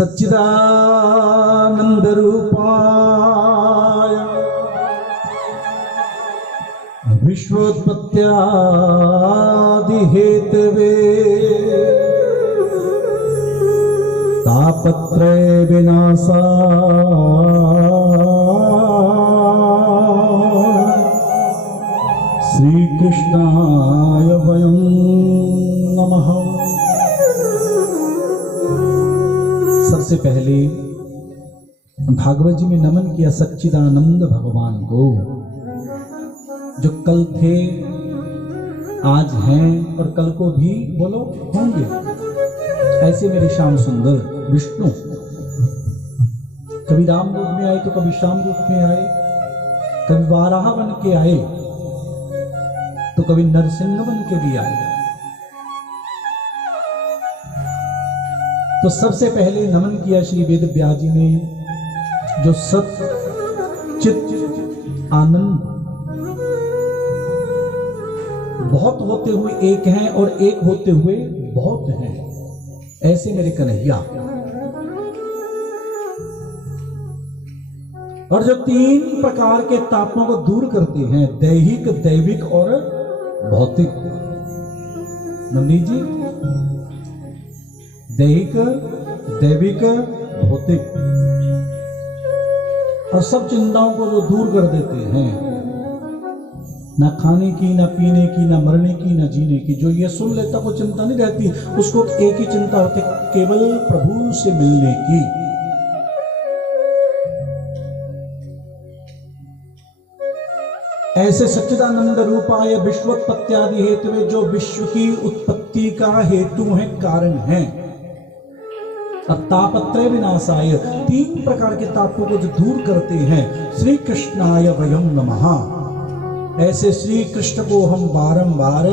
सच्चिदानंद रूपाय विश्वोत्पत्त्यादि Hathaway तापत्रय विनाशाय श्री कृष्णाय वयं नमः। सबसे पहले भागवत जी में नमन किया सच्चिदानंद भगवान को, जो कल थे, आज हैं और कल को भी बोलो होंगे। ऐसे मेरे श्याम सुंदर विष्णु कभी राम रूप में आए तो कभी श्याम रूप में आए, कभी वाराह बन के आए तो कभी नरसिंह बन के भी आए। तो सबसे पहले नमन किया श्री वेद व्यास जी ने, जो सत्य चित आनंद बहुत होते हुए एक हैं और एक होते हुए बहुत हैं, ऐसे मेरे कन्हैया। और जो तीन प्रकार के तापों को दूर करते हैं, दैहिक, दैविक और भौतिक। नवनीत जी, दैहिक, दैविक, भौतिक और सब चिंताओं को जो दूर कर देते हैं, ना खाने की, ना पीने की, ना मरने की, ना जीने की। जो ये सुन लेता को चिंता नहीं रहती, उसको एक ही चिंता होती, केवल प्रभु से मिलने की। ऐसे सच्चिदानंद रूपाय विश्वोत्पत्त्यादि हेतु, जो विश्व की उत्पत्ति का हेतु है, कारण है। तापत्रय विनाशाय, तीन प्रकार के तापों को जो दूर करते हैं, श्री कृष्णाय वयं नमः। ऐसे श्री कृष्ण को हम बारंबार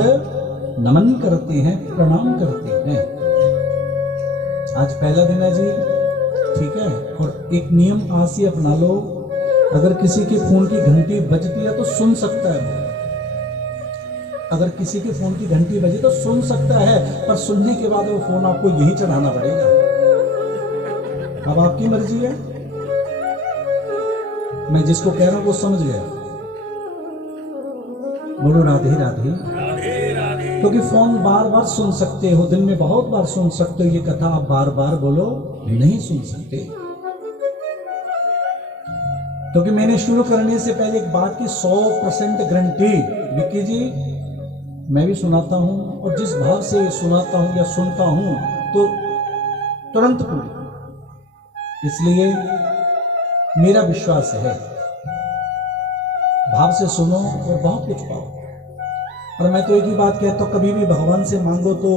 नमन करते हैं, प्रणाम करते हैं। आज पहला दिन है जी, ठीक है। और एक नियम आज से अपना लो, अगर किसी के फोन की घंटी बजती है तो सुन सकता है वो। अगर किसी के फोन की घंटी बजी तो सुन सकता है, पर सुनने के बाद वो फोन आपको यही चढ़ाना पड़ेगा। अब आपकी मर्जी है। मैं जिसको कह रहा हूं वो समझ गया। बोलो राधे राधे। क्योंकि फोन बार बार सुन सकते हो, दिन में बहुत बार सुन सकते हो, ये कथा आप बार बार बोलो नहीं सुन सकते। क्योंकि मैंने शुरू करने से पहले एक बात की 100% गारंटी, विक्की जी, मैं भी सुनाता हूं और जिस भाव से सुनाता हूं या सुनता हूं तो तुरंत पूरी। इसलिए मेरा विश्वास है, भाव से सुनो और बहुत कुछ पाओ। और मैं तो एक ही बात कहता हूं, कभी भी भगवान से मांगो तो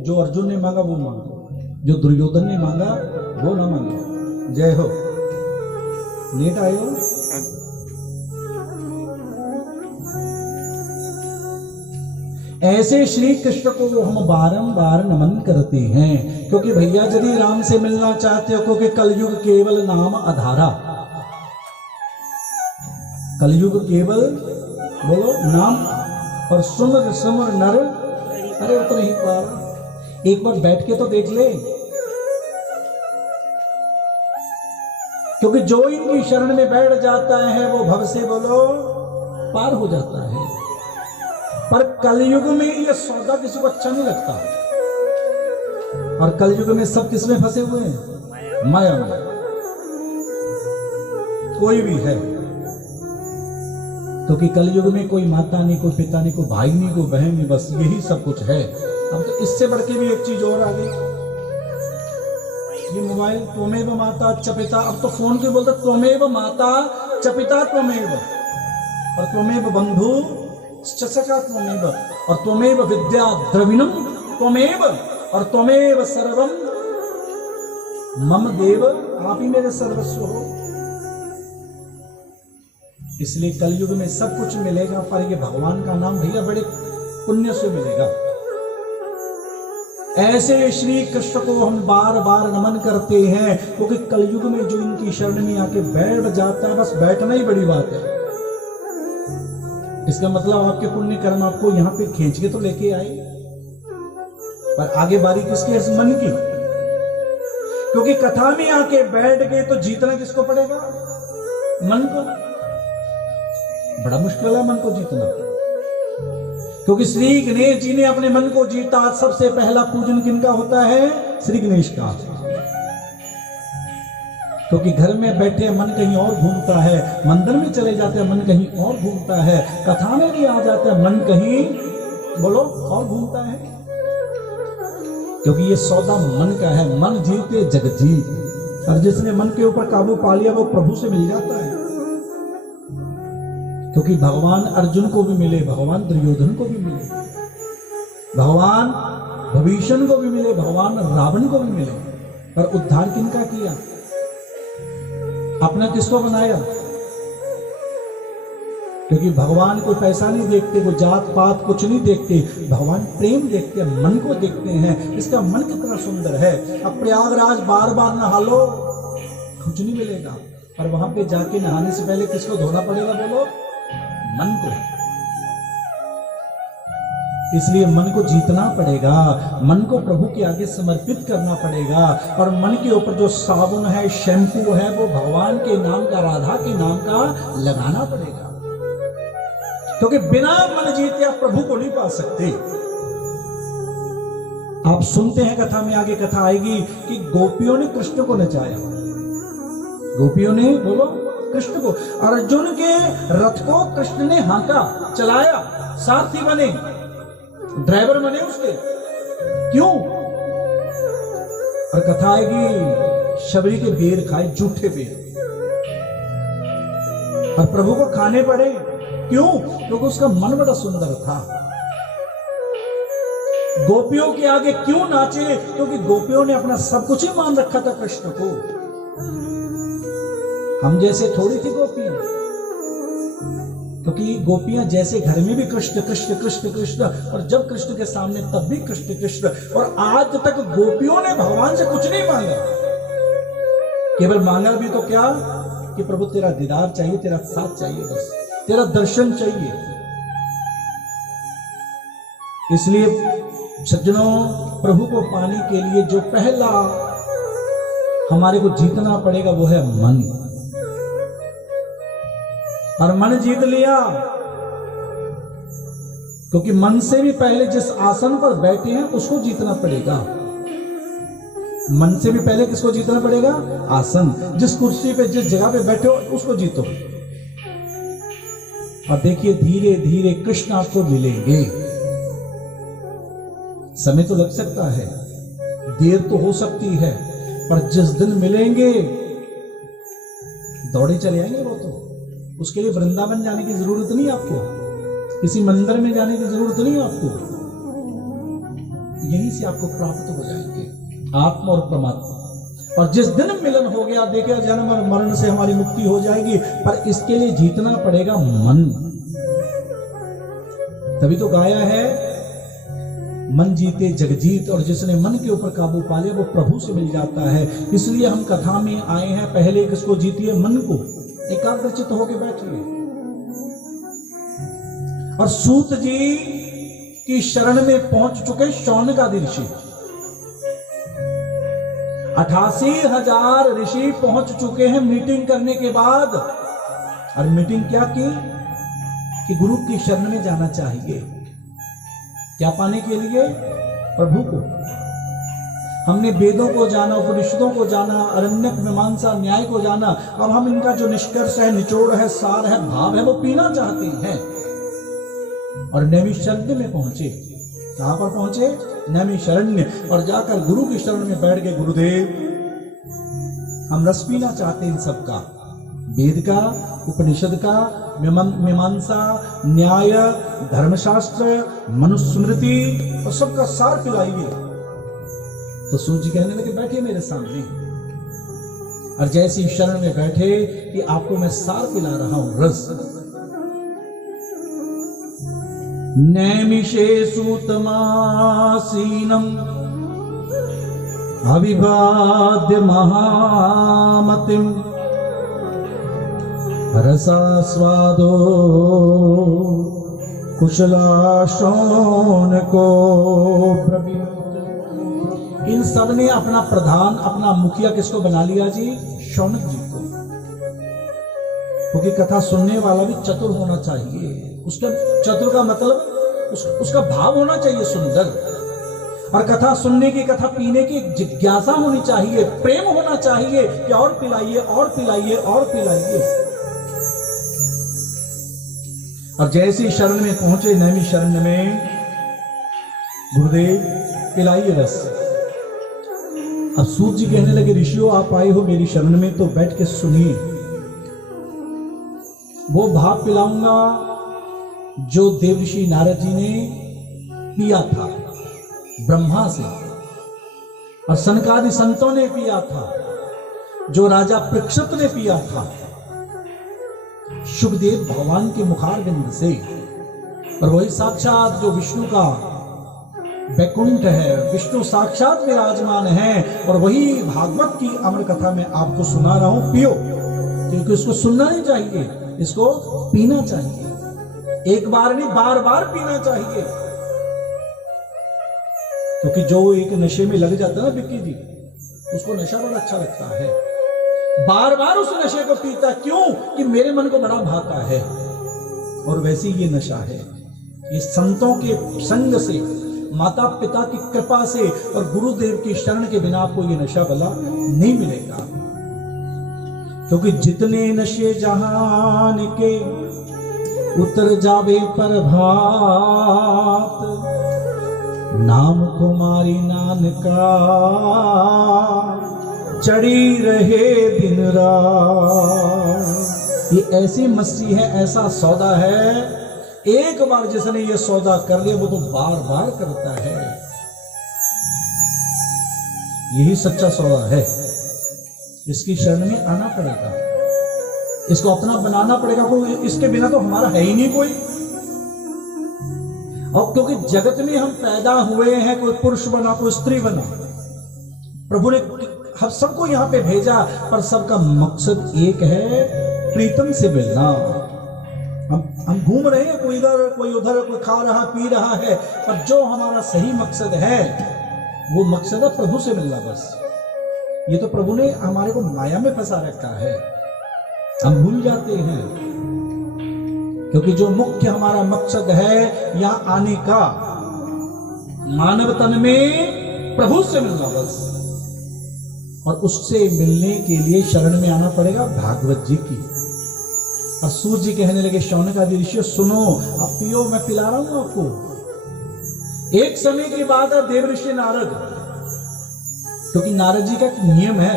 जो अर्जुन ने मांगा वो मांगो, जो दुर्योधन ने मांगा वो ना मांगो। जय हो। नेट आयो। ऐसे श्री कृष्ण को हम बारंबार नमन करते हैं, क्योंकि भैया यदि राम से मिलना चाहते हो, क्योंकि कलयुग केवल नाम आधारा, कलयुग केवल बोलो नाम और सुमर सुमर नर, अरे उतर ही पार। एक बार बैठ के तो देख ले, क्योंकि जो इनकी शरण में बैठ जाता है वो भव से बोलो पार हो जाता है। पर कलयुग में ये सौदा किसी को अच्छा नहीं लगता, और कलयुग में सब किसमें फंसे हुए हैं? माया में। कोई भी है, क्योंकि कलयुग में कोई माता नहीं, कोई पिता नहीं, कोई भाई नहीं, कोई बहन नहीं, बस यही सब कुछ है। अब तो इससे बढ़ के भी एक चीज और आ गई, ये मोबाइल। त्वमेव माता च पिता, अब तो फोन के बोलते त्वमेव माता च पिता त्वमेव, और त्वमेव बंधु सखा त्वमेव, और त्वमेव विद्या द्रविणम त्वमेव, और त्वमेव सर्वम मम देव, आप ही मेरे सर्वस्व हो। इसलिए कलयुग में सब कुछ मिलेगा, पर ये भगवान का नाम भैया बड़े पुण्य से मिलेगा। ऐसे श्री कृष्ण को हम बार बार नमन करते हैं, क्योंकि कलयुग में जो इनकी शरण में आके बैठ जाता है, बस बैठना ही बड़ी बात है। इसका मतलब आपके पुण्य कर्म आपको यहाँ पे खींच के तो लेके आए, पर आगे बारी किसके? इस मन की। क्योंकि कथा में आके बैठ गए तो जीतना किसको पड़ेगा? मन को। बड़ा मुश्किल है मन को जीतना, क्योंकि श्री गणेश जी ने अपने मन को जीता। सबसे पहला पूजन किनका होता है? श्री गणेश का। क्योंकि घर में बैठे मन कहीं और घूमता है, मंदिर में चले जाते हैं मन कहीं और घूमता है, कथा में भी आ जाता है मन कहीं बोलो और घूमता है। क्योंकि ये सौदा मन का है, मन जीते जग जीत। और जिसने मन के ऊपर काबू पा लिया वो प्रभु से मिल जाता है। क्योंकि भगवान अर्जुन को भी मिले, भगवान दुर्योधन को भी मिले, भगवान भीषण को भी मिले, भगवान रावण को भी मिले, पर उद्धार किनका किया? अपना किसको बनाया? क्योंकि भगवान कोई पैसा नहीं देखते, कोई जात पात कुछ नहीं देखते, भगवान प्रेम देखते हैं, मन को देखते हैं। इसका मन कितना सुंदर है। अब प्रयागराज बार बार नहा लो कुछ नहीं मिलेगा, पर वहां पे जाके नहाने से पहले किसको धोना पड़ेगा? बोलो, मन को। इसलिए मन को जीतना पड़ेगा, मन को प्रभु के आगे समर्पित करना पड़ेगा। और मन के ऊपर जो साबुन है, शैम्पू है, वो भगवान के नाम का, राधा के नाम का लगाना पड़ेगा। क्योंकि बिना मन जीते आप प्रभु को नहीं पा सकते। आप सुनते हैं कथा में, आगे कथा आएगी कि गोपियों ने कृष्ण को नचाया। गोपियों ने बोलो कृष्ण को, अर्जुन के रथ को कृष्ण ने हांका, चलाया, सारथी बने, ड्राइवर बने उसके। क्यों? और कथा आएगी शबरी के बेर खाए, झूठे बेर, और प्रभु को खाने पड़े। क्यों? क्योंकि उसका मन बड़ा सुंदर था। गोपियों के आगे क्यों नाचे? क्योंकि गोपियों ने अपना सब कुछ ही मान रखा था कृष्ण को। हम जैसे थोड़ी थी गोपियां, क्योंकि गोपियां जैसे घर में भी कृष्ण कृष्ण कृष्ण कृष्ण, और जब कृष्ण के सामने तब भी कृष्ण कृष्ण। और आज तक गोपियों ने भगवान से कुछ नहीं मांगा, केवल मांगा भी तो क्या कि प्रभु तेरा दीदार चाहिए, तेरा साथ चाहिए, बस तेरा दर्शन चाहिए। इसलिए सज्जनों, प्रभु को पाने के लिए जो पहला हमारे को जीतना पड़ेगा वो है मन। और मन जीत लिया, क्योंकि मन से भी पहले जिस आसन पर बैठे हैं उसको जीतना पड़ेगा। मन से भी पहले किसको जीतना पड़ेगा? आसन। जिस कुर्सी पे, जिस जगह पे बैठे हो उसको जीतो। और देखिए धीरे धीरे कृष्ण आपको मिलेंगे। समय तो लग सकता है, देर तो हो सकती है, पर जिस दिन मिलेंगे दौड़े चले आएंगे वो तो। उसके लिए वृंदावन जाने की जरूरत नहीं आपको, किसी मंदिर में जाने की जरूरत नहीं आपको, यहीं से आपको प्राप्त हो जाएंगे आत्मा और परमात्मा। और जिस दिन मिलन हो गया, देखिए जन्म और मरण से हमारी मुक्ति हो जाएगी, पर इसके लिए जीतना पड़ेगा मन। तभी तो गाया है मन जीते जगजीत, और जिसने मन के ऊपर काबू पा लिया वो प्रभु से मिल जाता है। इसलिए हम कथा में आए हैं, पहले किसको जीतिए? मन को। एकाग्रचित होकर बैठिए। और सूत जी की शरण में पहुंच चुके शौनक आदि ऋषि, 88,000 ऋषि पहुंच चुके हैं मीटिंग करने के बाद। और मीटिंग क्या की कि गुरु की शरण में जाना चाहिए। क्या पाने के लिए? प्रभु को। हमने वेदों को जाना, उपनिषदों को जाना, अरण्यक मीमांसा न्याय को जाना। अब हम इनका जो निष्कर्ष है, निचोड़ है, सार है, भाव है, वो पीना चाहते हैं। और नैमिषारण्य में पहुंचे। कहां पर पहुंचे? नैमिषारण्य। और जाकर गुरु की शरण में बैठ गए। गुरुदेव, हम रस पीना चाहते हैं इन सब का, वेद का, उपनिषद का, मीमांसा, न्याय, धर्मशास्त्र, मनुस्मृति, और सबका सार पिलाइए। तो सूर्य जी कहने लगे बैठे मेरे सामने। और जैसी शरण में बैठे कि आपको मैं सार पिला रहा हूं, रस। नैमिषेषु तमासीनम् अविभाद्य महामतिम् रसास्वादो कुशला शौनको ब्रवीत। इन सब ने अपना प्रधान, अपना मुखिया किसको बना लिया जी? शौनक जी को। क्योंकि कथा सुनने वाला भी चतुर होना चाहिए। उसका चतुर का मतलब उसका भाव होना चाहिए सुंदर, और कथा सुनने की, कथा पीने की जिज्ञासा होनी चाहिए, प्रेम होना चाहिए कि और पिलाइए और पिलाइए और पिलाइए। और जैसे शरण में पहुंचे, नैमी शरण में, गुरुदेव पिलाइए रस। अब सूत जी कहने लगे, ऋषियों आप आए हो मेरी शरण में तो बैठ के सुनिए। वो भाव पिलाऊंगा जो देवऋषि नारद जी ने पिया था ब्रह्मा से, और सनकादि संतों ने पिया था, जो राजा परीक्षित ने पिया था शुभदेव भगवान के मुखारविंद से। और वही साक्षात जो विष्णु का वैकुंठ है, विष्णु साक्षात विराजमान है, और वही भागवत की अमर कथा में आपको सुना रहा हूं। पियो, क्योंकि इसको सुनना नहीं चाहिए, इसको पीना चाहिए। एक बार नहीं, बार बार पीना चाहिए। क्योंकि जो एक नशे में लग जाता है ना विक्की जी, उसको नशा बड़ा अच्छा लगता है, बार बार उस नशे को पीता। क्यों? कि मेरे मन को बड़ा भाता है। और वैसे ये नशा है, ये संतों के संग से, माता पिता की कृपा से और गुरुदेव की शरण के बिना आपको ये नशा भला नहीं मिलेगा। क्योंकि जितने नशे जहान के उतर जावे पर भात, नाम कुमारी नानका चढ़ी रहे दिन रात। ये ऐसी मस्ती है, ऐसा सौदा है, एक बार जिसने ये सौदा कर लिया वो तो बार बार करता है। यही सच्चा सौदा है। इसकी शरण में आना पड़ेगा, इसको अपना बनाना पड़ेगा। कोई इसके बिना तो हमारा है ही नहीं कोई। और क्योंकि जगत में हम पैदा हुए हैं, कोई पुरुष बना कोई स्त्री बना, प्रभु ने हम सबको यहां पे भेजा, पर सबका मकसद एक है, प्रीतम से मिलना। हम घूम रहे हैं, कोई इधर कोई उधर, कोई खा रहा पी रहा है, पर जो हमारा सही मकसद है वो मकसद है प्रभु से मिलना। बस ये तो प्रभु ने हमारे को माया में फंसा रखा है, हम भूल जाते हैं। क्योंकि जो मुख्य हमारा मकसद है यहां आने का, मानव तन में प्रभु से मिलना बस। और उससे मिलने के लिए शरण में आना पड़ेगा भागवत जी की। और सूर्य जी कहने लगे, शौनक आदि ऋषियों सुनो, अब पियो, मैं पिला रहा हूं आपको। एक समय की बात है, देव ऋषि नारद, क्योंकि नारद जी का नियम है,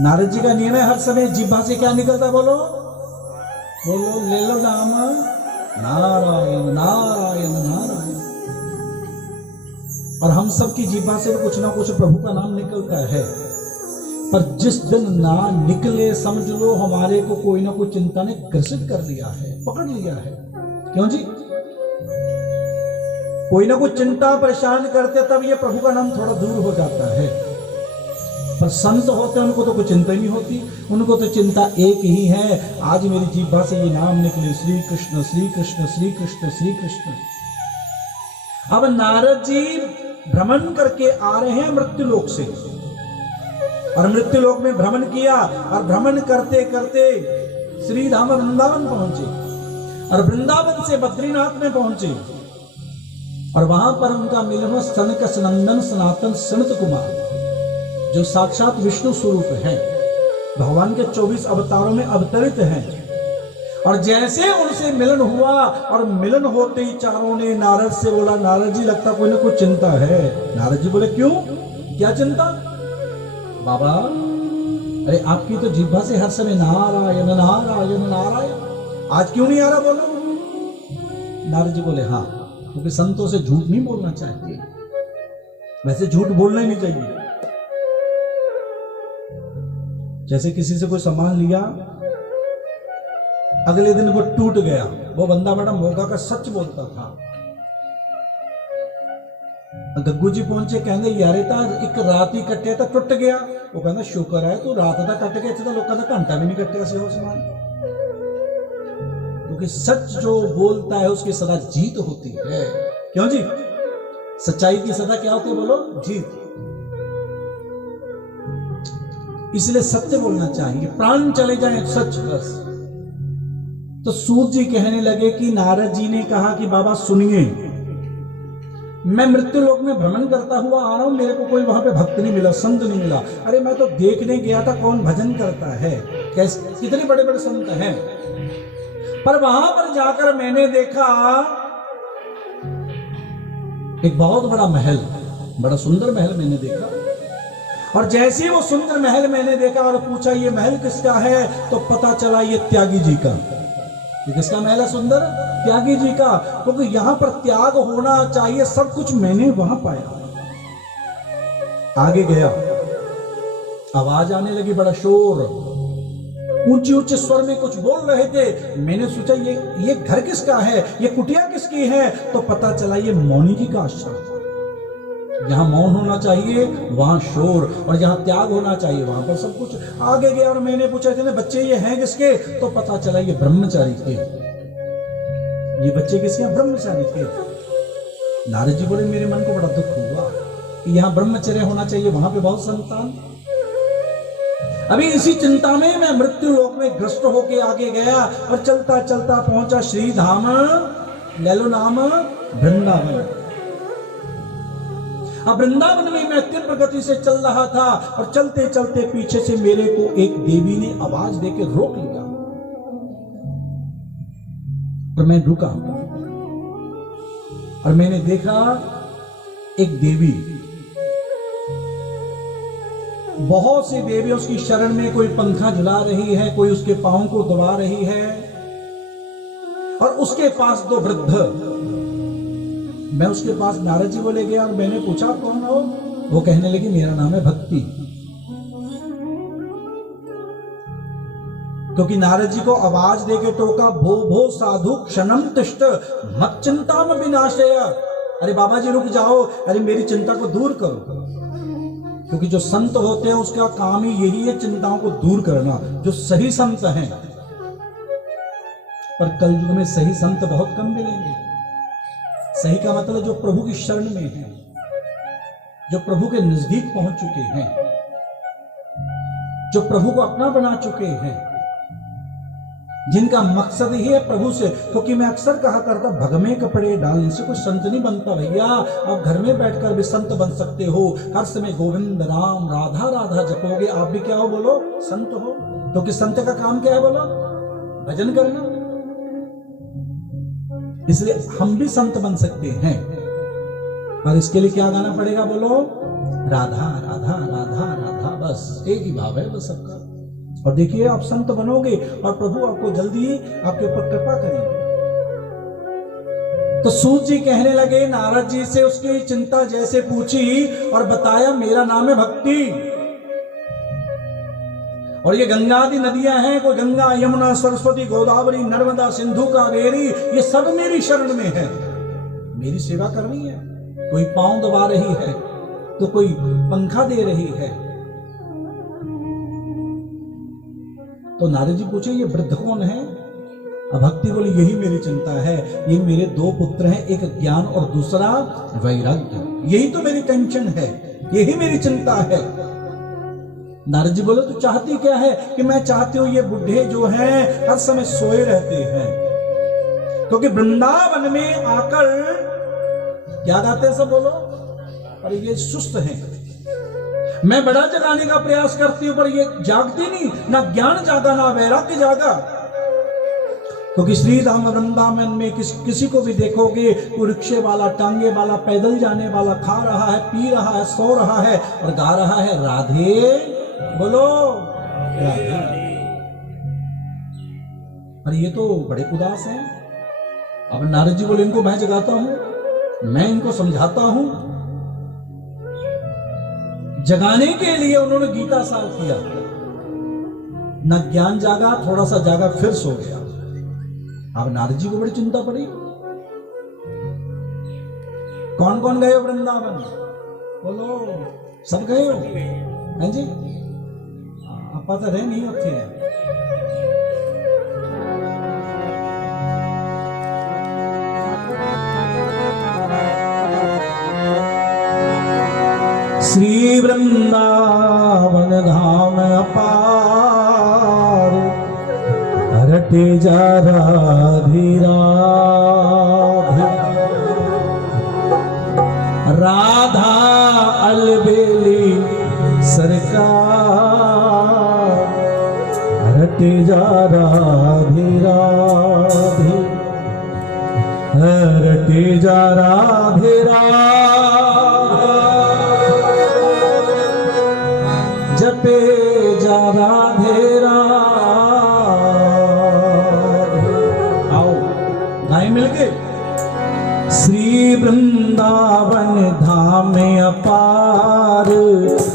नारद जी का नियम है, हर समय जिह्वा से क्या निकलता? बोलो बोलो, ले लो नाम नारायण नारायण नारायण। और हम सब की जिह्वा से कुछ ना कुछ प्रभु का नाम निकलता है। पर जिस दिन ना निकले, समझ लो हमारे को कोई ना कोई चिंता ने ग्रसित कर लिया है, पकड़ लिया है। क्यों जी? कोई ना कोई चिंता परेशान करते, तब ये प्रभु का नाम थोड़ा दूर हो जाता है। पर संत होते हैं, उनको तो कोई चिंता नहीं होती, उनको तो चिंता एक ही है, आज मेरी जिह्वा से ये नाम निकले, श्री कृष्ण श्री कृष्ण श्री कृष्ण श्री कृष्ण। अब नारद जी भ्रमण करके आ रहे हैं मृत्युलोक से, और मृत्युलोक में भ्रमण किया, और भ्रमण करते करते श्री धाम वृंदावन पहुंचे, और वृंदावन से बद्रीनाथ में पहुंचे, और वहां पर उनका मिलन हुआ सनक सनंदन सनातन सनत कुमार, जो साक्षात विष्णु स्वरूप हैं, भगवान के 24 अवतारों में अवतरित हैं। और जैसे उनसे मिलन हुआ, और मिलन होते ही चारों ने नारद से बोला, नारद जी लगता कोई ना कोई चिंता है। नारद जी बोले, क्यों, क्या चिंता? बाबा, अरे आपकी तो जिह्वा से हर समय नारायण नारायण नारायण, आज क्यों नहीं आ रहा? बोलो। नारद जी बोले, हाँ, क्योंकि संतों से झूठ नहीं बोलना चाहिए, वैसे झूठ बोलना ही नहीं चाहिए। जैसे किसी से कोई सामान लिया, अगले दिन वो टूट गया, वो बंदा बड़ा मौका का सच बोलता था। गग्गू जी पहुंचे, कहने यारे था एक रात ही कटे था, टूट गया। वो कहना शुक्र है तू रात का कट गया, तो लोग का घंटा भी नहीं कटे से हो सामान। क्योंकि सच जो बोलता है उसकी सदा जीत होती है। क्यों जी? सच्चाई की सदा क्या होती है बोलो? जीत। इसलिए सत्य बोलना चाहिए, प्राण चले जाएं सच बस। तो सूत जी कहने लगे कि नारद जी ने कहा कि बाबा सुनिए, मैं मृत्यु लोक में भ्रमण करता हुआ आ रहा हूं, मेरे को कोई वहां पे भक्त नहीं मिला, संत नहीं मिला। अरे मैं तो देखने गया था कौन भजन करता है, कैसे कितने बड़े बड़े संत हैं, पर वहां पर जाकर मैंने देखा एक बहुत बड़ा महल, बड़ा सुंदर महल मैंने देखा। और जैसे ही वो सुंदर महल मैंने देखा और पूछा ये महल किसका है, तो पता चला ये त्यागी जी का। ये किसका महल है सुंदर? त्यागी जी का। क्योंकि यहां पर त्याग होना चाहिए, सब कुछ मैंने वहां पाया। आगे गया, आवाज आने लगी, बड़ा शोर, ऊंचे ऊंचे स्वर में कुछ बोल रहे थे। मैंने सोचा ये घर किसका है, ये कुटिया किसकी है, तो पता चला ये मौनी जी का आश्रम। जहां मौन होना चाहिए वहां शोर, और जहां त्याग होना चाहिए वहां पर सब कुछ। आगे गया और मैंने पूछा इतने बच्चे ये हैं किसके, तो पता चला ये ब्रह्मचारी के। ये बच्चे किसके हैं? ब्रह्मचारी के। नारद जी बोले मेरे मन को बड़ा दुख हुआ कि यहां ब्रह्मचर्य होना चाहिए, वहां पे बहुत संतान। अभी इसी चिंता में मैं मृत्यु लोक में ग्रस्त होके आगे गया और चलता चलता पहुंचा श्री धाम, ले लो नाम, वृंदावन। अब वृंदावन में मैं तीव्र गति से चल रहा था और चलते चलते पीछे से मेरे को एक देवी ने आवाज देकर रोक लिया। और मैं रुका और मैंने देखा एक देवी, बहुत सी देवी उसकी शरण में, कोई पंखा झुला रही है, कोई उसके पांव को दबा रही है, और उसके पास दो वृद्ध। मैं उसके पास नारद जी को ले गया और मैंने पूछा कौन हो? वो कहने लगी मेरा नाम है भक्ति। क्योंकि नारद जी को आवाज देके टोका, भो भो साधु क्षणम तिष्ठ मत चिंताम विनाशय। अरे बाबा जी रुक जाओ, अरे मेरी चिंता को दूर करो। क्योंकि जो संत होते हैं उसका काम ही यही है, चिंताओं को दूर करना, जो सही संत हैं। पर कलयुग में सही संत बहुत कम मिलेंगे। सही का मतलब जो प्रभु की शरण में है, जो प्रभु के नजदीक पहुंच चुके हैं, जो प्रभु को अपना बना चुके हैं, जिनका मकसद ही है प्रभु से। क्योंकि मैं अक्सर कहा करता, भगमे कपड़े डालने से कोई संत नहीं बनता भैया। आप घर में बैठकर भी संत बन सकते हो, हर समय गोविंद राम राधा राधा जपोगे, आप भी क्या हो बोलो? संत हो। क्योंकि संत का काम क्या है बोलो? भजन करना। इसलिए हम भी संत बन सकते हैं, पर इसके लिए क्या गाना पड़ेगा बोलो? राधा राधा राधा राधा, बस एक ही भाव है बस सबका। और देखिए आप संत बनोगे और प्रभु आपको जल्दी आपके ऊपर कृपा करेंगे। तो सूत जी कहने लगे, नारद जी से उसकी चिंता जैसे पूछी और बताया मेरा नाम है भक्ति, और ये गंगा आदि नदियां हैं, कोई गंगा यमुना सरस्वती गोदावरी नर्मदा सिंधु कावेरी, ये सब मेरी शरण में है, मेरी सेवा कर रही है। कोई पांव दबा रही है तो कोई पंखा दे रही है। तो नारद जी पूछे ये वृद्ध कौन है? अब भक्ति बोली यही मेरी चिंता है, ये मेरे दो पुत्र हैं, एक ज्ञान और दूसरा वैराग्य, यही तो मेरी टेंशन है, यही मेरी चिंता है। नारद जी बोले तू चाहती क्या है? कि मैं चाहती हूं ये बुढ़े जो हैं हर समय सोए रहते हैं, क्योंकि वृंदावन में आकर क्या गाते हैं सब बोलो? अरे ये सुस्त हैं, मैं बड़ा जगाने का प्रयास करती हूं पर ये जागती नहीं, ना ज्ञान जागा ना वैराग्य जागा। क्योंकि श्री धाम वृंदावन में किसी को भी देखोगे, वो रिक्शे वाला, टांगे वाला, पैदल जाने वाला, खा रहा है, पी रहा है, सो रहा है और गा रहा है राधे बोलो राधे। अरे ये तो बड़े उदास हैं। अब नारद जी बोले इनको मैं जगाता हूं, मैं इनको समझाता हूं। जगाने के लिए उन्होंने गीता साल किया, न ज्ञान जागा, थोड़ा सा जागा फिर सो गया। अब नारद जी को बड़ी चिंता पड़ी। कौन कौन गए वृंदावन बोलो? सब गए हो हैं जी? आप तो रहे नहीं होते हैं। श्री वृंदावन धाम अपार रटे जा राधे राधे। राधा अलबेली सरकार रटे जा राधे राधे। रटे जा राधे राधे। जपे जा राधे राधे। आओ गाएं मिलके। श्री वृंदावन धाम अपार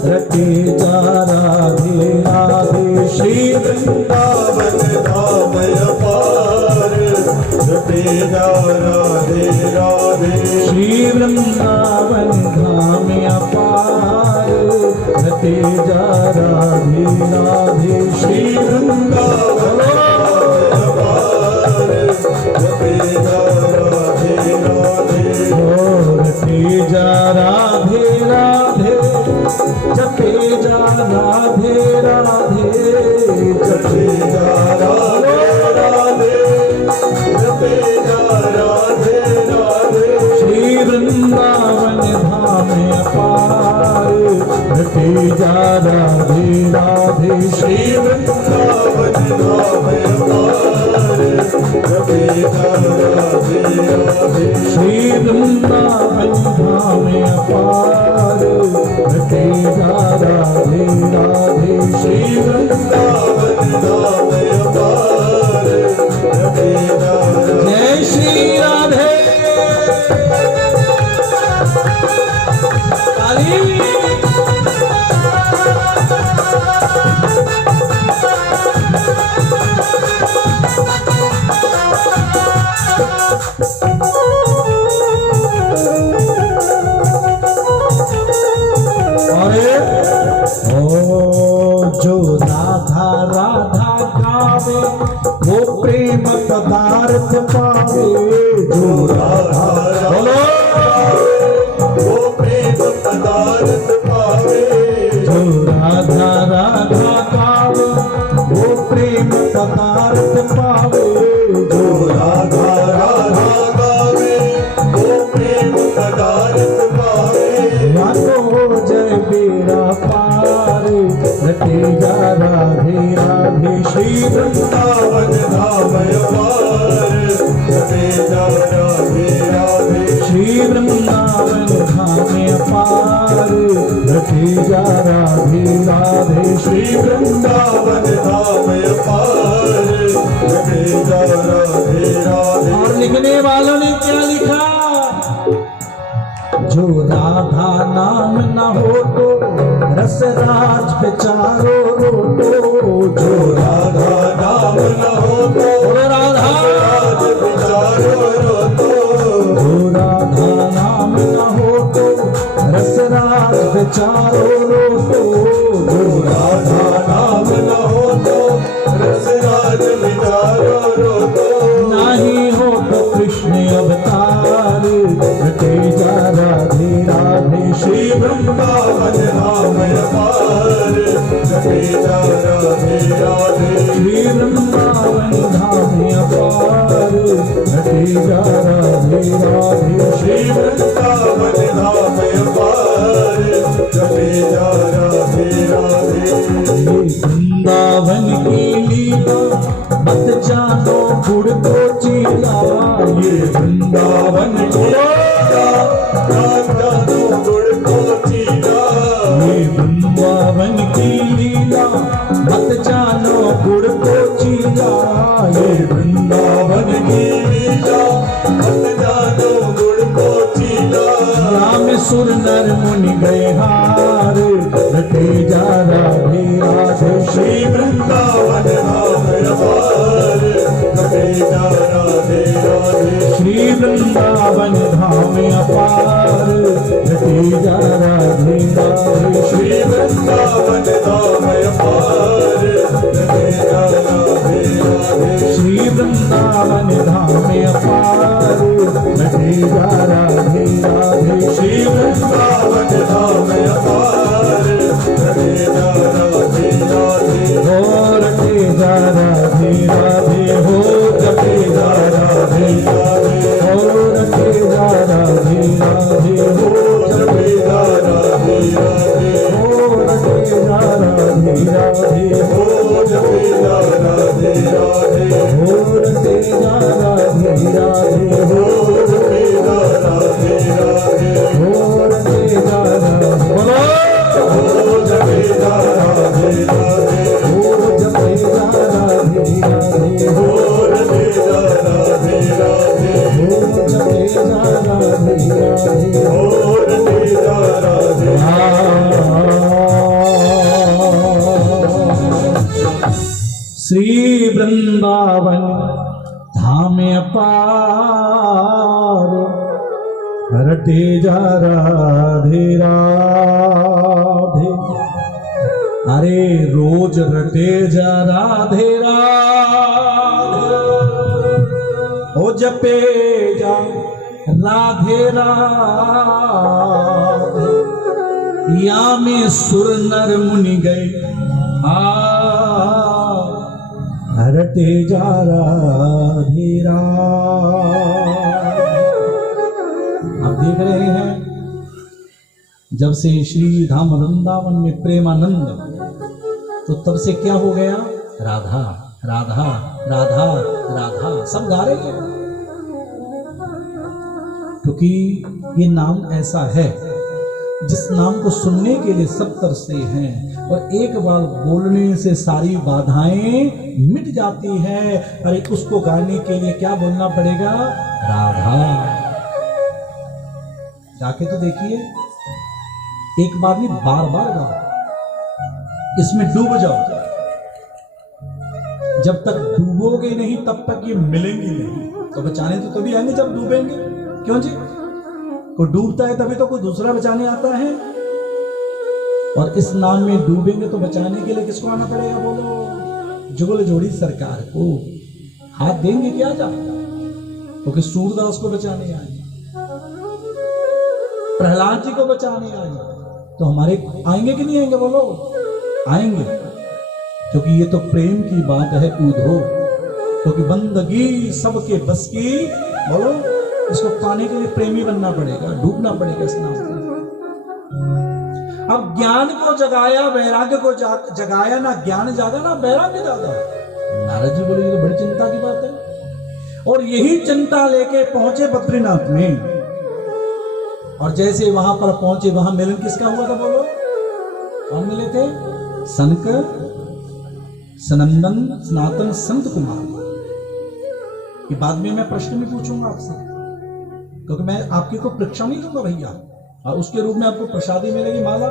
रटे जा राधे राधे। श्री वृंदावन धाम अपार रटे जा राधे राधे। श्री वृंदावन धाम अपार रटे जा राधे राधे। श्री वृंदावन अपार रटे जा राधे राधे। रटे जा राधे राधे। जपे जा राधे राधे। जपे जा राधे राधे। जपे जा राधे राधे। श्री वृंदावन धाम अपार रटे जा राधे राधे। श्री वृंदावन धाम अपार रटे जा राधे राधे। श्री वृंदावन धाम अपार रटे जा राधे राधे। श्री वृंदावन धाम अपार रटे जा राधे। जय श्री राधे। काली अरे ओ जो राधा राधा गावे वो प्रेम पदार्थ पावे। जो राधा बोलो वो प्रेम पदार्थ पावे। जो राधा राधा गावे वो प्रेम पदार्थ पावे। जो राधा राधा गावे वो प्रेम पदार्थ पावे। मानो जय बेड़ा पार रटे जा राधे राधे। श्री वृंदावन धाम अपार रटे जा राधे राधे। श्री वृंदावन धाम अपार रटे जा राधे राधे। श्री वृंदावन धाम अपार रटे जा राधे राधे। और लिखने वालों ने क्या लिखा? जो राधा नाम न हो तो रसराज पे चारो रोटो। जो राधा नाम न हो तो राधा राज विचारो रोतो। जो राधा नाम न हो तो रसराज पे चारो रोटो। जो राधा नाम न हो तो रसराज विचारो रोतो। नहीं हो तो कृष्ण अवतार रटे जा राधे राधे। श्री वृंदावन धाम अपार रटे जा राधे राधे। श्री वृंदावन धाम अपार रटे जा राधे राधे। श्री वृंदावन धाम अपार रटे जा राधे राधे। ये वृंदावन की लीला मत जानो गुड़ को चीला। ये वृंदावन की राजा दो गुड़ को चीला। ये वृंदावन की लीला मत जानो गुड़ को चीला। ये वृंदावन की लीला मत जानो गुड़ को चीला। राम सुर नर मुनि गए हार रटे जा राधे राधे। श्री वृंदावन धाम अपार रटे जा राधे राधे। श्री वृंदावन धाम अपार रटे जा राधे राधे। श्री वृंदावन धाम अपार रटे जा राधे राधे। श्री वृंदावन धाम अपार रटे जा राधे राधे। श्री वृंदावन धाम अपार राधे हो जपेगा राधे राधे घोर तेजा राधे राधे हो जपेगा राधे राधे घोर तेजा राधे बोलो हो जपेगा राधे राधे घोर जपेगा राधे राधे हो जपेगा राधे राधे घोर जपेगा राधे राधे हो जपेगा राधे श्री वृंदावन धाम अपार रटे जा राधे राधे अरे रोज रटे जा राधे राधे ओ जपे जा राधे राधे या में सुर नर मुनि गए रटे जा राधे राधे। आप देख रहे हैं जब से श्री धाम वृंदावन में प्रेमानंद तो तब से क्या हो गया राधा राधा राधा राधा सब गा रहे हैं क्योंकि ये नाम ऐसा है जिस नाम को सुनने के लिए सब तरसते हैं और एक बार बोलने से सारी बाधाएं मिट जाती है। अरे उसको गाने के लिए क्या बोलना पड़ेगा राधा। जाके तो देखिए एक बार नहीं बार बार गाओ इसमें डूब जाओ। जब तक डूबोगे नहीं तब तक ये मिलेंगे नहीं। तो बचाने तो तभी आएंगे जब डूबेंगे। क्यों जी कोई डूबता है तभी तो कोई दूसरा बचाने आता है और इस नाम में डूबेंगे तो बचाने के लिए किसको आना पड़ेगा बोलो जुगल जोड़ी सरकार को हाथ देंगे क्या जा क्योंकि सूरदास को बचाने आए प्रहलाद जी को बचाने आए तो हमारे आएंगे कि नहीं आएंगे बोलो आएंगे क्योंकि ये तो प्रेम की बात है उधो क्योंकि बंदगी सबके बस की बोलो इसको पाने के लिए प्रेमी बनना पड़ेगा डूबना पड़ेगा इस नाम में। अब ज्ञान को जगाया वैराग्य को जगाया ना ज्ञान जागा ना वैराग्य जागा। नारद जी बोले ये तो बड़ी चिंता की बात है और यही चिंता लेके पहुंचे बद्रीनाथ में और जैसे वहां पर पहुंचे वहां मिलन किसका हुआ था बोलो कौन मिले थे सनक सनंदन सनातन संत कुमार। ये बाद में मैं प्रश्न भी पूछूंगा आपसे क्योंकि मैं आपकी को परीक्षा नहीं दूंगा भैया और उसके रूप में आपको प्रसादी मिलेगी माला।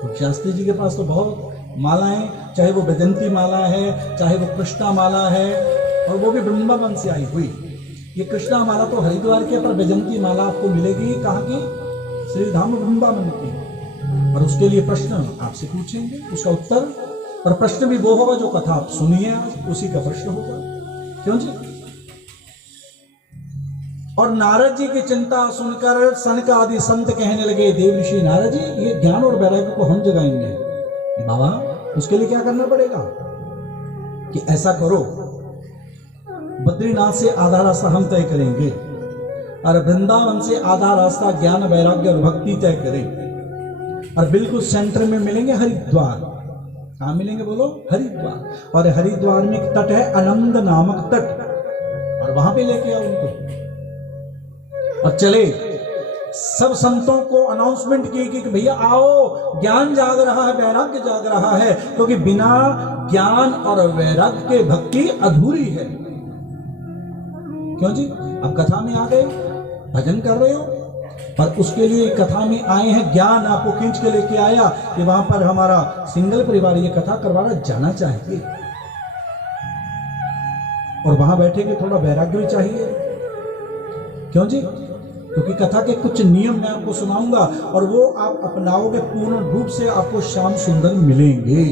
तो शास्त्री जी के पास तो बहुत मालाएं चाहे वो वैजंती माला है चाहे वो कृष्णा माला है और वो भी वृंदावन से आई हुई। ये कृष्णा माला तो हरिद्वार की पर वैजंती माला आपको मिलेगी कहाँ की श्री धाम वृंदावन की। और उसके लिए प्रश्न आपसे पूछेंगे उसका उत्तर और प्रश्न भी वो होगा जो कथा आप सुनिए उसी का प्रश्न होगा। क्यों जी और नारद जी की चिंता सुनकर सनक आदि संत कहने लगे देव ऋषि नारद जी ये ज्ञान और वैराग्य को हम जगाएंगे। बाबा उसके लिए क्या करना पड़ेगा कि ऐसा करो बद्रीनाथ से आधा रास्ता हम तय करेंगे और वृंदावन से आधा रास्ता ज्ञान वैराग्य और भक्ति तय करें और बिल्कुल सेंटर में मिलेंगे हरिद्वार। कहाँ मिलेंगे बोलो हरिद्वार और हरिद्वार में एक तट है आनंद नामक तट और वहां पे लेके आओ उनको और चले सब संतों को अनाउंसमेंट की कि भैया आओ ज्ञान जाग रहा है वैराग्य जाग रहा है क्योंकि बिना ज्ञान और वैराग्य के भक्ति अधूरी है। क्यों जी अब कथा में आ गए भजन कर रहे हो पर उसके लिए कथा में आए हैं ज्ञान आपको खींच के लेके आया कि वहां पर हमारा सिंगल परिवार ये कथा करवाना जाना चाहिए और वहां बैठेंगे थोड़ा वैराग्य भी चाहिए। क्यों जी क्योंकि कथा के कुछ नियम मैं आपको सुनाऊंगा और वो आप अपनाओगे पूर्ण रूप से आपको श्याम सुंदर मिलेंगे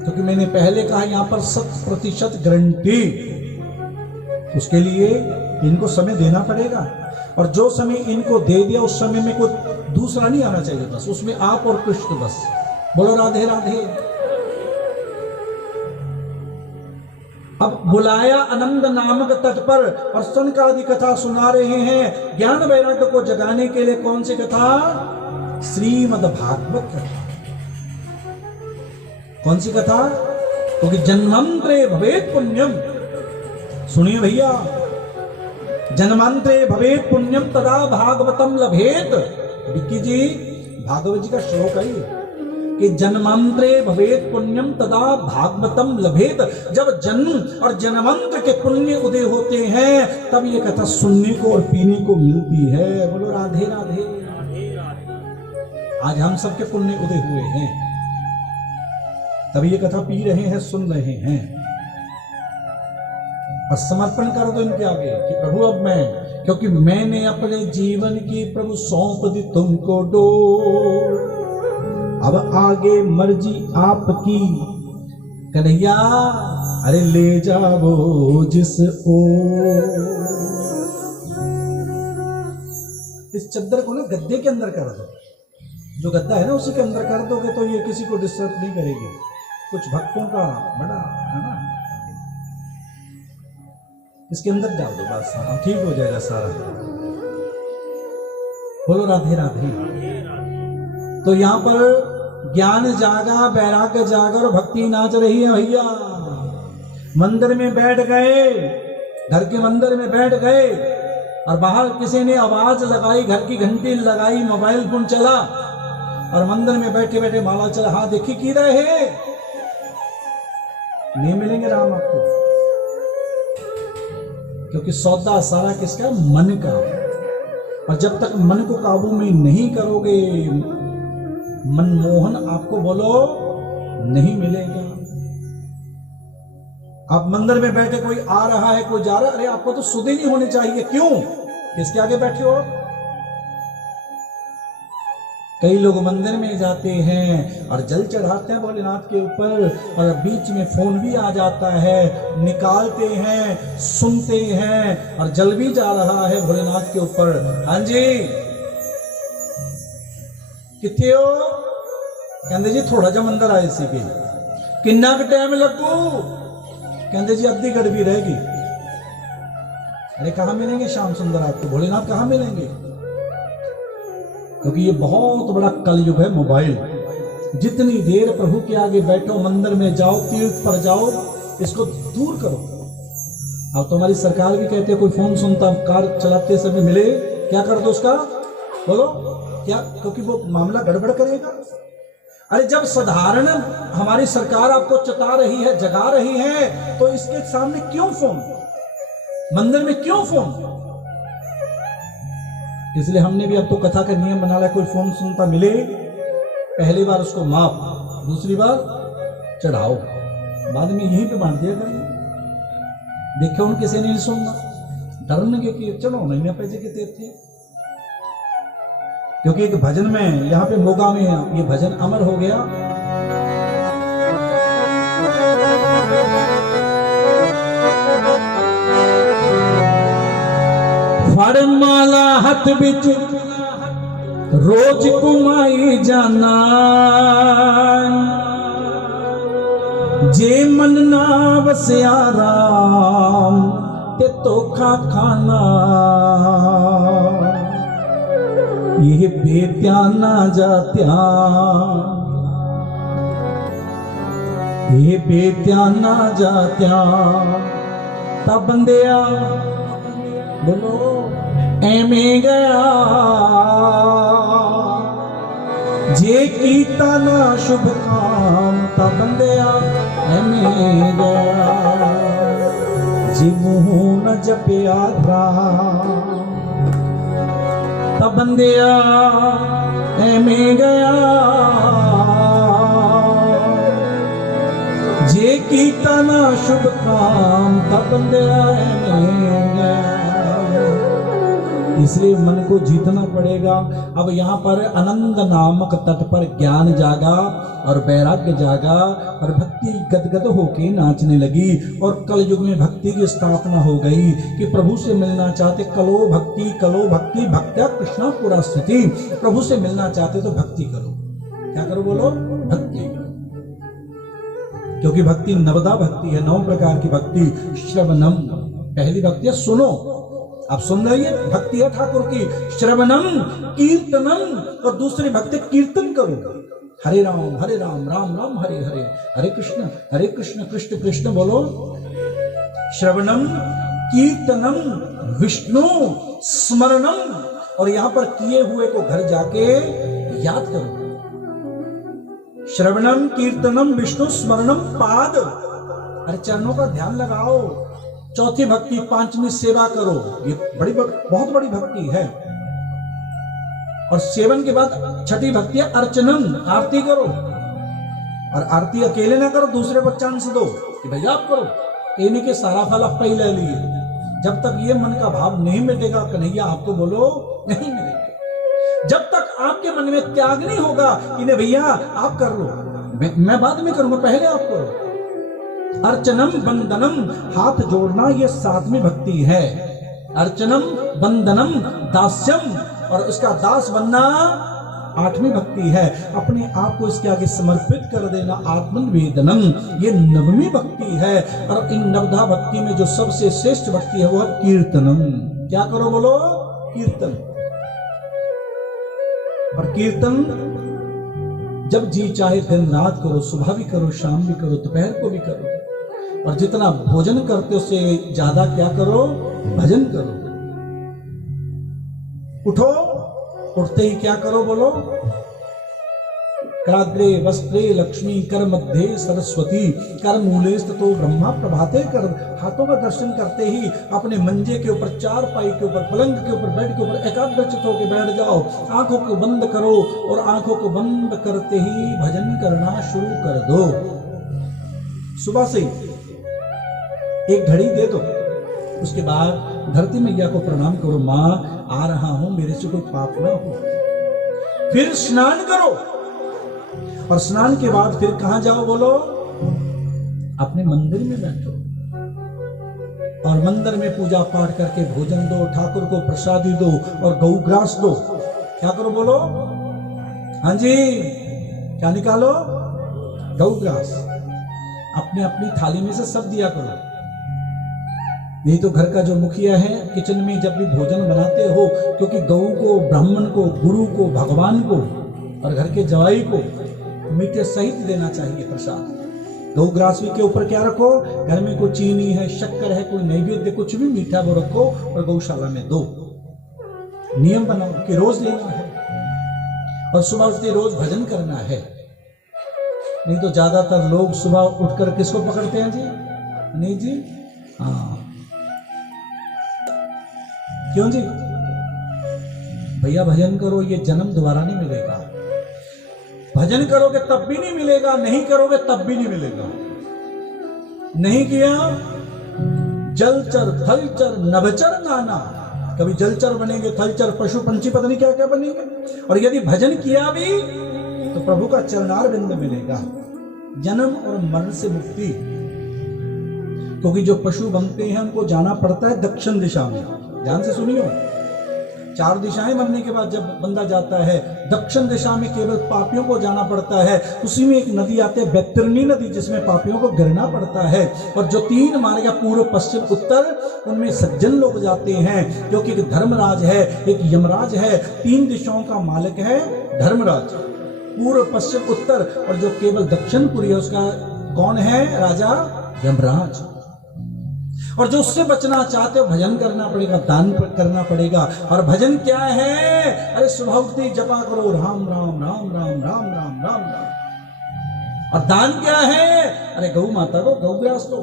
क्योंकि मैंने पहले कहा यहां पर 100% गारंटी। उसके लिए इनको समय देना पड़ेगा और जो समय इनको दे दिया उस समय में कोई दूसरा नहीं आना चाहिए बस उसमें आप और कृष्ण बस बोलो राधे राधे। अब बुलाया आनंद नामक तट पर और सनक आदि कथा सुना रहे हैं ज्ञान वैराग्य को जगाने के लिए। कौन सी कथा श्रीमद् भागवत कथा कौन सी कथा? क्योंकि जन्मांतरे भवेत पुण्यम, सुनिए भैया, जन्मांतरे भवेत पुण्यम तदा भागवतम लभेत। विक्की जी, भागवत जी का श्लोक है कि जन्मांतरे भवेत पुण्यम तदा भागवतम लभेत। जब जन्म और जन्मांतर के पुण्य उदय होते हैं तब ये कथा सुनने को और पीने को मिलती है। बोलो राधे राधे। आज हम सबके पुण्य उदय हुए हैं, तभी ये कथा पी रहे हैं, सुन रहे हैं। और समर्पण कर दो इनके आगे कि प्रभु अब मैं, क्योंकि मैंने अपने जीवन की प्रभु सौंप दी तुमको डोर, अब आगे मर्जी आपकी कन्हैया, अरे ले जाओ जिस ओर। इस चद्दर को ना गद्दे के अंदर कर दो, जो गद्दा है ना उसी के अंदर कर दोगे तो ये किसी को डिस्टर्ब नहीं करेगी। कुछ भक्तों का बड़ा है ना, इसके अंदर डाल दो बस, हाँ ठीक हो जाएगा सारा। बोलो राधे राधे। तो यहाँ पर ज्ञान जागा, वैराग्य जागा और भक्ति नाच रही है भैया। मंदिर में बैठ गए, घर के मंदिर में बैठ गए और बाहर किसी ने आवाज लगाई, घर की घंटी लगाई, मोबाइल फोन चला और मंदिर में बैठे बैठे माला चला, हाँ देखी की रहे, नहीं मिलेंगे राम आपको, क्योंकि सौदा सारा किसका? मन का। और जब तक मन को काबू में नहीं करोगे, मनमोहन आपको बोलो नहीं मिलेगा। आप मंदिर में बैठे, कोई आ रहा है, कोई जा रहा है, अरे आपको तो सुध ही नहीं होनी चाहिए। क्यों? किसके आगे बैठे हो? कई लोग मंदिर में जाते हैं और जल चढ़ाते हैं भोलेनाथ के ऊपर, और बीच में फोन भी आ जाता है, निकालते हैं, सुनते हैं और जल भी जा रहा है भोलेनाथ के ऊपर। हाँ जी, कितने हो? कहते जी थोड़ा जा मंदिर आए सी के, किन्ना का टाइम लगू? कहते जी अद्धी गड़बी रहेगी। अरे कहां मिलेंगे श्याम सुंदर आपको, भोलेनाथ कहां मिलेंगे? क्योंकि ये बहुत बड़ा कलयुग है मोबाइल। जितनी देर प्रभु के आगे बैठो, मंदिर में जाओ, तीर्थ पर जाओ, इसको दूर करो। अब तो हमारी सरकार भी कहते हैं कोई फोन सुनता कार चलाते समय मिले, क्या कर दो उसका? बोलो क्या? क्योंकि वो मामला गड़बड़ करेगा। अरे जब साधारण हमारी सरकार आपको चता रही है, जगा रही है, तो इसके सामने क्यों फोन? मंदिर में क्यों फोन? इसलिए हमने भी अब तो कथा का नियम बना लिया, कोई फोन सुनता मिले, पहली बार उसको माफ, दूसरी बार चढ़ाओ, बाद में यहीं पे बांध दिया करें। देखो उन किसी ने नहीं सुनना, डरने के चढ़ो नहीं पैसे के थे। क्योंकि एक भजन में यहाँ पे मोगा में ये भजन अमर हो गया। फड़माला हथ बिच रोज कुमाई जाना, जे मन ना वसिया राम ते धोखा खाना, ये बेत्याना जात्या, ये बेत्याना जात्या, तब बंदिया बोलो एमें गया, जे कीता ना शुभ काम, तब बंदिया एमें गया, जी मुँह न जपिया राम, तब बंदिया एमें गया, जे कीता ना शुभ काम, तब बंदिया एमें गया। इसलिए मन को जीतना पड़ेगा। अब यहाँ पर आनंद नामक तट पर ज्ञान जागा और वैराग्य जागा और भक्ति गदगद होके नाचने लगी। और कल युग में भक्ति की स्थापना हो गई कि प्रभु से मिलना चाहते कलो भक्ति, कलो भक्ति, भक्त्या कृष्णा पुरा स्थिति। प्रभु से मिलना चाहते तो भक्ति करो। क्या करो? बोलो भक्ति। क्योंकि भक्ति नवदा भक्ति है, 9 प्रकार की भक्ति। श्रवणम पहली भक्ति है सुनो, आप सुन रही है, भक्ति है ठाकुर की। श्रवणम कीर्तनम, और दूसरी भक्ति कीर्तन करो। हरे राम राम राम हरे हरे, हरे कृष्ण कृष्ण कृष्ण बोलो। श्रवणम कीर्तनम विष्णु स्मरणम, और यहां पर किए हुए को घर जाके याद करो। श्रवणम कीर्तनम विष्णु स्मरणम पाद, अरे चरणों का ध्यान लगाओ। चौथी भक्ति, पांचवी सेवा करो, ये बहुत बड़ी भक्ति है। और सेवन के बाद छठी भक्ति है अर्चनम, आरती करो। और आरती अकेले ना करो, दूसरे को चांस दो कि भैया आप करो, कहने के सारा फल आप पहले लिए। जब तक ये मन का भाव नहीं मिटेगा, कन्हैया आपको बोलो नहीं मिलेगा। जब तक आपके मन में त्याग नहीं होगा कि नहीं भैया आप कर लो, मैं बाद में करूंगा, पहले आप करो। अर्चनम बंदनम, हाथ जोड़ना, ये सातवीं भक्ति है। अर्चनम बंदनम दास्यम, और उसका दास बनना आठवीं भक्ति है। अपने आप को इसके आगे समर्पित कर देना, आत्मनिवेदनम, ये नववीं भक्ति है। और इन नवधा भक्ति में जो सबसे श्रेष्ठ भक्ति है वो है कीर्तनम। क्या करो बोलो? कीर्तन। और कीर्तन जब जी चाहे दिन रात करो, सुबह भी करो, शाम भी करो, दोपहर को भी करो। और जितना भोजन करते हो उससे ज्यादा क्या करो? भजन करो। उठो, उठते ही क्या करो बोलो? कराग्रे वस्त्रे लक्ष्मी, कर मध्य सरस्वती, कर मूले स्थितो ब्रह्मा प्रभाते कर। हाथों का दर्शन करते ही अपने मंजे के ऊपर, चारपाई के ऊपर, पलंग के ऊपर, बेड के ऊपर एकाग्रचित होकर बैठ जाओ। आंखों को बंद करो और आंखों को बंद करते ही भजन करना शुरू कर दो। सुबह से एक घड़ी दे दो, उसके बाद धरती मैया को प्रणाम करो, मां आ रहा हूं, मेरे से कोई पाप ना हो। फिर स्नान करो, और स्नान के बाद फिर कहां जाओ बोलो? अपने मंदिर में बैठो और मंदिर में पूजा पाठ करके भोजन दो, ठाकुर को प्रसादी दो और गौग्रास दो। क्या करो बोलो? हाँ जी, क्या निकालो? गौग्रास। अपने अपनी थाली में से सब दिया करो। नहीं तो घर का जो मुखिया है, किचन में जब भी भोजन बनाते हो, क्योंकि गौ को, ब्राह्मण को, गुरु को, भगवान को और घर के जवाई को मीठे सहित देना चाहिए प्रसाद। गौग्रासवी के ऊपर क्या रखो? घर में कोई चीनी है, शक्कर है, कोई नैवेद्य, कुछ भी मीठा वो रखो और गौशाला में दो। नियम बनाओ कि रोज लेना है और सुबह उठते रोज भजन करना है। नहीं तो ज्यादातर लोग सुबह उठकर किसको पकड़ते हैं जी? नहीं जी, हाँ, क्यों जी? भैया भजन करो, ये जन्म दोबारा नहीं मिलेगा। भजन करोगे तब भी नहीं मिलेगा, नहीं करोगे तब भी नहीं मिलेगा। नहीं किया, जलचर थलचर नभचर नाना, कभी जलचर बनेंगे, थलचर पशु पंछी पता नहीं क्या क्या बनेंगे। और यदि भजन किया भी तो प्रभु का चरणार बिंद मिलेगा, जन्म और मरण से मुक्ति। क्योंकि जो पशु बनते हैं उनको जाना पड़ता है दक्षिण दिशा में। ध्यान से सुनियो, 4 दिशाएं बनने के बाद जब बंदा जाता है दक्षिण दिशा में, केवल पापियों को जाना पड़ता है। उसी में एक नदी आती है बैतरणी नदी, जिसमें पापियों को गिरना पड़ता है। और जो 3 मार्ग, पूर्व पश्चिम उत्तर, उनमें सज्जन लोग जाते हैं, क्योंकि एक धर्मराज है, एक यमराज है। 3 दिशाओं का मालिक है धर्मराज, पूर्व पश्चिम उत्तर। और जो केवल दक्षिणपुरी है उसका कौन है? राजा यमराज। और जो उससे बचना चाहते हो, भजन करना पड़ेगा, दान करना पड़ेगा। और भजन क्या है? अरे सुबह उठते जपा करो राम राम राम राम राम राम राम राम। और दान क्या है? अरे गौ माता को गौग्रास दो।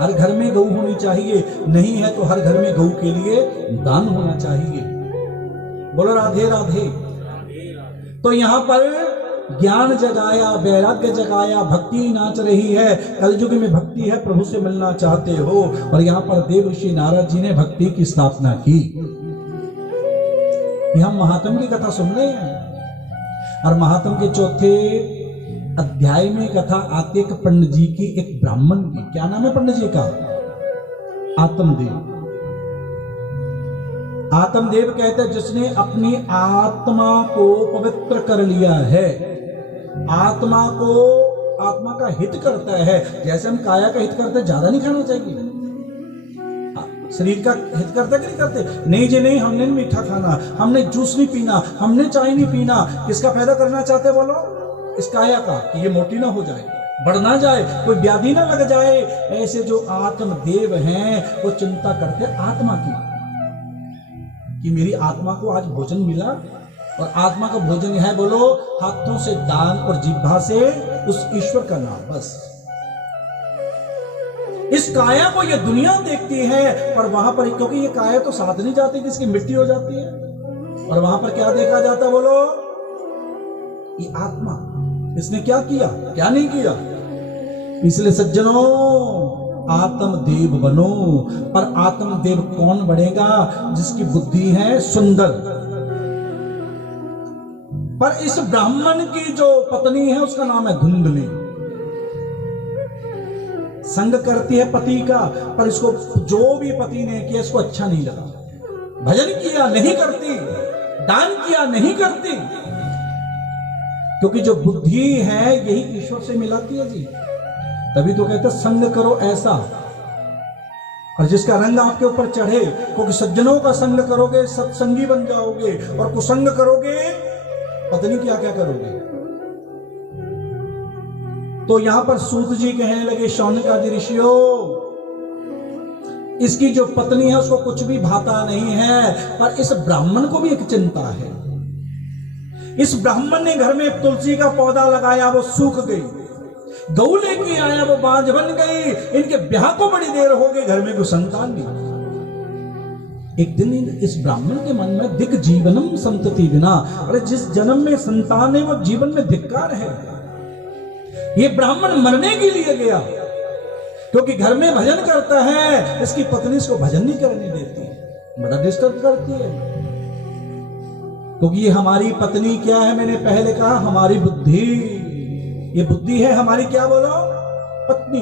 हर घर में गौ होनी चाहिए, नहीं है तो हर घर में गौ के लिए दान होना चाहिए। बोलो राधे राधे। तो यहां पर ज्ञान जगाया, वैराग्य जगाया, भक्ति नाच रही है। कलयुग में भक्ति है, प्रभु से मिलना चाहते हो। और यहाँ पर देव ऋषि नारद जी ने भक्ति की स्थापना की। हम महात्म की कथा सुन रहे हैं। और महात्म के 4थे अध्याय में कथा आती है पंडित जी की, एक ब्राह्मण की। क्या नाम है पंडित जी का? आत्मदेव। आत्मदेव कहते हैं जिसने अपनी आत्मा को पवित्र कर लिया है। आत्मा को, आत्मा का हित करता है। जैसे हम काया का हित करते हैं, ज्यादा नहीं खाना चाहिए, शरीर का हित करते कि नहीं करते? नहीं जी नहीं, हमने मीठा खाना, हमने जूस नहीं पीना, हमने चाय नहीं पीना। किसका फायदा करना चाहते बोलो? इस काया का, कि ये मोटी ना हो जाए, बढ़ ना जाए, कोई व्याधि ना लग जाए। ऐसे जो आत्मदेव हैं वो चिंता करते आत्मा की, कि मेरी आत्मा को आज भोजन मिला। और आत्मा का भोजन है बोलो, हाथों से दान और जिह्वा से उस ईश्वर का नाम, बस। इस काया को ये दुनिया देखती है, पर वहां पर, क्योंकि ये काया तो साथ नहीं जाती, किसकी मिट्टी हो जाती है। और वहां पर क्या देखा जाता बोलो? ये आत्मा, इसने क्या किया, क्या नहीं किया। इसलिए सज्जनों, आत्मदेव बनो। पर आत्मदेव कौन बनेगा? जिसकी बुद्धि है सुंदर। पर इस ब्राह्मण की जो पत्नी है उसका नाम है धुंधली। संग करती है पति का, पर इसको जो भी पति ने किया इसको अच्छा नहीं लगा। भजन किया नहीं करती, दान किया नहीं करती, क्योंकि जो बुद्धि है यही ईश्वर से मिलाती है जी। तभी तो कहते संग करो ऐसा, और जिसका रंग आपके ऊपर चढ़े। क्योंकि सज्जनों का संग करोगे सत्संगी बन जाओगे, और कुसंग करोगे पत्नी क्या क्या करोगे। तो यहां पर सूत जी कहने लगे, शौनक आदि ऋषियों, इसकी जो पत्नी है उसको कुछ भी भाता नहीं है, पर इस ब्राह्मण को भी एक चिंता है। इस ब्राह्मण ने घर में तुलसी का पौधा लगाया, वो सूख गई। गऊ लेके आया, वो बांझ बन गई। इनके ब्याह को बड़ी देर हो गई, घर में कोई संतान नहीं। एक दिन इस ब्राह्मण के मन में दिक जीवनम संतति बिना, अरे जिस जन्म में संतान है वो जीवन में धिक्कार है। ये ब्राह्मण मरने के लिए गया, क्योंकि घर में भजन करता है, इसकी पत्नी इसको भजन नहीं करने देती, बड़ा डिस्टर्ब करती है। क्योंकि ये हमारी पत्नी क्या है, मैंने पहले कहा, हमारी बुद्धि। ये बुद्धि है हमारी, क्या बोलो, पत्नी।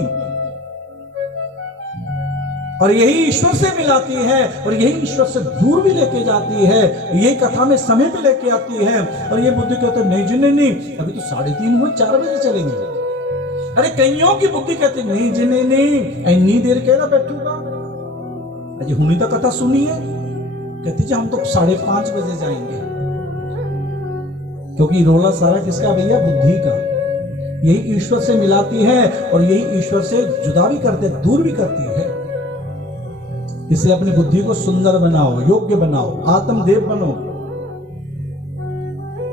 और यही ईश्वर से मिलाती है, और यही ईश्वर से दूर भी लेके जाती है। यही कथा में समय भी लेके आती है। और ये बुद्धि कहते हैं नहीं जी नहीं, अभी तो 3:30 हुए, 4 बजे चलेंगे। अरे कईयों की बुद्धि कहती नहीं जी नहीं, इतनी देर कह रहा बैठूंगा, अजी हुनी तो कथा सुनी है, कहती जी हम तो 5:30 बजे जाएंगे। क्योंकि रोला सारा किसका भैया? बुद्धि का। यही ईश्वर से मिलाती है, और यही ईश्वर से जुदा भी करते, दूर भी करती है। इसलिए अपनी बुद्धि को सुंदर बनाओ, योग्य बनाओ, आत्मदेव बनो।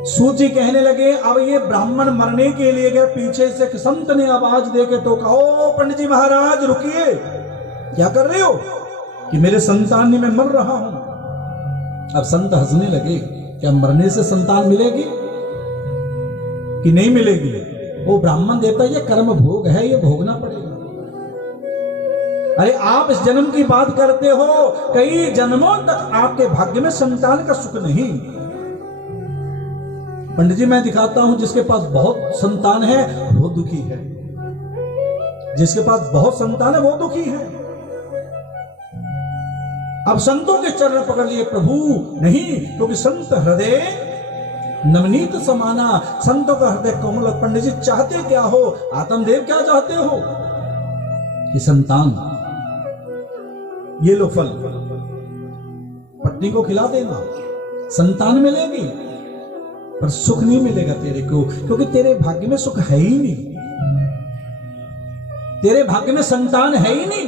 सूची कहने लगे, अब ये ब्राह्मण मरने के लिए गए, पीछे से संत ने आवाज देके तो कहा, ओ पंडित जी महाराज रुकिए, क्या कर रहे हो? कि मेरे संतान में मैं मर रहा हूं। अब संत हंसने लगे, क्या मरने से संतान मिलेगी कि नहीं मिलेगी? वो ब्राह्मण देवता, ये कर्म भोग है, ये भोगना पड़ेगा। अरे आप इस जन्म की बात करते हो, कई जन्मों तक आपके भाग्य में संतान का सुख नहीं। पंडित जी मैं दिखाता हूं, जिसके पास बहुत संतान है वो दुखी है, जिसके पास बहुत संतान है वो दुखी है। अब संतों के चरण पकड़ लिए प्रभु, नहीं, क्योंकि संत हृदय नवनीत समाना, संतों का हृदय कोमल। पंडित जी चाहते क्या हो? आत्मदेव क्या चाहते हो? कि संतान, ये लो फल, पत्नी को खिला देना, संतान मिलेगी, पर सुख नहीं मिलेगा तेरे को, क्योंकि तेरे भाग्य में सुख है ही नहीं, तेरे भाग्य में संतान है ही नहीं।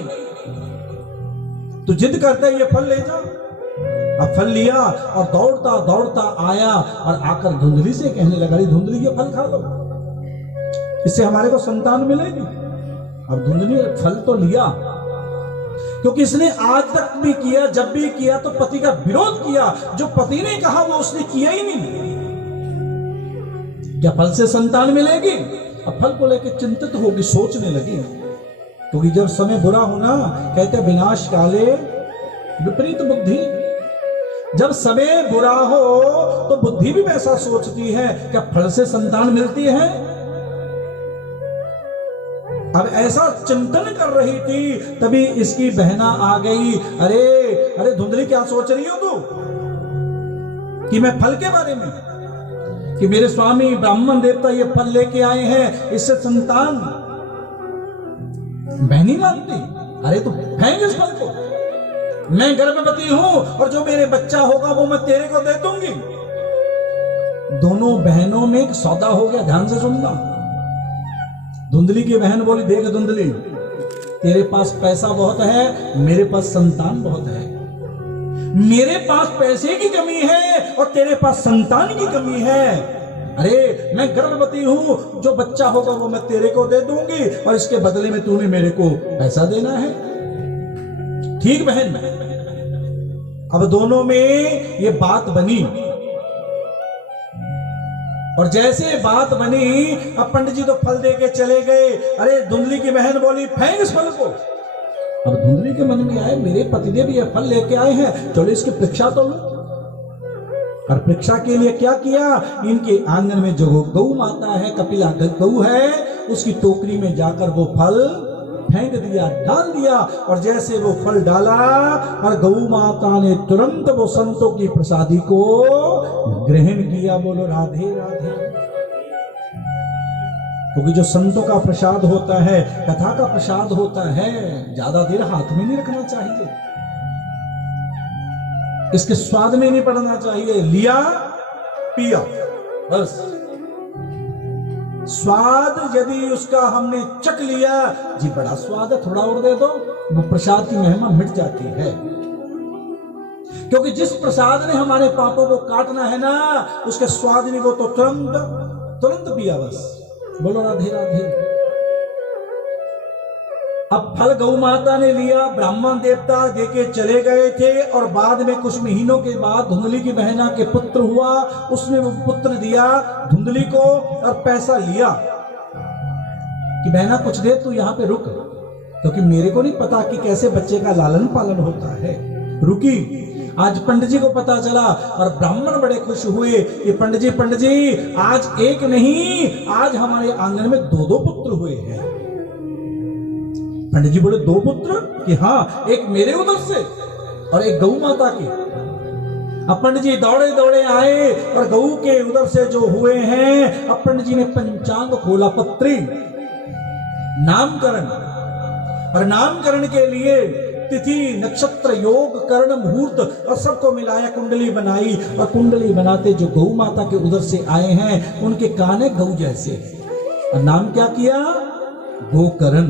तो जिद करता है ये फल ले जा। अब फल लिया और दौड़ता दौड़ता आया, और आकर धुंधली से कहने लगा, धुंधली ये फल खा लो, इससे हमारे को संतान मिलेगी। अब धुंधली फल तो लिया, क्योंकि इसने आज तक भी किया, जब भी किया तो पति का विरोध किया, जो पति ने कहा वो उसने किया ही नहीं। क्या फल से संतान मिलेगी? अब फल को लेकर चिंतित होगी, सोचने लगी, क्योंकि जब समय बुरा होना, कहते विनाश काले विपरीत बुद्धि। जब समय बुरा हो तो बुद्धि भी वैसा सोचती है, क्या फल से संतान मिलती है? अब ऐसा चिंतन कर रही थी, तभी इसकी बहना आ गई। अरे अरे धुंधली क्या सोच रही हो तू? कि मैं फल के बारे में, कि मेरे स्वामी ब्राह्मण देवता ये फल लेके आए हैं, इससे संतान। बहनी मानती, अरे तू फेंक इस फल को, मैं गर्भवती हूं और जो मेरे बच्चा होगा वो मैं तेरे को दे दूंगी। दोनों बहनों में एक सौदा हो गया, ध्यान से सुनना। धुंधली की बहन बोली, देख धुंधली, तेरे पास पैसा बहुत है, मेरे पास संतान बहुत है। मेरे पास पैसे की कमी है और तेरे पास संतान की कमी है। अरे मैं गर्भवती हूं, जो बच्चा होगा वो मैं तेरे को दे दूंगी और इसके बदले में तूने मेरे को पैसा देना है। ठीक बहन। अब दोनों में ये बात बनी और जैसे बात बनी, अब पंडित जी तो फल दे के चले गए। अरे धुंधली की बहन बोली, फेंक इस फल को। अब धुंधली के मन में आए, मेरे पतिदेव ये फल लेके आए हैं, चलो इसकी परीक्षा तो लो। और परीक्षा के लिए क्या किया, इनके आंगन में जो गौ माता है, कपिला गौ है, उसकी टोकरी में जाकर वो फल फेंक दिया, डाल दिया। और जैसे वो फल डाला और गौ माता ने तुरंत वो संतों की प्रसादी को ग्रहण किया। बोलो राधे राधे। क्योंकि जो संतों का प्रसाद होता है, कथा का प्रसाद होता है, ज्यादा देर हाथ में नहीं रखना चाहिए, इसके स्वाद में नहीं पड़ना चाहिए। लिया पिया बस। स्वाद यदि उसका हमने चख लिया, जी बड़ा स्वाद है, थोड़ा और दे दो, वो प्रसाद की महिमा मिट जाती है। क्योंकि जिस प्रसाद ने हमारे पापों को काटना है ना, उसके स्वाद ने वो तो तुरंत पिया बस। बोलो राधे राधे। अब फल गौ माता ने लिया, ब्राह्मण देवता देके चले गए थे और बाद में कुछ महीनों के बाद धुंधली की बहना के पुत्र हुआ, उसने वो पुत्र दिया धुंधली को और पैसा लिया कि बहना कुछ देर तू यहाँ पे रुक, क्योंकि मेरे को नहीं पता कि कैसे बच्चे का लालन पालन होता है। रुकी। आज पंडित जी को पता चला और ब्राह्मण बड़े खुश हुए कि पंडित जी आज एक नहीं, आज हमारे आंगन में दो पुत्र हुए हैं। पंडित जी बोले, दो पुत्र? कि हाँ, एक मेरे उधर से और एक गौ माता के। अब पंडित जी दौड़े दौड़े आए और गौ के उधर से जो हुए हैं, अब पंडित जी ने पंचांग खोला, पत्री, नामकरण। और नामकरण के लिए तिथि, नक्षत्र, योग, कर्ण, मुहूर्त और सबको मिलाया, कुंडली बनाई। और कुंडली बनाते जो गौ माता के उधर से आए हैं, उनके कान है गौ जैसे। और नाम क्या किया? गोकर्ण,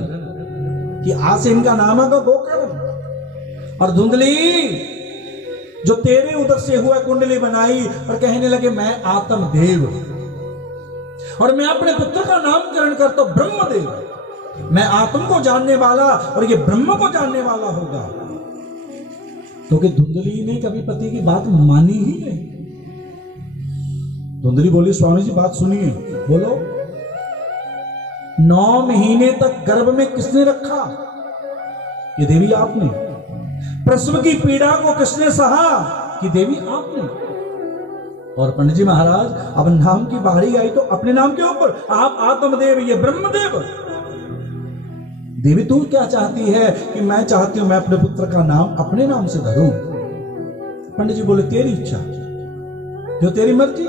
कि आज से इनका नाम है गोकर्ण। और धुंधली जो तेरे उधर से हुआ, कुंडली बनाई और कहने लगे मैं आत्मदेव, और मैं अपने पुत्र का नामकरण करता हूं ब्रह्मदेव। मैं आत्म को जानने वाला और ये ब्रह्म को जानने वाला होगा। क्योंकि धुंधली ने कभी पति की बात मानी ही नहीं। धुंधली बोली, स्वामी जी बात सुनिए। बोलो। 9 महीने तक गर्भ में किसने रखा? ये देवी आपने। प्रसव की पीड़ा को किसने सहा? कि देवी आपने। और पंडित जी महाराज, अब नाम की बारी आई तो अपने नाम के ऊपर आप आत्मदेव, ये ब्रह्मदेव। देवी तू क्या चाहती है? कि मैं चाहती हूं मैं अपने पुत्र का नाम अपने नाम से धरूं। पंडित जी बोले, तेरी इच्छा, जो तेरी मर्जी।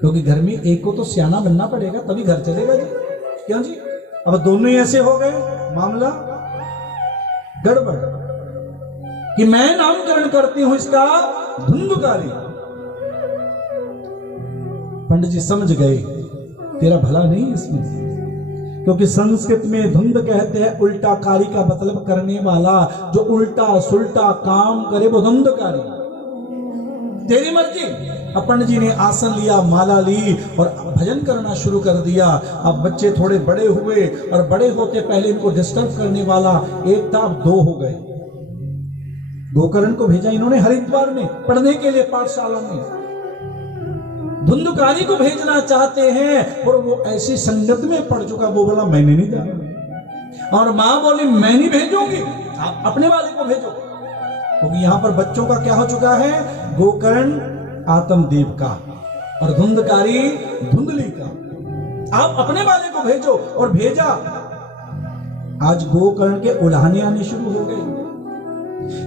क्योंकि घर में एक को तो सियाना बनना पड़ेगा, तभी घर चलेगा जी। क्यों जी? अब दोनों ही ऐसे हो गए, मामला गड़बड़। कि मैं नामकरण करती हूं इसका धुंधकारी। पंडित जी समझ गए तेरा भला नहीं इसमें। क्योंकि संस्कृत में धुंध कहते हैं उल्टा कारी का मतलब करने वाला। जो उल्टा सुल्टा काम करे वो धुंधकारी। तेरी मर्जी। अब पंडित जी ने आसन लिया, माला ली और भजन करना शुरू कर दिया। अब बच्चे थोड़े बड़े हुए और बड़े होते पहले इनको डिस्टर्ब करने वाला एक था, अब 2 हो गए। गोकर्ण को भेजा इन्होंने हरिद्वार में पढ़ने के लिए, पाठशाला में। धुंधकारी को भेजना चाहते हैं और वो ऐसी संगत में पड़ चुका, वो बोला मैंने नहीं जाना। और मां बोली मैं नहीं भेजूंगी, आप अपने वाले को भेजो। क्योंकि यहां पर बच्चों का क्या हो चुका है? गोकर्ण आत्मदेव का और धुंधकारी धुंधली का। आप अपने वाले को भेजो। और भेजा। आज गोकर्ण के उल्हाने आने शुरू हो गए।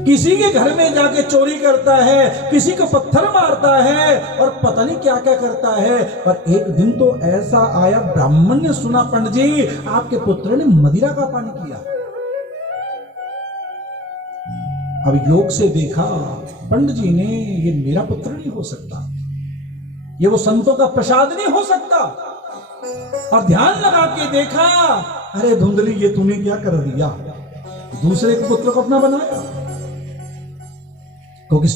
किसी के घर में जाके चोरी करता है, किसी को पत्थर मारता है और पता नहीं क्या क्या करता है। पर एक दिन तो ऐसा आया, ब्राह्मण ने सुना, पंडित जी आपके पुत्र ने मदिरा का पान किया। अब योग से देखा पंडित जी ने, ये मेरा पुत्र नहीं हो सकता, ये वो संतों का प्रसाद नहीं हो सकता। और ध्यान लगा के देखा, अरे धुंधली ये तूने क्या कर दिया, दूसरे के पुत्र को अपना बनाया। क्योंकि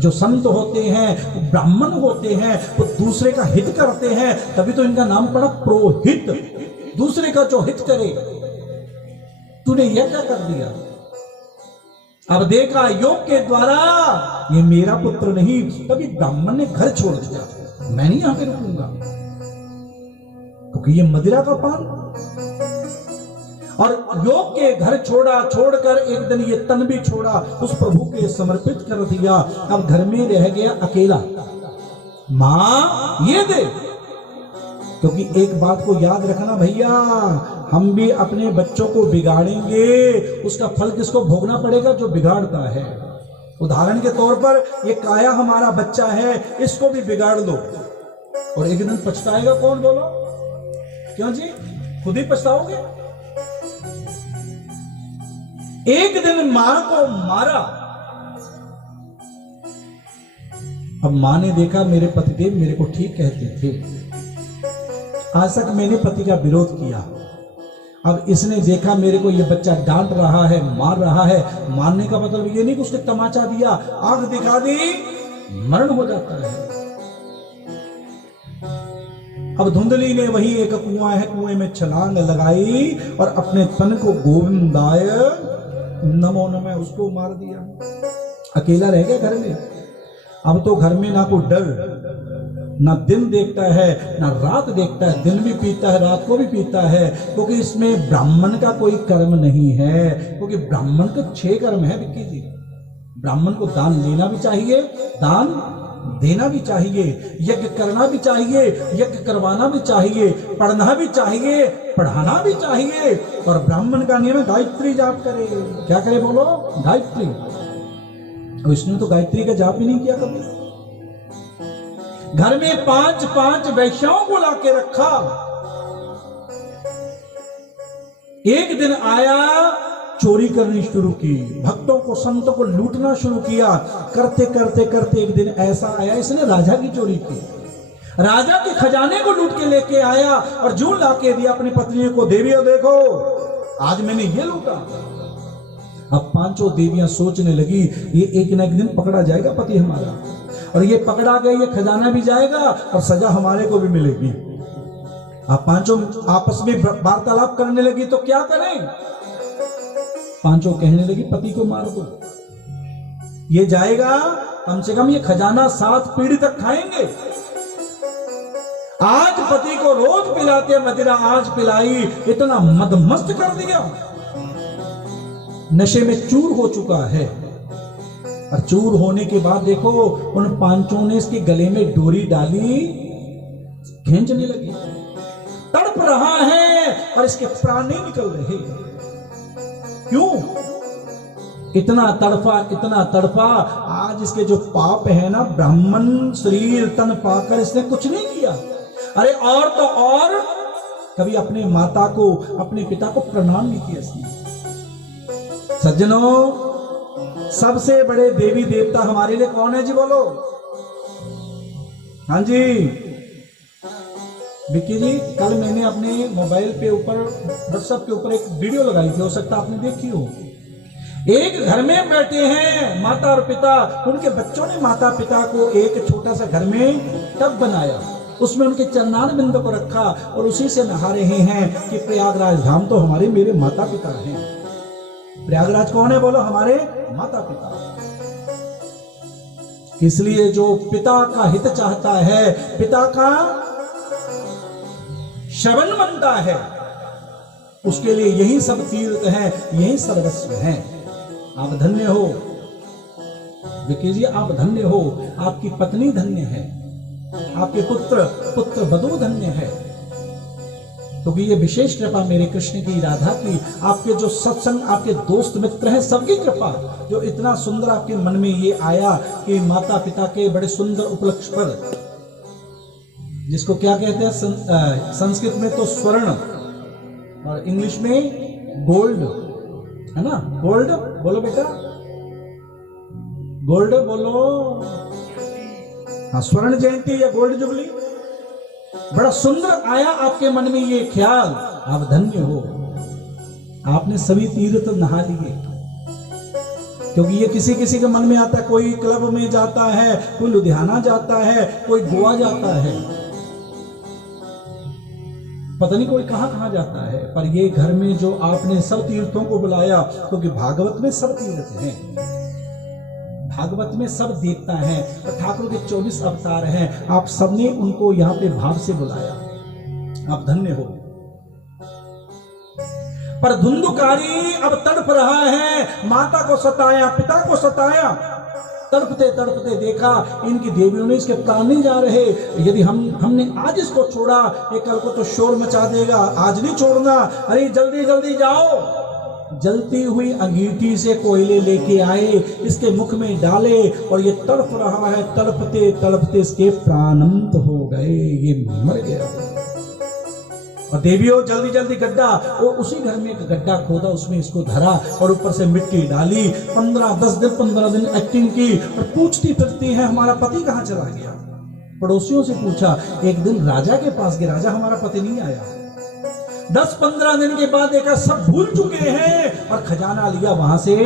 जो संत होते हैं, वो ब्राह्मण होते हैं, वो दूसरे का हित करते हैं, तभी तो इनका नाम पड़ा पुरोहित, दूसरे का जो हित करे। तूने यह क्या कर दिया? अब देखा योग के द्वारा ये मेरा पुत्र नहीं, तभी ब्राह्मण ने घर छोड़ दिया, मैं नहीं यहां पे रुकूंगा, क्योंकि ये मदिरा का पान। और योग के घर छोड़ा, छोड़कर एक दिन ये तन भी छोड़ा, उस प्रभु के समर्पित कर दिया। अब घर में रह गया अकेला। मां ये दे, क्योंकि एक बात को याद रखना भैया, हम भी अपने बच्चों को बिगाड़ेंगे, उसका फल किसको भोगना पड़ेगा? जो बिगाड़ता है। उदाहरण के तौर पर ये काया हमारा बच्चा है, इसको भी बिगाड़ दो और एक दिन पछताएगा कौन? बोलो क्यों जी? खुद ही पछताओगे। एक दिन मां को मारा। अब मां ने देखा मेरे पतिदेव मेरे को ठीक कहते थे, आज तक मैंने पति का विरोध किया, अब इसने देखा मेरे को ये बच्चा डांट रहा है, मार रहा है। मारने का मतलब ये नहीं कि उसने तमाचा दिया, आंख दिखा दी, मरण हो जाता है। अब धुंधली ने वही एक कुआं है, कुएं में छलांग लगाई और अपने तन को गोविंदाय नमो नमः उसको मार दिया। अकेला रह गया घर में। अब तो घर में ना कोई डर, ना दिन देखता है ना रात देखता है, दिन भी पीता है रात को भी पीता है, क्योंकि इसमें ब्राह्मण का कोई कर्म नहीं है। क्योंकि ब्राह्मण के 6 कर्म है विक्की जी। ब्राह्मण को दान लेना भी चाहिए, दान देना भी चाहिए, यज्ञ करना भी चाहिए, यज्ञ करवाना भी चाहिए, पढ़ना भी चाहिए, पढ़ाना भी चाहिए। और ब्राह्मण का नियम है गायत्री जाप करे। क्या करे बोलो? गायत्री। इसने तो गायत्री का जाप ही नहीं किया कभी। घर में 5-5 वैश्याओं को लाके रखा। एक दिन आया, चोरी करनी शुरू की, भक्तों को संतों को लूटना शुरू किया। करते करते करते एक दिन ऐसा आया, इसने राजा की चोरी की, राजा के खजाने को लूट के लेके आया और जो लाके दिया अपनी पत्नी को, देवियों देखो आज मैंने ये लूटा। अब 5 देवियां सोचने लगी ये एक न एक दिन पकड़ा जाएगा पति हमारा, और ये पकड़ा गया, ये खजाना भी जाएगा और सजा हमारे को भी मिलेगी। अब 5 आपस में वार्तालाप करने लगी, तो क्या करें? 5 कहने लगी पति को मार दो, ये जाएगा, कम से कम ये खजाना 7 पीढ़ी तक खाएंगे। आज पति को रोज पिलाते मदिरा, आज पिलाई, इतना मदमस्त कर दिया, नशे में चूर हो चुका है। और चूर होने के बाद देखो उन 5 ने इसके गले में डोरी डाली, खींचने लगी, तड़प रहा है और इसके प्राण नहीं निकल रहे। क्यों? इतना तड़फा, इतना तड़फा। आज इसके जो पाप है ना, ब्राह्मण शरीर तन पाकर इसने कुछ नहीं किया। अरे और तो और कभी अपने माता को, अपने पिता को प्रणाम नहीं किया इसने। सज्जनों, सबसे बड़े देवी देवता हमारे लिए कौन है जी? बोलो। हाँ जी विक्की जी, कल मैंने अपने मोबाइल पे ऊपर, व्हाट्सएप के ऊपर एक वीडियो लगाई थी, हो सकता आपने देखी हो। एक घर में बैठे हैं माता और पिता, उनके बच्चों ने माता पिता को एक छोटा सा घर में टब बनाया, उसमें उनके चरणार बिंद को रखा और उसी से नहा रहे हैं कि प्रयागराज धाम तो हमारे मेरे माता पिता हैं। प्रयागराज कौन है? बोलो हमारे माता पिता। इसलिए जो पिता का हित चाहता है, पिता का श्रवण बनता है, उसके लिए यही सब तीर्थ है, यही सर्वस्व है। आप धन्य हो विकी जी, आप धन्य हो, आपकी पत्नी धन्य है, आपके पुत्र वधू धन्य है। क्योंकि ये विशेष कृपा मेरे कृष्ण की, राधा की, आपके जो सत्संग, आपके दोस्त मित्र हैं, सबकी कृपा, जो इतना सुंदर आपके मन में ये आया कि माता पिता के बड़े सुंदर उपलक्ष्य पर, जिसको क्या कहते हैं संस्कृत में तो स्वर्ण और इंग्लिश में गोल्ड है ना, गोल्ड बोलो बेटा, गोल्ड बोलो, हाँ स्वर्ण जयंती या गोल्ड जुबली। बड़ा सुंदर आया आपके मन में ये ख्याल, आप धन्य हो, आपने सभी तीर्थ नहा लिए। क्योंकि ये किसी किसी के मन में आता है, कोई क्लब में जाता है, कोई लुधियाना जाता है, कोई गोवा जाता है, पता नहीं कोई कहां कहां जाता है। पर ये घर में जो आपने सब तीर्थों को बुलाया, क्योंकि भागवत में सब तीर्थ हैं, भागवत में सब देवता हैं और ठाकुर के 24 अवतार हैं। आप सबने उनको यहाँ पे भाव से बुलाया, आप धन्य हो। पर धुंधुकारी अब तड़प रहा है, माता को सताया, पिता को सताया, तड़पते तड़पते देखा इनकी देवियों ने इसके प्राण नहीं जा रहे। यदि हमने आज इसको छोड़ा, ये कल को तो शोर मचा देगा, आज नहीं छोड़ना। अरे जल्दी जल्दी जाओ। जलती हुई अंगीठी से कोयले लेके आए, इसके मुख में डाले और ये तड़प रहा है। तड़पते तड़पते इसके प्राणंत हो गए, ये मर गया। और देवियों जल्दी जल्दी गड्ढा, वो उसी घर में एक गड्ढा खोदा, उसमें इसको धरा और ऊपर से मिट्टी डाली। 15 दिन एक्टिंग की और पूछती फिरती है हमारा पति कहाँ चला गया। पड़ोसियों से पूछा, एक दिन राजा के पास गया, राजा हमारा पति नहीं आया। 10-15 दिन के बाद देखा सब भूल चुके हैं और खजाना लिया, वहां से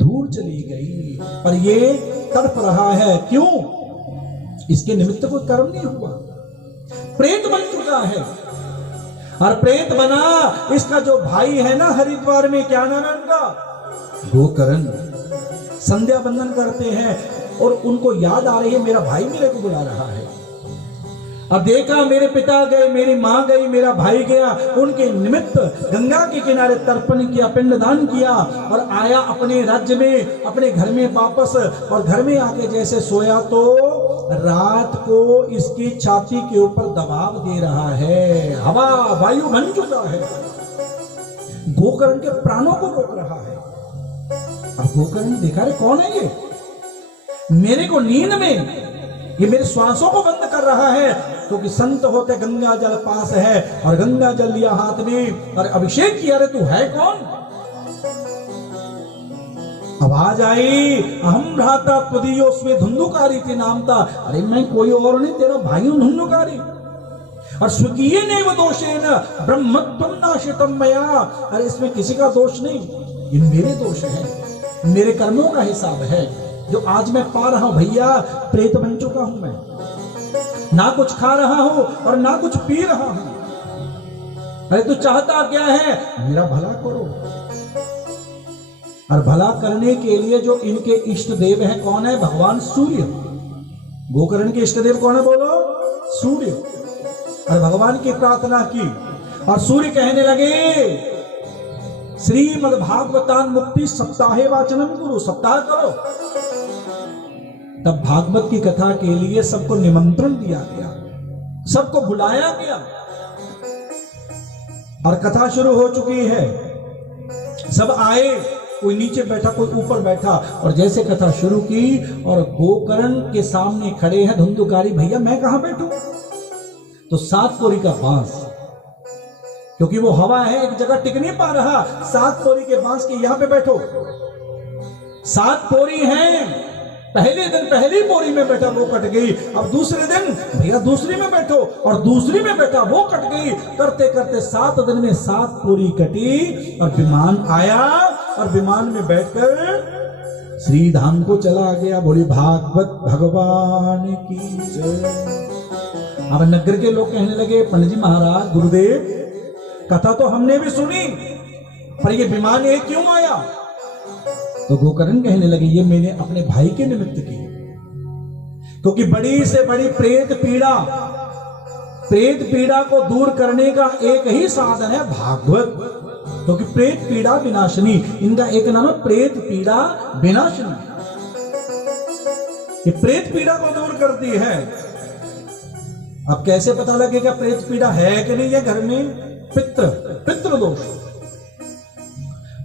दूर चली गई। पर ये तड़प रहा है, क्यों? इसके निमित्त कोई कर्म नहीं हुआ, प्रेत बन चुका है। और प्रेत बना इसका जो भाई है ना हरिद्वार में, क्या नाम है उनका? गोकर्ण। संध्या बंदन करते हैं और उनको याद आ रही है मेरा भाई मेरे को बुला रहा है। अब देखा मेरे पिता गए, मेरी मां गई, मेरा भाई गया, उनके निमित्त गंगा के किनारे तर्पण किया, पिंडदान किया और आया अपने राज्य में, अपने घर में वापस। और घर में आके जैसे सोया तो रात को इसकी छाती के ऊपर दबाव दे रहा है, हवा वायु बन चुका है, गोकर्ण के प्राणों को रोक रहा है। अब गोकर्ण देखा रे कौन है ये, मेरे को नींद में ये मेरे श्वासों को बंद कर रहा है। क्योंकि संत होते गंगा जल पास है और गंगा जल लिया हाथ में और अभिषेक किया। रे तू है कौन? आवाज आई, अहम भ्राता त्वदीयोस्मि धुंधुकारी के नाम था। अरे मैं कोई और नहीं, तेरा भाई हूं धुंधुकारी। और स्वकीय नैव दोषेन ब्रह्मत्वं नाशितम मया। अरे इसमें किसी का दोष नहीं, ये मेरे दोष है, मेरे कर्मों का हिसाब है जो आज मैं पा रहा हूं। भैया प्रेत बन चुका हूं मैं, ना कुछ खा रहा हूं और ना कुछ पी रहा हूं। अरे तू चाहता क्या है? मेरा भला करो। और भला करने के लिए जो इनके इष्ट देव हैं, कौन है? भगवान सूर्य। गोकर्ण के इष्ट देव कौन है? बोलो, सूर्य। और भगवान की प्रार्थना की और सूर्य कहने लगे, श्रीमद् भागवतान मुक्ति सप्ताहे वाचनम गुरु, सप्ताह करो। तब भागवत की कथा के लिए सबको निमंत्रण दिया गया, सबको बुलाया गया और कथा शुरू हो चुकी है। सब आए, कोई नीचे बैठा, कोई ऊपर बैठा। और जैसे कथा शुरू की और गोकर्ण के सामने खड़े हैं धुंधुकारी, भैया मैं कहां बैठूं? तो 7 कोरी का बांस, क्योंकि वो हवा है, एक जगह टिक नहीं पा रहा। 7 कोरी के बांस के यहां पे बैठो। 7 कोरी हैं। पहले दिन पहली बोरी में बैठा, वो कट गई। अब दूसरे दिन भैया दूसरी में बैठो और दूसरी में बैठा, वो कट गई। करते करते 7 दिन में 7 बोरी कटी और विमान आया और विमान में बैठकर श्रीधाम को चला गया। बोली भागवत भगवान की जय। अब नगर के लोग कहने लगे, पंडित जी महाराज, गुरुदेव, कथा तो हमने भी सुनी, पर ये विमान ये क्यों आया? तो गोकर्ण कहने लगे, ये मैंने अपने भाई के निमित्त की। क्योंकि बड़ी से बड़ी प्रेत पीड़ा को दूर करने का एक ही साधन है, भागवत। क्योंकि प्रेत पीड़ा विनाशिनी, इनका एक नाम है प्रेत पीड़ा विनाशिनी। ये प्रेत पीड़ा को दूर करती है। अब कैसे पता लगेगा प्रेत पीड़ा है कि नहीं है घर में?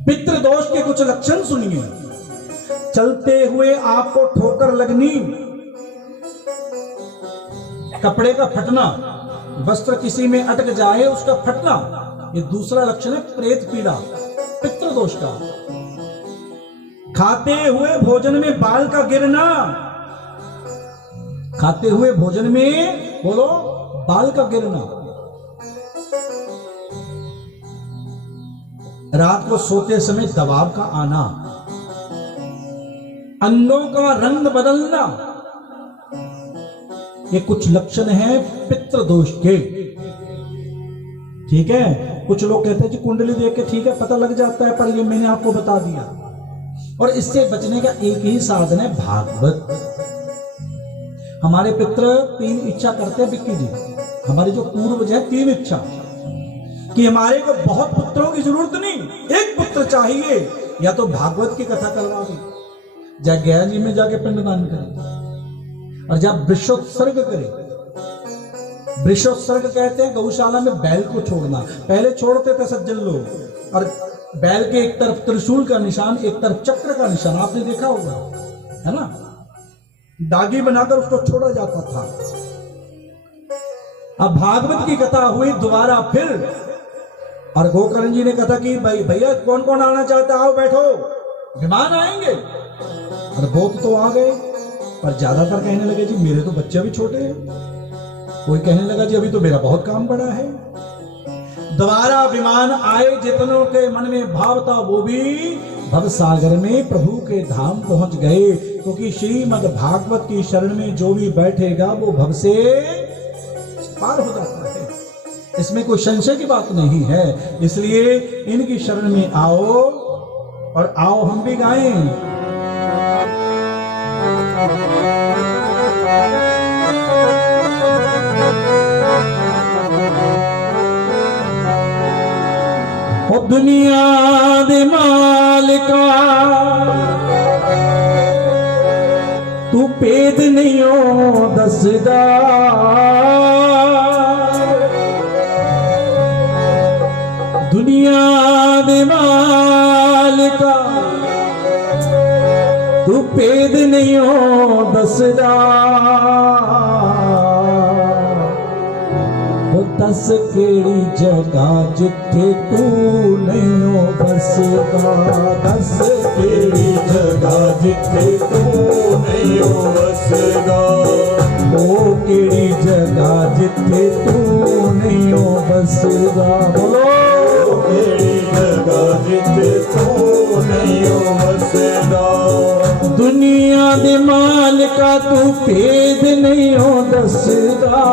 पितृदोष के कुछ लक्षण सुनिए। चलते हुए आपको ठोकर लगनी, कपड़े का फटना, वस्त्र किसी में अटक जाए उसका फटना, ये दूसरा लक्षण है प्रेत पीड़ा, पितृदोष का। खाते हुए भोजन में बाल का गिरना, खाते हुए भोजन में बोलो बाल का गिरना, रात को सोते समय दबाव का आना, अन्नों का रंग बदलना, ये कुछ लक्षण हैं पितृ दोष के। ठीक है, कुछ लोग कहते हैं कि कुंडली देख के ठीक है पता लग जाता है, पर ये मैंने आपको बता दिया। और इससे बचने का एक ही साधन है भागवत। हमारे पितृ 3 इच्छा करते हैं विक्की जी, हमारे जो पूर्वज है 3 इच्छा कि हमारे को बहुत पुत्रों की जरूरत नहीं, एक पुत्र चाहिए, या तो भागवत की कथा करवावे, या गया जी में जाके पिंडदान करे, और जब वृषोत्सर्ग करे। वृषोत्सर्ग कहते हैं गौशाला में बैल को छोड़ना। पहले छोड़ते थे सज्जन लोग, और बैल के एक तरफ त्रिशूल का निशान, एक तरफ चक्र का निशान, आपने देखा होगा है ना, दागी बनाकर उसको छोड़ा जाता था। अब भागवत की कथा हुई दोबारा फिर, और गोकर्ण जी ने कहा कि भाई भैया कौन कौन आना चाहता है, आओ बैठो, विमान आएंगे। और बहुत तो आ गए, पर ज्यादातर कहने लगे जी मेरे तो बच्चे भी छोटे हैं। कोई कहने लगा जी अभी तो मेरा बहुत काम बड़ा है। दोबारा विमान आए, जितनों के मन में भाव था वो भी भव सागर में प्रभु के धाम पहुंच गए, क्योंकि श्रीमद् भागवत की शरण में जो भी बैठेगा वो भव से पार हो जाता है, इसमें कोई संशय की बात नहीं है। इसलिए इनकी शरण में आओ, और आओ हम भी गाएं। ओ दुनिया दे मालिका तू भेद नहीं हो दसदा, दुनिया दे मालिका तू भेद नहीं हो दसदा, दस केड़ी जगह जिथे तू नहीं हो बसदा, दस केड़ी जगह जिथे तू नहीं हो बसदा, ओ केड़ी जगह जिथे तू नहीं हो बसदा, बोलो केड़ी जगह जिथे तू नहीं हो बसदा, दुनिया दे मालिका तू भेद नहीं हो दसदा,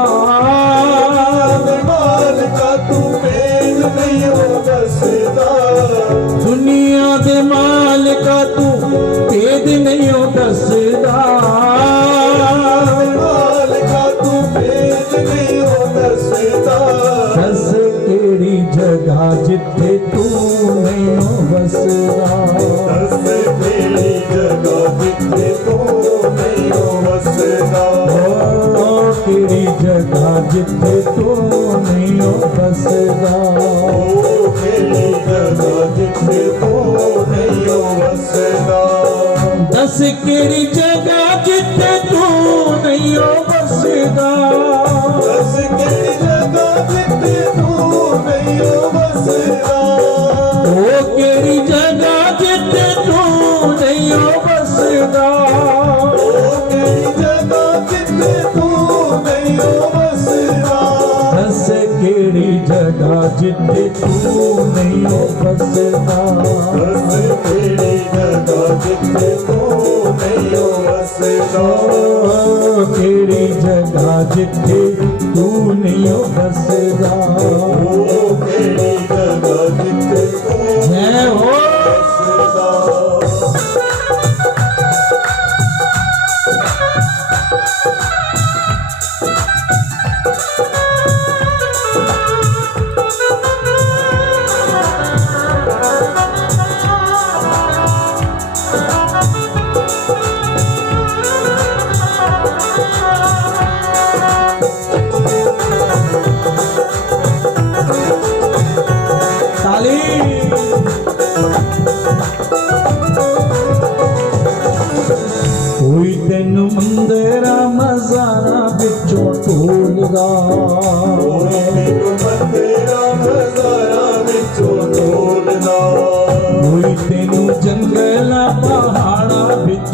मालिका तू भेद नहीं हो दसदा, दुनिया दे मालिका तू भेद नहीं हो दसदा, मालिका तू भेद नहीं हो दसदा, दस केड़ी जगह जिथे तू नहीं हो बसदा, दस केड़ी जगह जिथे तू नहीं हो बसदा, ओ केड़ी जगह जिथे तू नहीं हो बसदा, ओ केड़ी जगह जिथे तू नहीं हो बसदा, दस केड़ी जगह जिथे तू नहीं हो बसदा, दस केड़ी जगह जिथे तू नहीं हो बसदा, ओ केड़ी जगह जिथे तू नहीं हो बसदा, ओ केड़ी जगह जिथे तू नहीं हो बसदा, दस केड़ी जगह जिथे तू नहीं हो बसदा, दस केड़ी जगह जिथे तू नहीं हो बसदा, ओ केड़ी जगह जिथे तू नहीं हो बसदा, ओ केड़ी जगह जिथे तू जय हो। बसदा।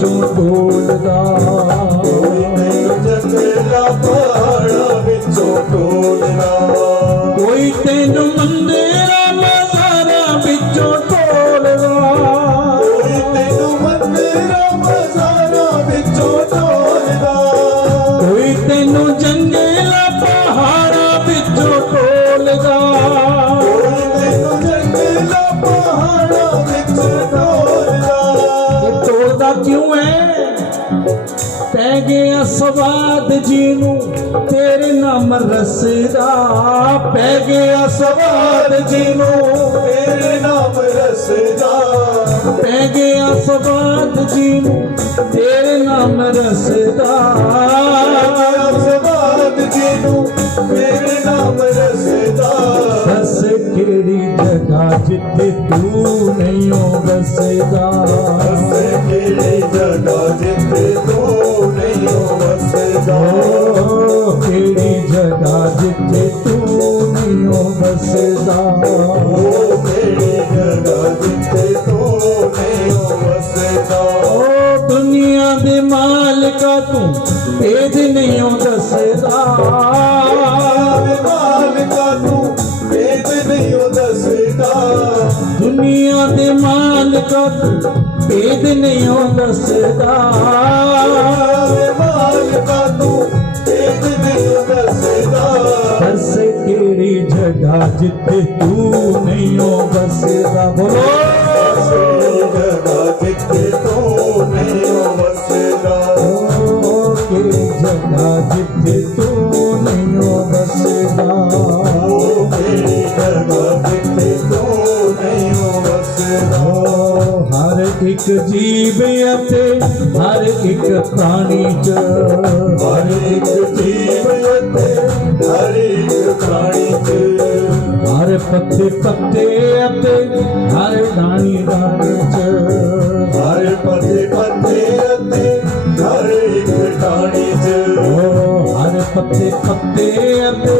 बिचों टोलदा कोई तैनू जंगला पहाड़ा विचों टोलदा कोई तेनू मंदिरा मज़ारा बिचों टोलदा कोई तैनू मंदिरा मज़ारा विचों टोलदा कोई तेनू जंगला पहाड़ा बिचों टोलदा कोई तैनू जंगला पहाड़ा विचों टोलदा ये टोलदा क्यों है पै गया सवाद जीनू तेरे नाम रसदा पै गया सवाद जीनू तेरे नाम रसदा पै गया सवाद जीनू तेरे नाम रसदा सवाद जीनू तेरे नाम रसदा दस केड़ी जगह जिथे तू नहीं हो बसदा बस केड़ी जगह जिथे तू नहीं हो बसदा केड़ी जगह जिथे तू नहीं हो बसदा केड़ी जगह जिथे तू नहीं हो बसदा ओ दुनिया दे मालिका तू भेद नहीं हो दसदा मालिका तू भेद नहीं हो दसदा दुनिया दे मालिका तू भेद नहीं हो दसदा मालिका तू भेद नहीं हो दसदा दस केड़ी जगह जिथे तू नहीं हो बसदा बोलो जगह जिथे तू नहीं हो बसदा केड़ी जगह जिथे तू नहीं हो बसदा केड़ी जगह जिथे तू नहीं हो बसदा हर एक जीव अते हर एक प्राणी च हर एक जीव अते हर एक प्राणी च हर पत्ते पत्ते अते हर डाणी डाणी च हर पते पते अते हर एक टाणी च हर पत्ते पत्ते अते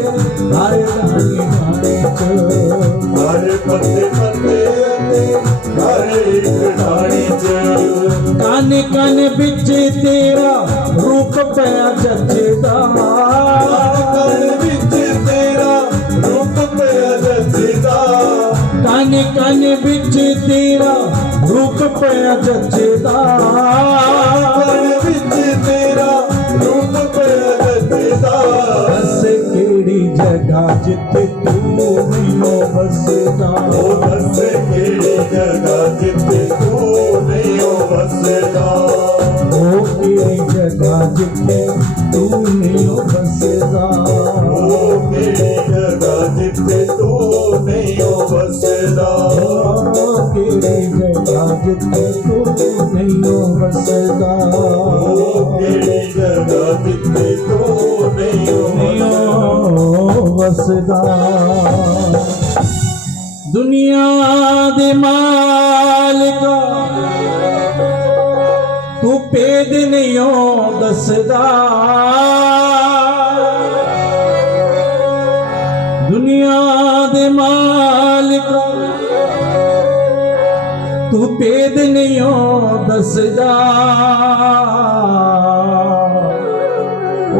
हर डाणी डाणी च हर पते पते अते हर एक टाणी च कान कान बिच तेरा रूप पया जचदा कण विच तेरा रूप पिया जचदा कान कान बिच तेरा रूप पया जचदा कण विच तेरा रूप पिया जचदा बस केड़ी जगह जिथे तू नहीं हो बसदा ओ दस केड़ी जगह जिथे तू नहीं हो बसदा ओ केड़ी जगह जिथे तू नहीं हो बसदा ओ केड़ी जगह जिथे तू नहीं हो बसदा ओ केड़ी जगह जिथे तू नहीं हो बसदा ओ केड़ी जगह जिथे तू नहीं हो नहीं बसदा हो बसदा दुनिया दे मालिका तू भेद नहीं हो दसदा दुनिया दे मालिका तू भेद नहीं हो दसदा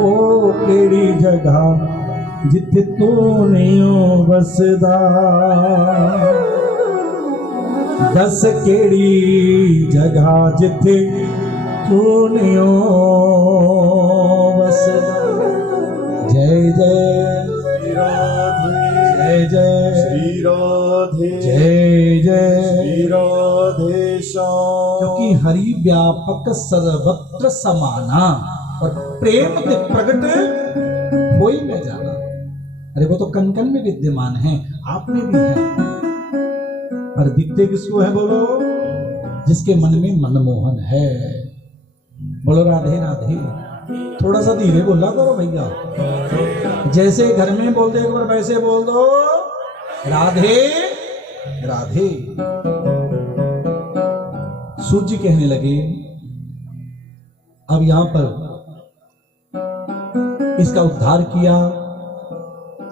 ओ केड़ी जगह जिथे तू नहीं हो बसदा दस केड़ी जगह जिथे तू नहीं हो बसदा जय जय जय जय श्री राधे जय जय श्री राधे श्याम क्योंकि हरि व्यापक सर्वत्र समाना और प्रेम के प्रगट कोई में जाना। अरे वो तो कन कन में विद्यमान है, आप में भी है। और दिखते किसको है बोलो? जिसके मन में मनमोहन है। बोलो राधे राधे। थोड़ा सा धीरे बोला करो भैया, जैसे घर में बोलते एक बार वैसे बोल दो राधे राधे। सूर्य कहने लगे अब यहां पर इसका उद्धार किया।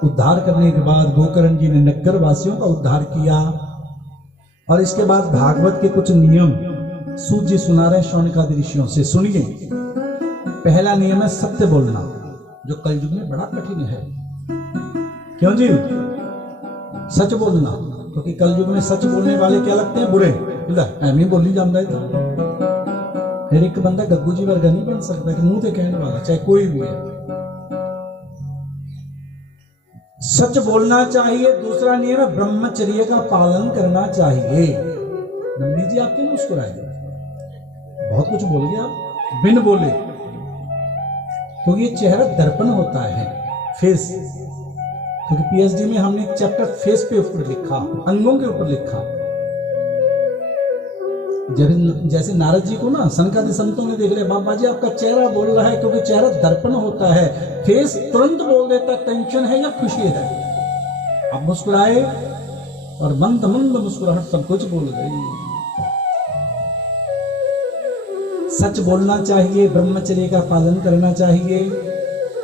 उद्धार करने के बाद गोकर्ण जी ने नगर वासियों का उद्धार किया और इसके बाद भागवत के कुछ नियम सूत जी सुना रहे शौनकादि ऋषियों से, सुनिए। पहला नियम है सत्य बोलना, जो कलयुग में बड़ा कठिन है। क्यों जी? सच बोलना, क्योंकि कलयुग में सच बोलने वाले क्या लगते हैं? बुरे। एम ही बोली जान रहे था। फिर एक बंदा गग्गू जी वर्गा नहीं बन सकता कि मुंह पे कहने वाला, चाहे कोई भी है। सच बोलना चाहिए। दूसरा नियम है ब्रह्मचर्य का पालन करना चाहिए। नंदी जी आप क्यों मुस्कुराए? बहुत कुछ बोल गया आप, बिन बोले। क्योंकि ये चेहरा दर्पण होता है, फेस। क्योंकि पीएचडी में हमने एक चैप्टर फेस पे ऊपर लिखा, अंगों के ऊपर लिखा। जैसे नारद जी को ना सनकादि संतों ने देख लिया, बाबा जी आपका चेहरा बोल रहा है, क्योंकि चेहरा दर्पण होता है। फेस तुरंत बोल देता टेंशन है या खुशी है। आप मुस्कुराए और मंद मंद मुस्कुराहट सब कुछ बोल गई। सच बोलना चाहिए, ब्रह्मचर्य का पालन करना चाहिए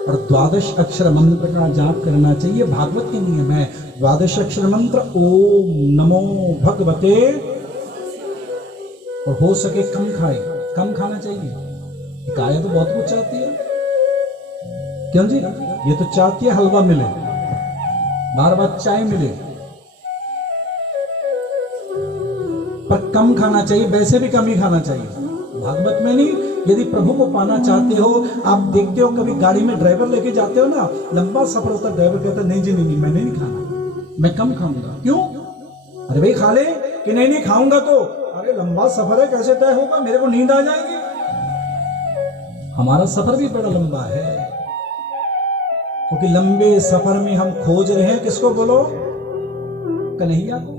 और 12 अक्षर मंत्र का जाप करना चाहिए। भागवत के नियम है 12 अक्षर मंत्र, ओम नमो भगवते। और हो सके कम खाए, कम खाना चाहिए। गाय तो बहुत कुछ चाहती है, क्यों जी? ये तो चाहती है हलवा मिले, बार बार चाय मिले, पर कम खाना चाहिए। वैसे भी कम ही खाना चाहिए, भागवत में नहीं। यदि प्रभु को पाना चाहते हो, आप देखते हो कभी गाड़ी में ड्राइवर लेके जाते हो ना, लंबा सफर होता है, ड्राइवर कहता है नहीं जी नहीं, मैंने नहीं खाना, मैं कम खाऊंगा। क्यों? अरे भाई खा ले। कि नहीं खाऊंगा तो, अरे लंबा सफर है, कैसे तय होगा, मेरे को नींद आ जाएगी। हमारा सफर भी बड़ा लंबा है, क्योंकि लंबे सफर में हम खोज रहे हैं किसको? बोलो, कन्हैया को।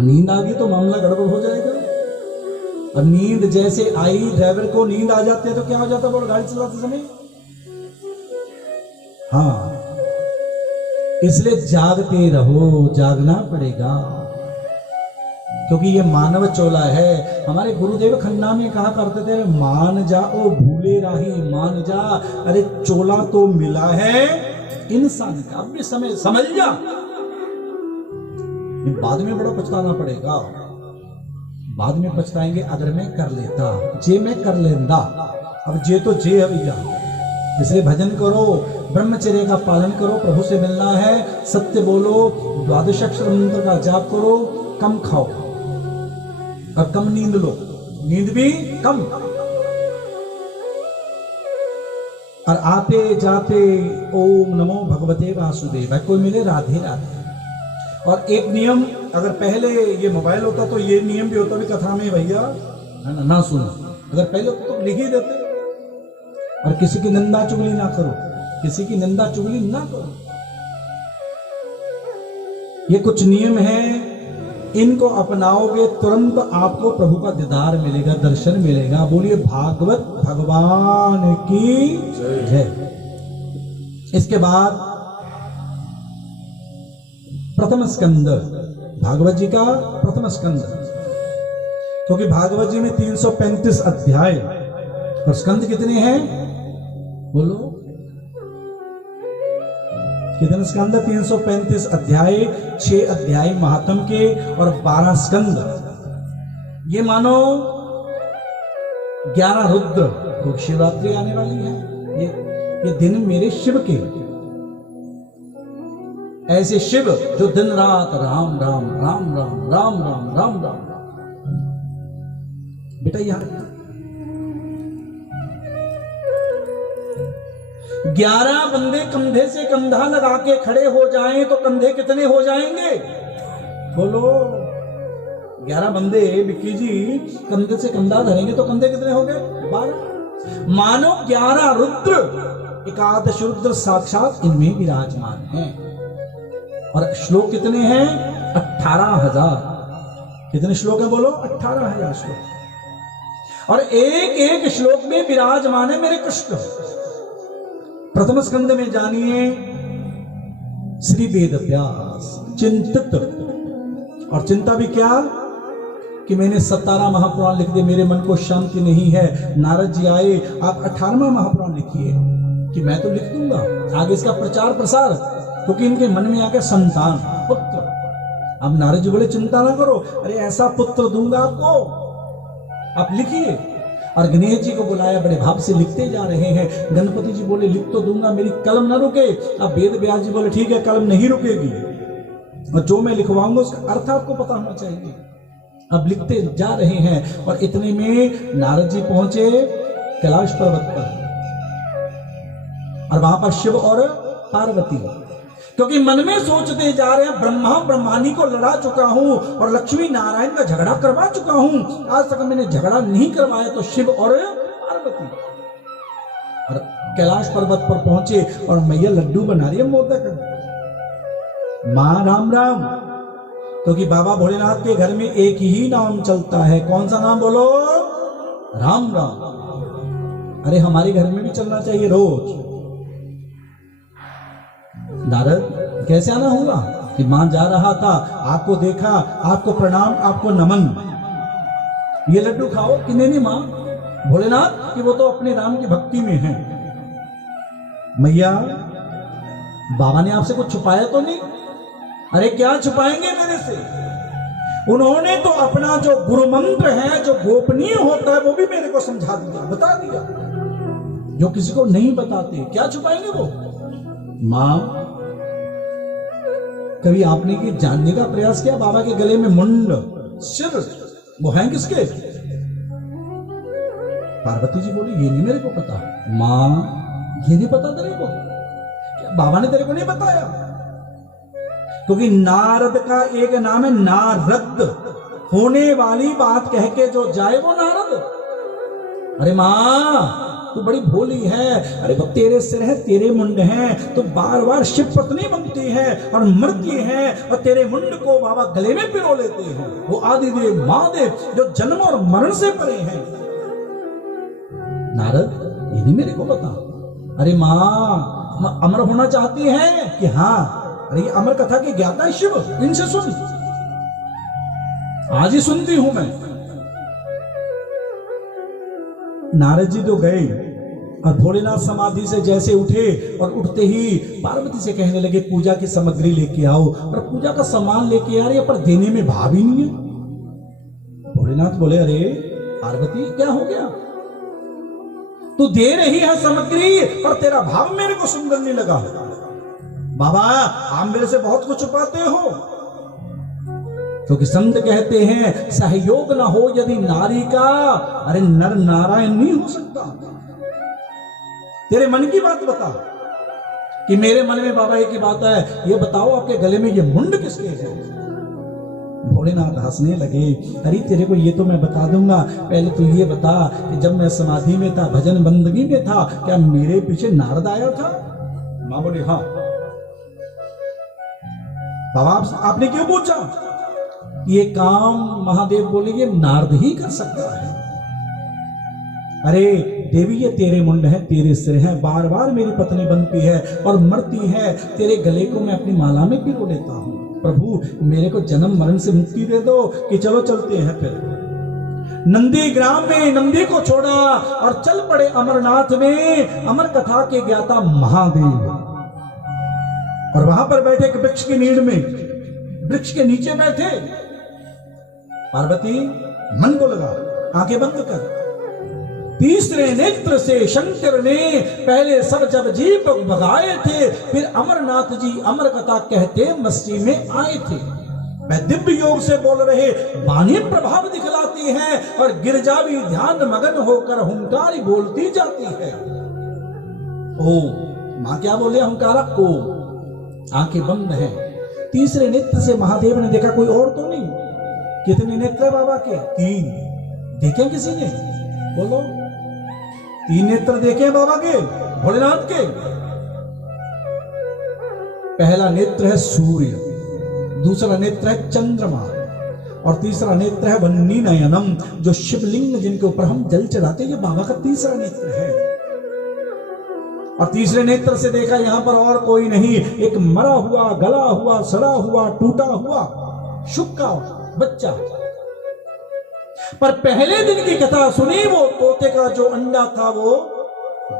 नींद आ गई तो मामला गड़बड़ हो जाएगा। और नींद जैसे आई, ड्राइवर को नींद आ जाती है तो क्या हो जाता है? बोलो, गाड़ी चलाते समय। हाँ, इसलिए जागते रहो, जागना पड़ेगा, क्योंकि ये मानव चोला है। हमारे गुरुदेव खन्ना में कहा करते थे, मान जा ओ भूले राही मान जा। अरे चोला तो मिला है इंसान का, अब भी समय समझ जा। बाद में बड़ा पछताना पड़ेगा, बाद में पछताएंगे अगर मैं कर लेता, जे मैं कर लेंदा। अब जे तो जे है भैया। इसलिए भजन करो, ब्रह्मचर्य का पालन करो, प्रभु से मिलना है, सत्य बोलो, 12 अक्षर मंत्र का जाप करो, कम खाओ और कम नींद लो, नींद भी कम। और आते जाते ओम नमो भगवते वासुदेव, कोई मिले राधे राधे। और एक नियम, अगर पहले ये मोबाइल होता तो ये नियम भी होता भी कथा में भैया ना सुनो। अगर पहले होता तो लिख ही देते। और किसी की निंदा चुगली ना करो, किसी की निंदा चुगली ना करो। ये कुछ नियम हैं, इनको अपनाओगे तुरंत आपको प्रभु का दीदार मिलेगा, दर्शन मिलेगा। बोलिए भागवत भगवान की जय। इसके बाद प्रथम स्कंद, भागवत जी का प्रथम स्कंद, क्योंकि भागवत जी में 335 अध्याय और स्कंद कितने हैं? बोलो कितने स्कंद? 335 अध्याय, 6 अध्याय महात्म के और 12 स्कंद। ये मानो 11 रुद्र, क्योंकि शिवरात्रि आने वाली है। ये दिन मेरे शिव के, ऐसे शिव जो दिन रात राम राम राम राम राम राम राम राम। बेटा यहां 11 बंदे कंधे से कंधा लगा के खड़े हो जाएं तो कंधे कितने हो जाएंगे? बोलो 11 बंदे विक्की जी कंधे से कंधा धरेंगे तो कंधे कितने हो गए? 12। मानो 11 रुद्र, एकादश रुद्र साक्षात इनमें विराजमान हैं। और श्लोक कितने हैं? 18,000। कितने श्लोक है? बोलो 18,000 श्लोक। और एक एक श्लोक में विराजमान है मेरे कृष्ण। प्रथम स्कंद में जानिए श्री वेद व्यास चिंतित, और चिंता भी क्या कि मैंने 17 महापुराण लिख दिए, मेरे मन को शांति नहीं है। नारद जी आए, आप 18वां महापुराण लिखिए, कि मैं तो लिख दूंगा आगे इसका प्रचार प्रसार, क्योंकि इनके मन में आ गया संतान, पुत्र। अब नारद जी बोले चिंता ना करो, अरे ऐसा पुत्र दूंगा आपको आप लिखिए। और गणेश जी को बुलाया, बड़े भाव से लिखते जा रहे हैं। गणपति जी बोले लिख तो दूंगा, मेरी कलम ना रुके। अब वेद व्यास जी बोले ठीक है, कलम नहीं रुकेगी, और जो मैं लिखवाऊंगा उसका अर्थ आपको पता होना चाहिए। अब लिखते जा रहे हैं और इतने में नारद जी पहुंचे कैलाश पर्वत पर, और वहां पर शिव और पार्वती, क्योंकि मन में सोचते जा रहे हैं ब्रह्मा ब्रह्मानी को लड़ा चुका हूं और लक्ष्मी नारायण का झगड़ा करवा चुका हूं, आज तक मैंने झगड़ा नहीं करवाया, तो शिव और पार्वती। और कैलाश पर्वत पर पहुंचे और मैया लड्डू बना रही है मोदक। मां राम राम, क्योंकि बाबा भोलेनाथ के घर में एक ही नाम चलता है, कौन सा नाम बोलो? राम राम। अरे हमारे घर में भी चलना चाहिए रोज। नारद कैसे आना हुआ कि मां जा रहा था, आपको देखा, आपको प्रणाम, आपको नमन, ये लड्डू खाओ कि नहीं मां? भोलेनाथ कि वो तो अपने राम की भक्ति में है। मैया बाबा ने आपसे कुछ छुपाया तो नहीं? अरे क्या छुपाएंगे मेरे से? उन्होंने तो अपना जो गुरु मंत्र है, जो गोपनीय होता है, वो भी मेरे को समझा दिया, बता दिया, जो किसी को नहीं बताते। क्या छुपाएंगे वो? मां कभी आपने ये जानने का प्रयास किया बाबा के गले में मुंड, सिर, वो हैं किसके? पार्वती जी बोली ये नहीं मेरे को पता। मां ये नहीं पता तेरे को? क्या बाबा ने तेरे को नहीं बताया? क्योंकि नारद का एक नाम है नारद, होने वाली बात कह के जो जाए वो नारद। अरे मां तू बड़ी भोली है, अरे वो तेरे सिर है, तेरे मुंड हैं, तो बार बार शिव पत्नी बनती है और मरती है, और तेरे मुंड को बाबा गले में पिरो लेते हैं। वो आदिदेव महादेव जो जन्म और मरण से परे हैं। नारद ये नहीं मेरे को पता। अरे मां अमर होना चाहती है कि हाँ? अरे ये अमर कथा की ज्ञाता है शिव, इनसे सुन, आज ही सुनती हूं मैं। नारद जी तो गए और भोलेनाथ समाधि से जैसे उठे, और उठते ही पार्वती से कहने लगे पूजा की सामग्री लेके आओ, और पूजा का सामान लेके आ रही है, पर देने में भाव ही नहीं है। भोलेनाथ बोले अरे पार्वती क्या हो गया? तू दे रही है सामग्री और तेरा भाव मेरे को सुंदर नहीं लगा। बाबा आप मेरे से बहुत कुछ छुपाते हो, क्योंकि संत कहते हैं सहयोग ना हो यदि नारी का, अरे नर नारायण नहीं हो सकता। तेरे मन की बात बता कि मेरे मन में बाबा एक ही बात है, ये बताओ आपके गले में ये मुंड किसके है? भोलेनाथ हंसने लगे, अरे तेरे को ये तो मैं बता दूंगा, पहले तू ये बता कि जब मैं समाधि में था, भजन बंदगी में था, क्या मेरे पीछे नारद आया था? मां बोली हाँ। बाबा आपने क्यों पूछा? ये काम महादेव बोले ये नारद ही कर सकता है। अरे देवी ये तेरे मुंड है, तेरे सिर है, बार बार मेरी पत्नी बनती है और मरती है, तेरे गले को मैं अपनी माला में पिरो लेता हूं। प्रभु मेरे को जन्म मरण से मुक्ति दे दो कि चलो चलते हैं। फिर नंदी ग्राम में नंदी को छोड़ा और चल पड़े अमरनाथ में, अमर कथा के ज्ञाता महादेव। और वहां पर बैठे एक वृक्ष की नीड़ में, वृक्ष के नीचे बैठे। पार्वती मन को लगा, आंखें बंद कर। तीसरे नेत्र से शंकर ने पहले सब जब जीव भगाए थे, फिर अमरनाथ जी अमर कथा कहते मस्ती में आए थे। मैं दिव्य योग से बोल रहे वाणी प्रभाव दिखलाती है, और गिरजा भी ध्यान मगन होकर हुंकारी बोलती जाती है। ओ मां क्या बोले? हुंकारा ओ। आंखें बंद हैं। तीसरे नेत्र से महादेव ने देखा कोई और तो नहीं। कितने नेत्र है बाबा के? 3। देखे किसी ने? बोलो। 3 नेत्र देखे बाबा के, भोलेनाथ के। पहला नेत्र है सूर्य, दूसरा नेत्र है चंद्रमा, और तीसरा नेत्र है वन्नी नयनम, जो शिवलिंग जिनके ऊपर हम जल चढ़ाते, ये बाबा का तीसरा नेत्र है। और तीसरे नेत्र से देखा यहां पर और कोई नहीं, एक मरा हुआ, गला हुआ, सड़ा हुआ, टूटा हुआ शुक का बच्चा। पर पहले दिन की कथा सुनी, वो तोते का जो अंडा था वो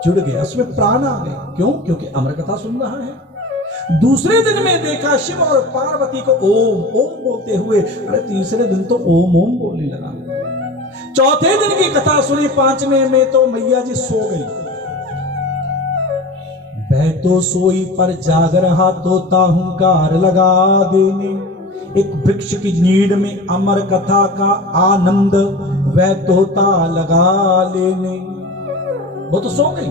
जुड़ गया, उसमें प्राण आ गए। क्यों? क्योंकि अमर कथा सुन रहा है। दूसरे दिन में देखा शिव और पार्वती को ओम ओम बोलते हुए। अरे तीसरे दिन तो ओम ओम बोलने लगा। चौथे दिन की कथा सुनी, पांचवें में तो मैया जी सो गई। वह तो सोई पर जाग रहा तोता हुंकार लगा देने, एक वृक्ष की नीड़ में अमर कथा का आनंद वह तोता लगा लेने। वो तो सो गई।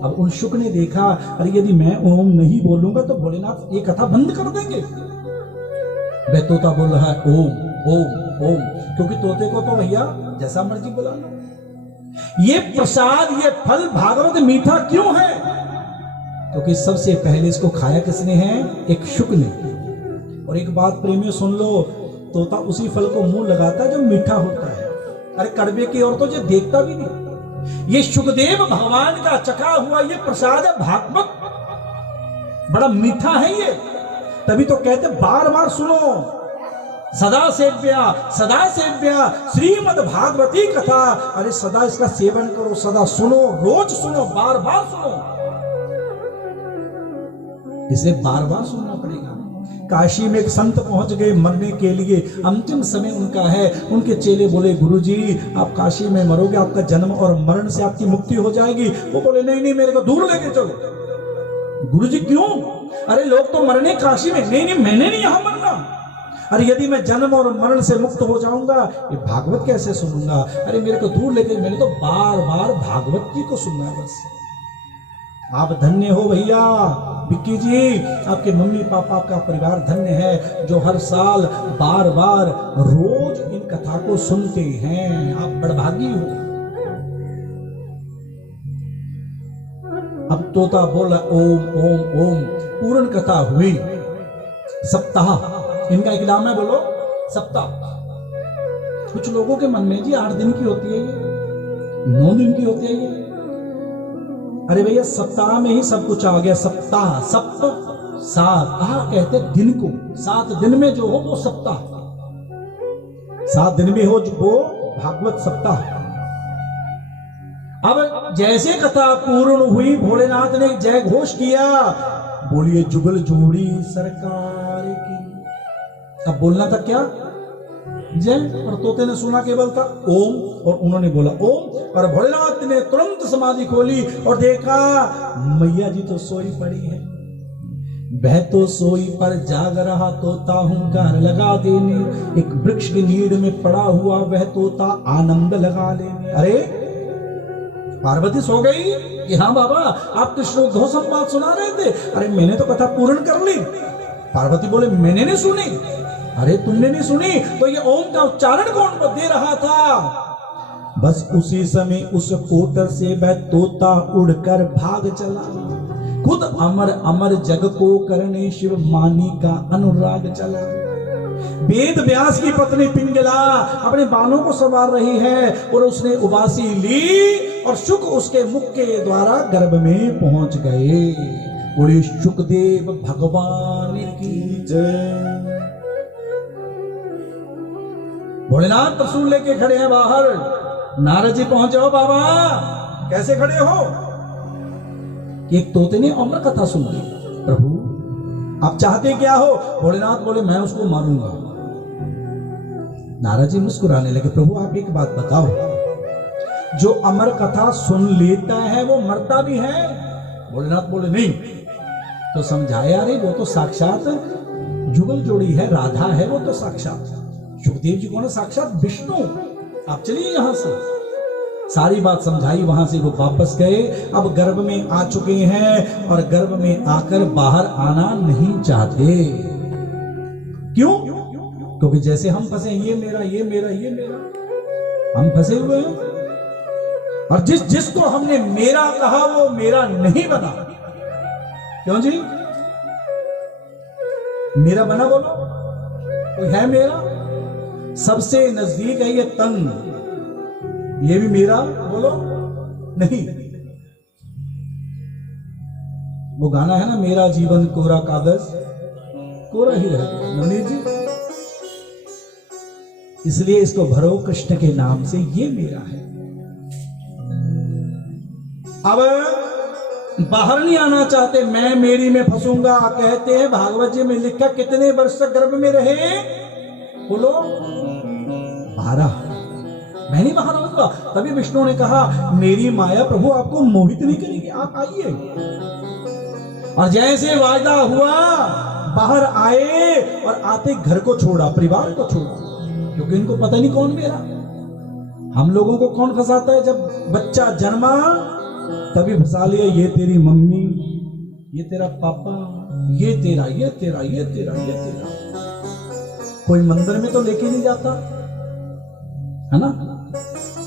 अब उन शुक ने देखा, अरे यदि मैं ओम नहीं बोलूंगा तो भोलेनाथ ये कथा बंद कर देंगे। वह तोता बोल रहा है ओम ओम ओम, क्योंकि तोते को तो भैया जैसा मर्जी बुला लो। ये प्रसाद, ये फल भागवत मीठा क्यों है? क्योंकि सबसे पहले इसको खाया किसने है? एक शुक ने। और एक बात प्रेमियों सुन लो, तोता उसी फल को मुंह लगाता है जो मीठा होता है। अरे कड़वे की ओर तो ये देखता भी नहीं। ये शुकदेव भगवान का चखा हुआ ये प्रसाद है भागवत, बड़ा मीठा है ये। तभी तो कहते बार बार सुनो, सदा सेव्या श्रीमद् भागवती कथा। अरे सदा इसका सेवन करो, सदा सुनो, रोज सुनो, बार बार सुनो। इसे बार बार सुनना पड़ेगा। काशी में एक संत पहुंच गए मरने के लिए, अंतिम समय उनका है। उनके चेले बोले गुरुजी आप काशी में मरोगे, आपका जन्म और मरण से आपकी मुक्ति हो जाएगी। वो बोले नहीं नहीं, मेरे को दूर लेके चलो। गुरुजी क्यों? अरे लोग तो मरने काशी में। नहीं नहीं, मैंने नहीं यहां मरना। अरे यदि मैं जन्म और मरण से मुक्त हो जाऊंगा, ये भागवत कैसे सुनूंगा? अरे मेरे को दूर लेके, मैंने तो बार बार भागवत जी को सुनना है बस। आप धन्य हो भैया विक्की जी, आपके मम्मी पापा का परिवार धन्य है जो हर साल बार बार रोज इन कथा को सुनते हैं। आप बड़भागी हो। अब तोता बोला ओम ओम ओम, पूर्ण कथा हुई। सप्ताह इनका एक नाम है, बोलो सप्ताह। कुछ लोगों के मन में जी 8 दिन की होती है ये, 9 दिन की होती है ये। अरे भैया सप्ताह में ही सब कुछ आ गया। सप्ताह, सप्त 7 कहते दिन को, 7 दिन में जो हो वो सप्ताह, 7 दिन में हो वो भागवत सप्ताह। अब जैसे कथा पूर्ण हुई, भोलेनाथ ने जय घोष किया, बोलिए जुगल जोड़ी सरकार की। अब बोलना था क्या? जय। और तोते ने सुना केवल था ओम, और उन्होंने बोला ओम, और भोलेनाथ ने तुरंत समाधि खोली और देखा मैया जी तो सोई पड़ी है। वह तो सोई पर जाग रहा तोता हुंकार लगा देने, एक वृक्ष की नीड़ में पड़ा हुआ वह तोता आनंद लगा लेने। अरे पार्वती सो गई कि हाँ बाबा आप कृष्णोद्भव संवाद सुना रहे थे। अरे मैंने तो कथा पूर्ण कर ली। पार्वती बोले मैंने नहीं सुनी। अरे तुमने नहीं सुनी तो ये ओम का उच्चारण कौन दे रहा था? बस उसी समय उस कोटर से वह तोता उड़कर भाग चला। खुद अमर अमर जग को करने शिव मानी का अनुराग चला। वेद व्यास की पत्नी पिंगला अपने बालों को संवार रही है और उसने उबासी ली और शुक उसके मुख के द्वारा गर्भ में पहुंच गए। बोले शुकदेव भगवान की जय। भोलेनाथ त्रिशूल लेके खड़े हैं बाहर। नारद जी पहुंचे हो बाबा, कैसे खड़े हो? एक तोते ने अमर कथा सुन ली। प्रभु आप चाहते क्या हो? भोलेनाथ बोले मैं उसको मारूंगा। नारद जी मुस्कुराने लगे। प्रभु आप एक बात बताओ, जो अमर कथा सुन लेता है वो मरता भी है? भोलेनाथ बोले नहीं। तो समझाया, अरे वो तो साक्षात जुगल जोड़ी है, राधा है वो तो साक्षात। सुखदेव जी कौन है? साक्षात विष्णु। आप चलिए यहां से। सारी बात समझाई, वहां से वो वापस गए। अब गर्भ में आ चुके हैं और गर्भ में आकर बाहर आना नहीं चाहते। क्यों? क्योंकि जैसे हम फंसे, ये मेरा ये मेरा ये मेरा, हम फंसे हुए हैं। और जिसको हमने मेरा कहा वो मेरा नहीं बना। क्यों जी? मेरा बना बोलो, कोई है मेरा? सबसे नजदीक है ये तन, ये भी मेरा बोलो नहीं। वो गाना है ना, मेरा जीवन कोरा कागज कोरा ही रहेगा, नवनीत जी। इसलिए इसको भरो कृष्ण के नाम से, ये मेरा है। अब बाहर नहीं आना चाहते, मैं मेरी में फंसूंगा कहते हैं। भागवत जी में लिखा कितने वर्ष तक गर्भ में रहे? बोलो 12। मैं नहीं बाहर आऊंगा। तभी विष्णु ने कहा मेरी माया प्रभु आपको मोहित नहीं करेगी, आप आइए। और जैसे वायदा हुआ बाहर आए और आते घर को छोड़ा, परिवार को छोड़ा, क्योंकि इनको पता नहीं कौन मेरा। हम लोगों को कौन फंसाता है, जब बच्चा जन्मा तभी फंसा लिया, ये तेरी मम्मी, ये तेरा पापा, ये तेरा, ये तेरा, ये तेरा, ये तेरा। कोई मंदिर में तो लेके नहीं जाता है ना,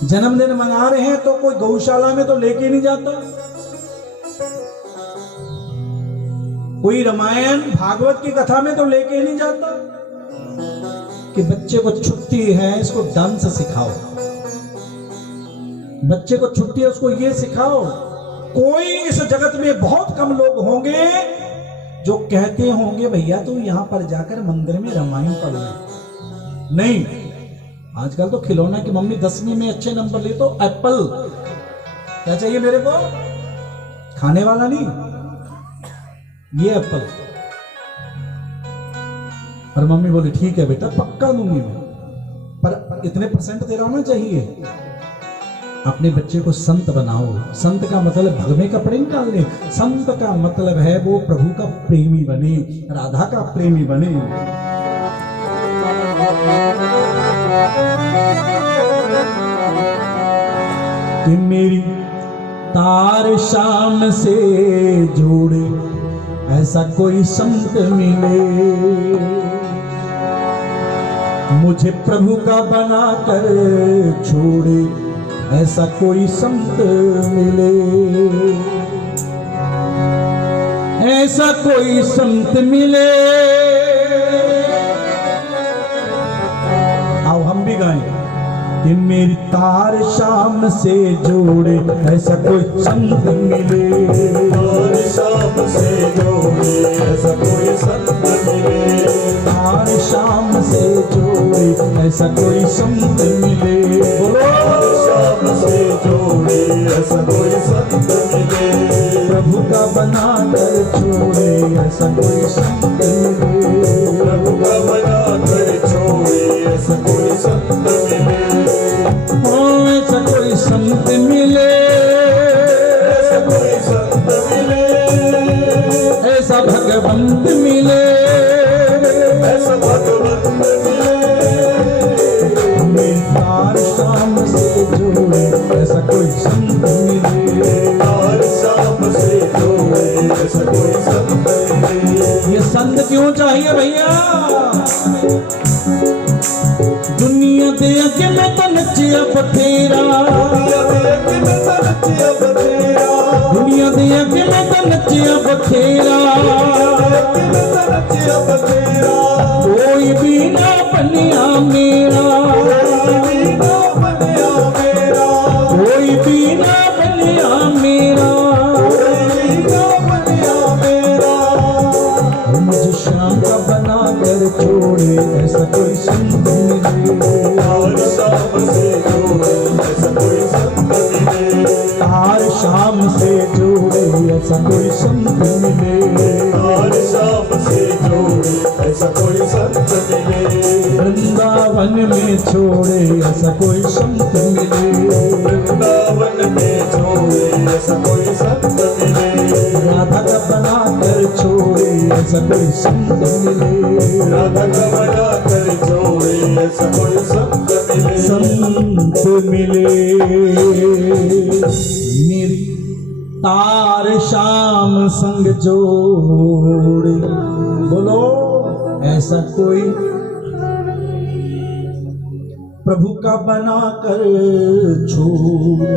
जन्मदिन मना रहे हैं तो कोई गौशाला में तो लेके नहीं जाता, कोई रामायण भागवत की कथा में तो लेके नहीं जाता कि बच्चे को छुट्टी है इसको डांस सिखाओ, बच्चे को छुट्टी है उसको ये सिखाओ। कोई इस जगत में बहुत कम लोग होंगे जो कहते होंगे भैया तू यहां पर जाकर मंदिर में रामायण पढ़ ले। नहीं, आजकल तो खिलौना की मम्मी 10वीं में अच्छे नंबर ले तो एप्पल, क्या चाहिए मेरे को, खाने वाला नहीं, ये एप्पल। और मम्मी बोली ठीक है बेटा पक्का दूंगी मैं, पर इतने परसेंट तेरा होना चाहिए। अपने बच्चे को संत बनाओ। संत का मतलब भग में कपड़े नहीं डालने, संत का मतलब है वो प्रभु का प्रेमी बने, राधा का प्रेमी बने। कि मेरी तार शाम से जोड़े ऐसा कोई संत मिले, मुझे प्रभु का बना कर छोड़े ऐसा कोई संत मिले, ऐसा कोई संत मिले। आओ हम भी गाएं कि मेरी तार शाम से जोड़े ऐसा कोई संत मिले, तार शाम से जोड़े ऐसा कोई संत मिले, तार शाम से जोड़े ऐसा कोई संत मिले। तार शाम से जोड़े ऐसा कोई संत मिले, प्रभु का बना कर छोड़े ऐसा कोई संत मिले, प्रभु का बना कर छोड़े ऐसा कोई संत मिले, ऐसा कोई संत मिले, ऐसा कोई संत मिले, ऐसा भगवंत मिले, ऐसा भगवंत मिले। मेरी तार शाम से जोड़े ऐसा कोई संत मिले, तार शाम से जोड़े ऐसा कोई संत मिले। ये संत क्यों चाहिए भैया? दुनिया दे अगे मैं तो नचिया बथेरा, दुनिया देख मैं तो नचिया बथेरा, दुनिया दे अगे मैं तो नचिया बथेरा, देख मैं तो नचिया बथेरा, कोई भी ना बनिया मेरा, कोई ना बनिया मेरा, कोई भी ना बनिया मेरा, कोई ना बनिया मेरा। मुझे शाम का बना कर छोड़े ऐसा कोई संत मिले, तार शाम से जोड़े ऐसा कोई संत मिले, तार शाम से जोड़े ऐसा कोई संत मिले, तार शाम से जोड़े ऐसा कोई संत मिले, वृंदावन में छोड़े ऐसा कोई संत मिले, वृंदावन में छोड़े ऐसा कोई संत मिले, राधा का बना कर छोड़े ऐसा कोई संत मिले, राधा का बना कर जोड़े ऐसा कोई संत मिले, संत मिले। मेरी तार शाम संग जोड़े, बोलो ऐसा कोई प्रभु का बना कर छोड़े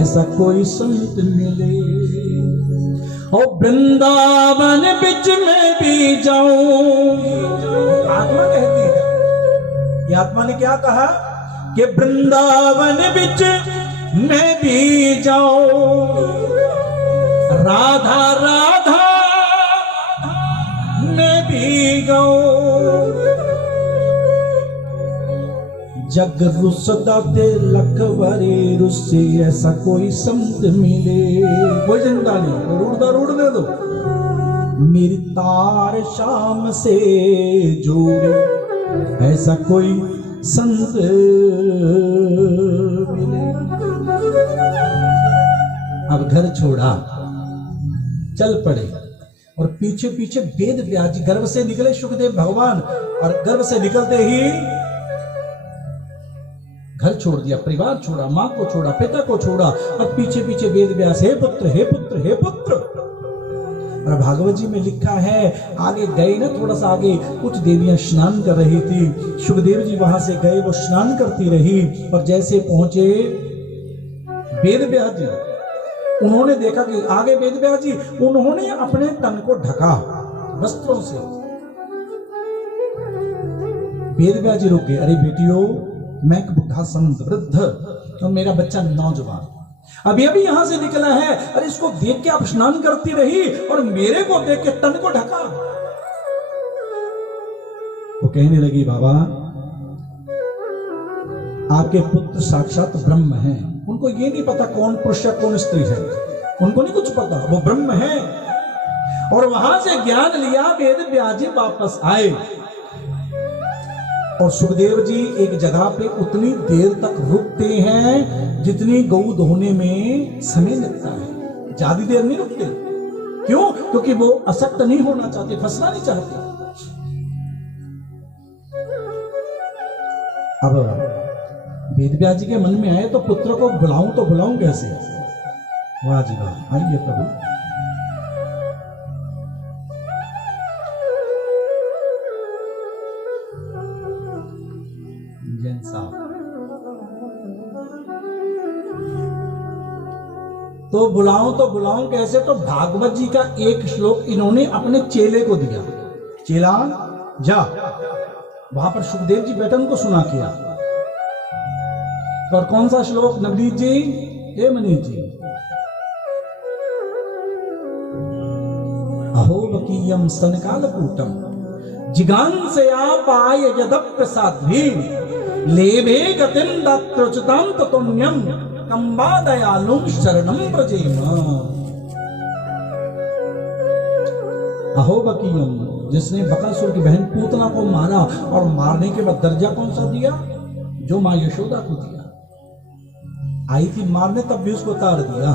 ऐसा कोई संत मिले। और वृंदावन बिच में भी जाऊं, आत्मा कहती है, ये आत्मा ने क्या कहा कि वृंदावन बिच में भी जाऊं, राधा राधा मैं भी गाऊं, जग रुसदा ते लखवरे रुसे ऐसा कोई संत मिले। कोई चिंता नहीं, रूढ़ दे दो। मेरी तार शाम से जोड़े ऐसा कोई संत मिले। अब घर छोड़ा, चल पड़े और पीछे पीछे वेद व्यास जी गर्भ से निकले सुखदेव भगवान, और गर्भ से निकलते ही घर छोड़ दिया, परिवार छोड़ा, मां को छोड़ा, पिता को छोड़ा, और पीछे पीछे वेद व्यास, हे पुत्र हे पुत्र हे पुत्र। और भागवत जी में लिखा है, आगे गए ना, थोड़ा सा आगे कुछ देवियां स्नान कर रही थी, सुखदेव जी वहां से गए, वो स्नान करती रही, और जैसे पहुंचे वेद व्यास जी, उन्होंने देखा कि आगे वेद व्यास जी, उन्होंने अपने तन को ढका वस्त्रों से। वेद व्यास जी रुक गए, अरे बेटियों, मैं एक बुढ़ा संत वृद्ध और मेरा बच्चा नौजवान अभी अभी यहां से निकला है, अरे इसको देख के आप स्नान करती रही और मेरे को देख के तन को ढका। वो कहने लगी, बाबा आपके पुत्र साक्षात ब्रह्म हैं, उनको ये नहीं पता कौन पुरुष है कौन स्त्री है, उनको नहीं कुछ पता, वो ब्रह्म है। और वहां से ज्ञान लिया, वेद व्यास जी वापस आए, और सुखदेव जी एक जगह पे उतनी देर तक रुकते हैं जितनी गौ धोने में समय लगता है, ज्यादा देर नहीं रुकते। क्यों? क्योंकि वो असक्त नहीं होना चाहते, फंसना नहीं चाहते। अब वेद व्यास जी के मन में आए तो पुत्र को बुलाऊं तो बुलाऊं कैसे? वाह जी वाह, आइए प्रभु। तो बुलाऊं कैसे? तो भागवत जी का एक श्लोक इन्होंने अपने चेले को दिया, चेला जा, वहां पर सुखदेव जी बैठे उनको सुना किया। और कौन सा श्लोक नवनीत जी? हे मनीष जी, अहो वकीयम स्तनकालकूटम जिगांसया पाय यदप्रसाद्भि लेभे गतिं दत्रोचितां ततोन्यं कंबा दयालुं शरणं व्रजेम। अहो वकीयम, जिसने बकासुर की बहन पूतना को मारा, और मारने के बाद दर्जा कौन सा दिया? जो मां यशोदा को दिया। आई थी मारने तब भी उसको उतार दिया।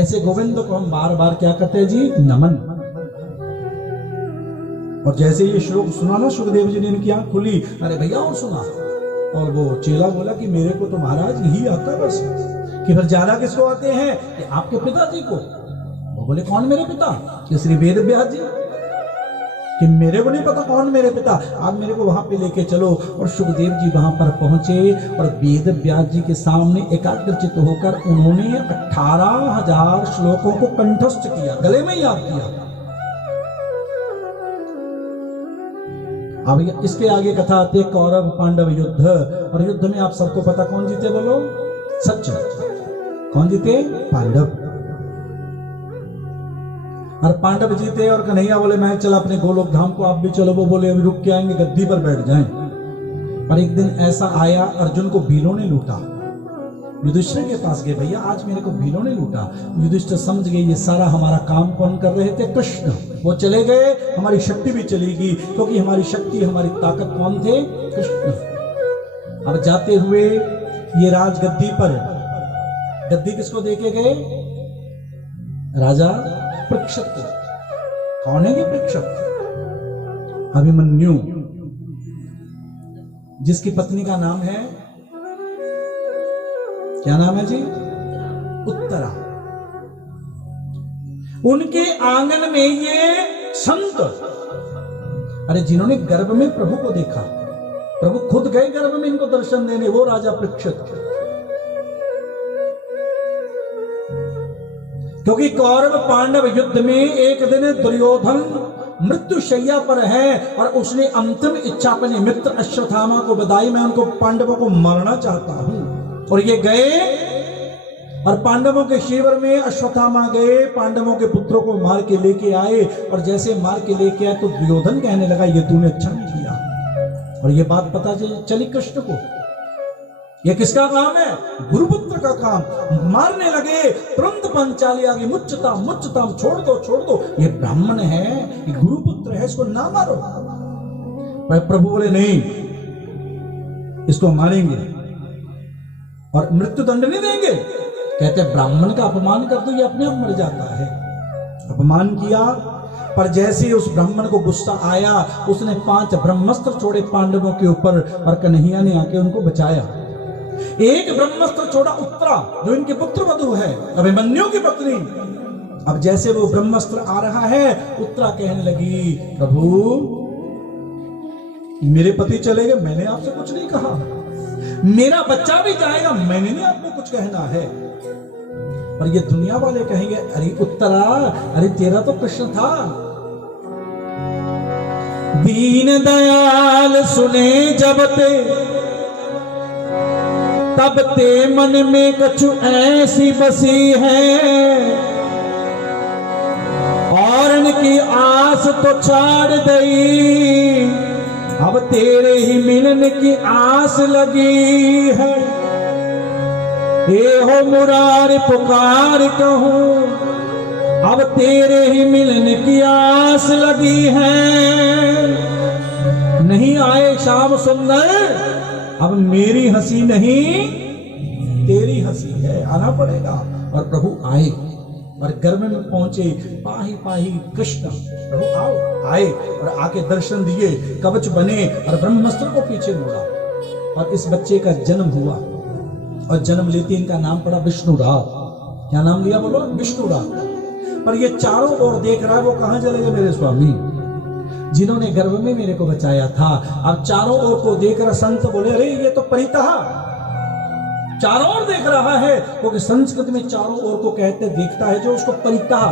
ऐसे गोविंद को हम बार बार क्या करते हैं जी? नमन। और जैसे ये श्लोक सुना ना सुखदेव जी ने, इनकी आंख खुली, अरे भैया और सुना। और वो चेला बोला कि मेरे को तो महाराज यही आता बस। कि फिर ज्यादा किसको आते हैं? कि आपके पिताजी को। वो बोले कौन मेरे पिता? कि श्री वेद व्यास जी। कि मेरे को नहीं पता कौन मेरे पिता, आप मेरे को वहां पे लेके चलो। और सुखदेव जी वहां पर पहुंचे और वेद व्यास जी के सामने एकाग्रचित्त होकर उन्होंने 18,000 श्लोकों को कंठस्थ किया, गले में याद किया। अब इसके आगे कथा आती है कौरव पांडव युद्ध। और युद्ध में आप सबको पता कौन जीते? बोलो सच। कौन जीते? पांडव। और पांडव जीते और कन्हैया बोले मैं चला अपने गोलोक धाम को, आप भी चलो। वो बोले अभी रुक के आएंगे, गद्दी पर बैठ जाएं। पर एक दिन ऐसा आया, अर्जुन को भीलों ने लूटा। युधिष्ठिर के पास गए, भैया आज मेरे को भीलों ने लूटा। युधिष्ठिर समझ गए ये सारा हमारा काम कौन कर रहे थे? कृष्ण। वो चले गए, हमारी शक्ति भी चलेगी, क्योंकि हमारी शक्ति हमारी ताकत कौन थे? कृष्ण। अब जाते हुए ये राजगद्दी पर, गद्दी किसको देके गए? राजा परीक्षित को। कौन है ये परीक्षित? अभिमन्यु, जिसकी पत्नी का नाम है, क्या नाम है जी? उत्तरा। उनके आंगन में ये संत, अरे जिन्होंने गर्भ में प्रभु को देखा, प्रभु खुद गए गर्भ में इनको दर्शन देने, वो राजा परीक्षित। क्योंकि कौरव पांडव युद्ध में एक दिन दुर्योधन मृत्यु शैया पर है और उसने अंतिम इच्छा अपने मित्र अश्वत्थामा को बताई, मैं उनको पांडवों को मारना चाहता हूं। और ये गए और पांडवों के शिविर में अश्वत्थामा गए, पांडवों के पुत्रों को मार के लेके आए। और जैसे मार के लेके आए तो दुर्योधन कहने लगा ये तूने अच्छा नहीं किया। और ये बात पता चली कृष्ण को, ये किसका काम है? गुरुपुत्र का काम। मारने लगे, तुरंत पंचाली आ गई, मुच्चताम मुच्चताम, छोड़ दो छोड़ दो, ये ब्राह्मण है, ये गुरुपुत्र है, इसको ना मारो। पर प्रभु बोले नहीं, इसको मारेंगे और मृत्यु दंड नहीं देंगे। कहते ब्राह्मण का अपमान कर दो, ये अपने आप मर जाता है। अपमान किया, पर जैसे उस ब्राह्मण को गुस्सा आया, उसने 5 ब्रह्मास्त्र छोड़े पांडवों के ऊपर और कन्हैया ने आके उनको बचाया। एक ब्रह्मास्त्र छोड़ा उत्तरा, जो इनके पुत्र वधु है, अभिमन्यु की पत्नी। अब जैसे वो ब्रह्मास्त्र आ रहा है, उत्तरा कहने लगी, प्रभु मेरे पति चले गए, मैंने आपसे कुछ नहीं कहा। मेरा बच्चा भी जाएगा, मैंने नहीं आपको कुछ कहना है। पर ये दुनिया वाले कहेंगे, अरे उत्तरा, अरे तेरा तो कृष्ण था। दीन दयाल सुने जब ते, तब ते मन में कछु ऐसी बसी है, और इनकी आस तो छाड़ दई, अब तेरे ही मिलन की आस लगी है। ए हो मुरार पुकार कहूं, अब तेरे ही मिलन की आस लगी है। नहीं आए श्याम सुंदर, अब मेरी हंसी नहीं तेरी हंसी है, आना पड़ेगा। और प्रभु आए और गर्भ में पहुंचे, पाही पाही कृष्ण, प्रभु आओ। आए और आके दर्शन दिए, कवच बने और ब्रह्मास्त्र को पीछे मोड़ा और इस बच्चे का जन्म हुआ। और जन्म लेते इनका नाम पड़ा विष्णुराज। क्या नाम लिया बोलो? विष्णुराज। पर ये चारों ओर देख रहा है, वो कहां चले गए मेरे स्वामी, जिन्होंने गर्भ में मेरे को बचाया था। अब चारों ओर को देख रहा संत बोले, अरे ये तो परितः, चारों ओर देख रहा है, क्योंकि संस्कृत में चारों ओर को कहते देखता है जो उसको परितः,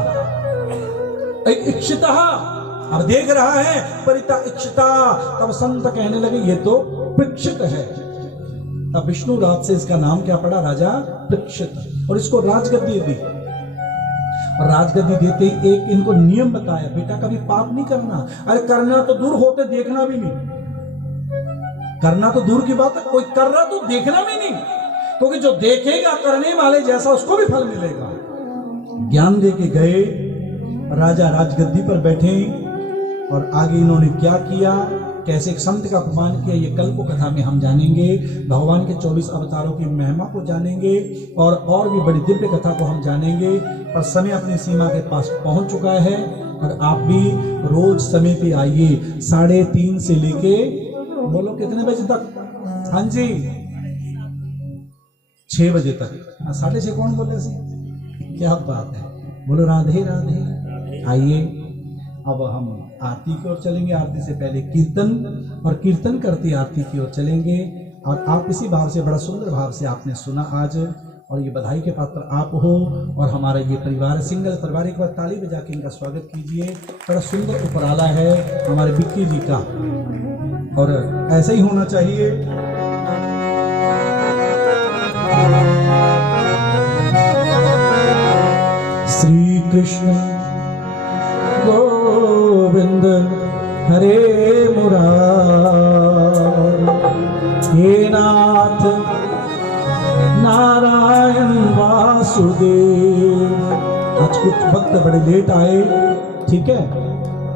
इक्षितः। अब देख रहा है परितः इक्षिता, तब संत कहने लगे ये तो परीक्षित है। तब विष्णुराज से इसका नाम क्या पड़ा? राजा परीक्षित। और इसको राजगद्दी दी। और राजगद्दी देते ही एक इनको नियम बताया, बेटा कभी पाप नहीं करना। अरे करना तो दूर होते, देखना भी नहीं। करना तो दूर की बात है, कोई कर रहा तो देखना भी नहीं, क्योंकि जो देखेगा करने वाले जैसा उसको भी फल मिलेगा। ज्ञान दे के गए, राजा राजगद्दी पर बैठे और आगे इन्होंने क्या किया, कैसे एक संत का अपमान किया, ये कल को कथा में हम जानेंगे। भगवान के 24 अवतारों की महिमा को जानेंगे और भी बड़ी दिव्य कथा को हम जानेंगे। पर समय अपनी सीमा के पास पहुंच चुका है और आप भी रोज समय पे आइए, 3:30 से लेके बोलो कितने बजे तक? हाँ जी 6 बजे तक। 6:30 कौन बोले सी? क्या बात है, बोलो राधे राधे। आइए अब हम आरती की ओर चलेंगे। आरती से पहले कीर्तन, और कीर्तन करते आरती की ओर चलेंगे। और आप इसी भाव से, बड़ा सुंदर भाव से आपने सुना आज, और ये बधाई के पात्र आप हो। और हमारा ये परिवार, सिंगल परिवार, एक बार ताली बजा के इनका स्वागत कीजिए। बड़ा सुंदर उपराला है हमारे बिक्की जी का, और ऐसे ही होना चाहिए। श्री कृष्ण गोविंद हरे मुरार, हे नाथ नारायण वासुदेव। आज कुछ भक्त बड़े लेट आए, ठीक है,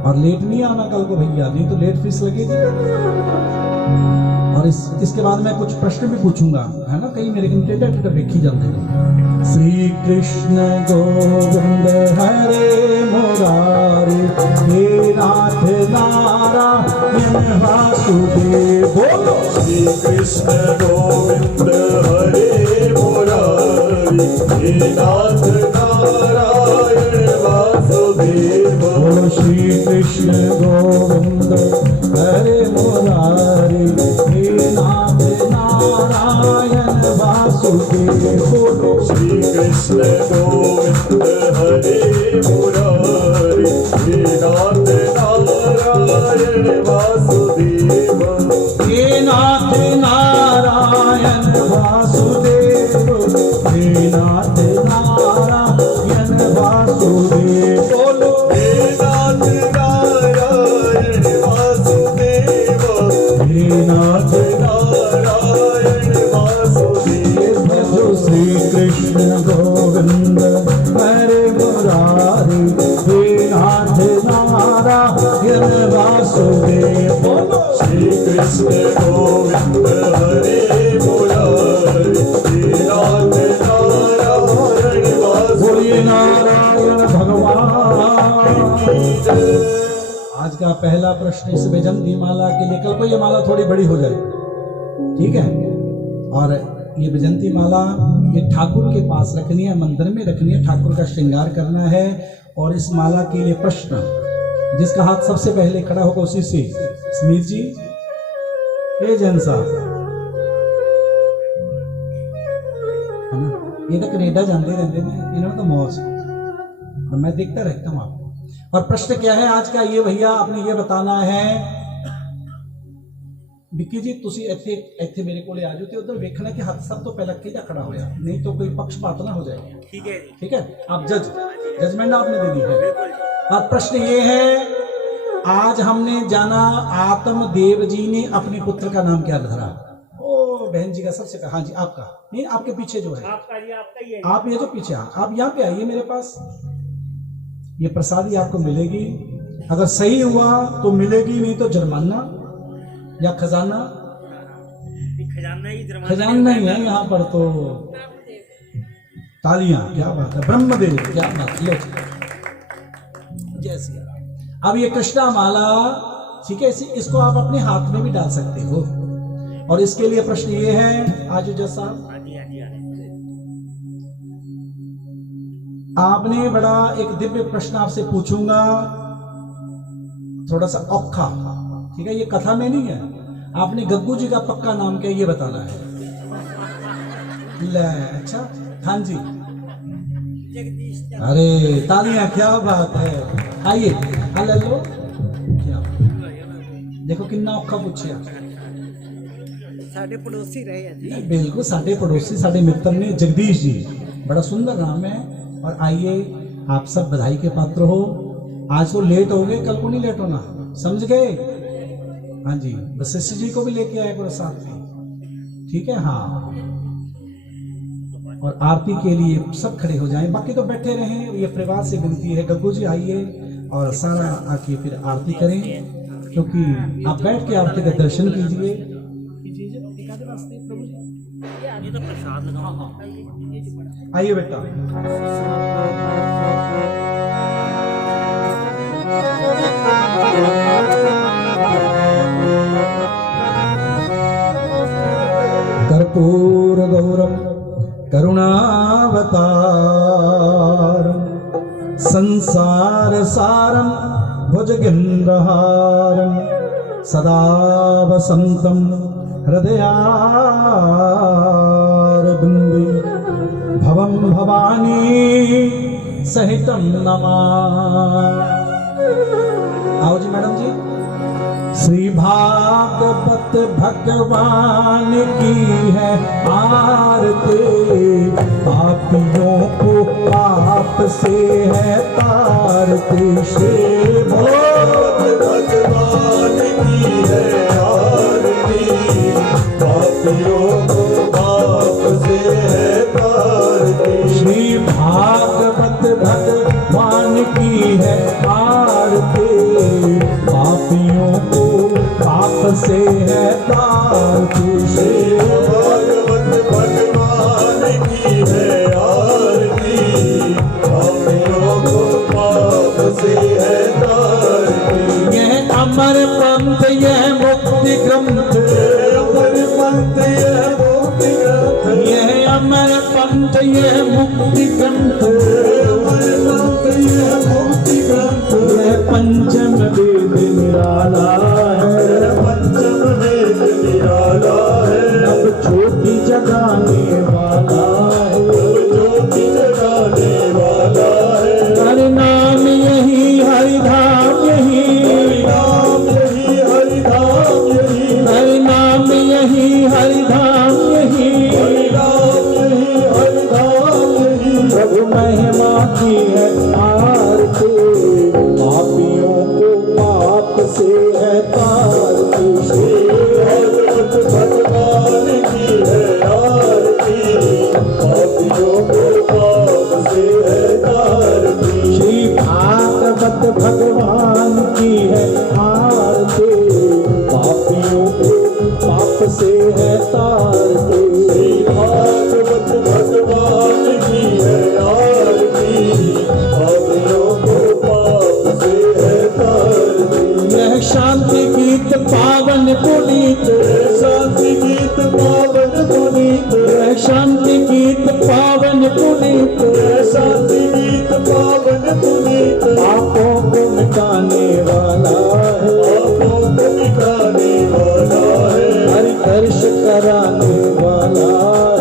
और लेट नहीं आना कल को भैया, नहीं तो लेट फीस लगेगी। और इसके बाद मैं कुछ प्रश्न भी पूछूंगा, है ना, कहीं मेरे टेटा देखी जाते हैं। श्री कृष्ण गोविंद हरे मुरारी, हे नाथ नारायण वासुदेव। बोलो श्री कृष्ण गोविंद हरे मुरारी, हे नाथ नारायण वासुदेव। बोलो श्री कृष्ण गोविंद हरे मुरारी, हे नाथ नारायण वासुदेव। बोलो श्री कृष्ण गोविंद हरे मुरारी, हे नाथ नारायण वासुदेव। हे नाथ नारायण वासुदेव, हे नाथ नारायण वासुदेव। बोलो हे नाथ नारायण वासुदेव, हे नाथ नारायण वासुदेव। भजो श्री कृष्ण गोविंद हरे मुरारी, हे नाथ नारायण वासुदेव। बोलो श्री कृष्ण गोविंद हरे पहला प्रश्न इस वैजंती माला के लिए, कल को ये माला थोड़ी बड़ी हो जाए, ठीक है। और ये वैजंती माला ये ठाकुर के पास रखनी है, मंदिर में रखनी है, ठाकुर का श्रृंगार करना है। और इस माला के लिए प्रश्न जिसका हाथ सबसे पहले खड़ा होगा उसी से, समीर जी, ए जैन साहब, है ना, ये तो कनेडा जाते रहते हैं, इन्होंने तो मौज, और मैं देखता रहता हूँ आपको। और प्रश्न क्या है आज का, ये भैया आपने ये बताना है। विक्की जी तुसी ਇੱਥੇ ਇੱਥੇ ਮੇਰੇ ਕੋਲੇ आ जाओ, उधर देखना कि हाथ सब तो पहले किधर खड़ा होया, नहीं तो कोई पक्षपात ना हो जाएगा। ठीक है जी, ठीक है, आप जजमेंट आपने दे दी है। और प्रश्न ये है, आज हमने जाना आत्मदेव जी ने अपने पुत्र का नाम क्या धरा। ओ बहन जी का सबसे, हाँ जी आपका नहीं, आपके पीछे जो है आपका जी, आपका ही है। आप ये जो पीछे आप यहाँ पे आइए मेरे पास, ये प्रसादी आपको मिलेगी। अगर सही हुआ तो मिलेगी, नहीं तो जुर्माना या खजाना। खजाना ही, खजाना ही है यहाँ पर तो। तालियां, क्या बात है, ब्रह्मदेव क्या बात। लो जय श्री राम। अब ये कृष्णा माला, ठीक है, इसको आप अपने हाथ में भी डाल सकते हो। और इसके लिए प्रश्न ये है, आज जज साहब आपने बड़ा एक दिव्य प्रश्न आपसे पूछूंगा, थोड़ा सा औखा, ठीक है, ये कथा में नहीं है। आपने गग्गू जी का पक्का नाम क्या ये बताना है। ले अच्छा, हाँ जी, अरे तालियां, क्या बात है। आइए ले लो, क्या देखो कितना औखा पूछे। साढ़े पड़ोसी रहे जी, बिल्कुल साढ़े पड़ोसी, साढ़े मित्र ने, जगदीश जी, बड़ा सुंदर नाम है। और आइए, आप सब बधाई के पात्र हो। आज तो लेट हो गए, कल को नहीं लेट होना, समझ गए। हाँ जी, वशिष्ठ जी को भी लेके आए करो साथ में, ठीक है। हाँ, और आरती के लिए सब खड़े हो जाएं, बाकी तो बैठे रहें, ये परिवार से विनती है। गग्गू जी आइए और सारा आके फिर आरती करें, क्योंकि आप बैठ के आरती का दर्शन कीजिए। ये तो प्रसाद लगाओ। आइए बेटा, कर्पूर गौरम करुणावतार संसार सारम भुजगेन्द्रहारम सदा वसंतम हृदयारविंदे भवम भवानी सहितम नमामि। आओ जी मैडम जी। श्री भागवत भगवान की है आरती, पापियों को पाप से है तारती। श्री भागवत भगवान की है आरती, पापियों को पाप से है तारती। श्री भागवत भगवान की है आरती, पापियों को पाप से है तारती। श्री भागवत भगवान की है आरती, पापियों को पाप से है तारती। यह अमर पंथ, यह मुक्ति ग्रंथ, अमर पंथ यह मुक्ति ग्रंथ, यह अमर पंथ, यह मुक्ति ग्रंथ, अमर पंथ यह मुक्ति ग्रंथ। यह पंचम वेद निराला है, पंचम वेद निराला है। अब ज्योति जगाने वाला है, ज्योति जगाने वाला है। हरि नाम यही, हरि धाम यही, हरि नाम यही, हरि धाम यही, हरि नाम यही, हरि धाम यही, हरि नाम यही, हरि धाम यही। प्रभु महिमा की है आरती, पापियों को पाप से है तारती। भागवत भगवान की है आरती, पापियों को पाप से है तारती। श्री भागवत भगवान की है आरती, पापियों को पाप से है तारती। श्री भागवत भगवान की है आरती, पापियों को पाप से है तारती। यह कराने वाला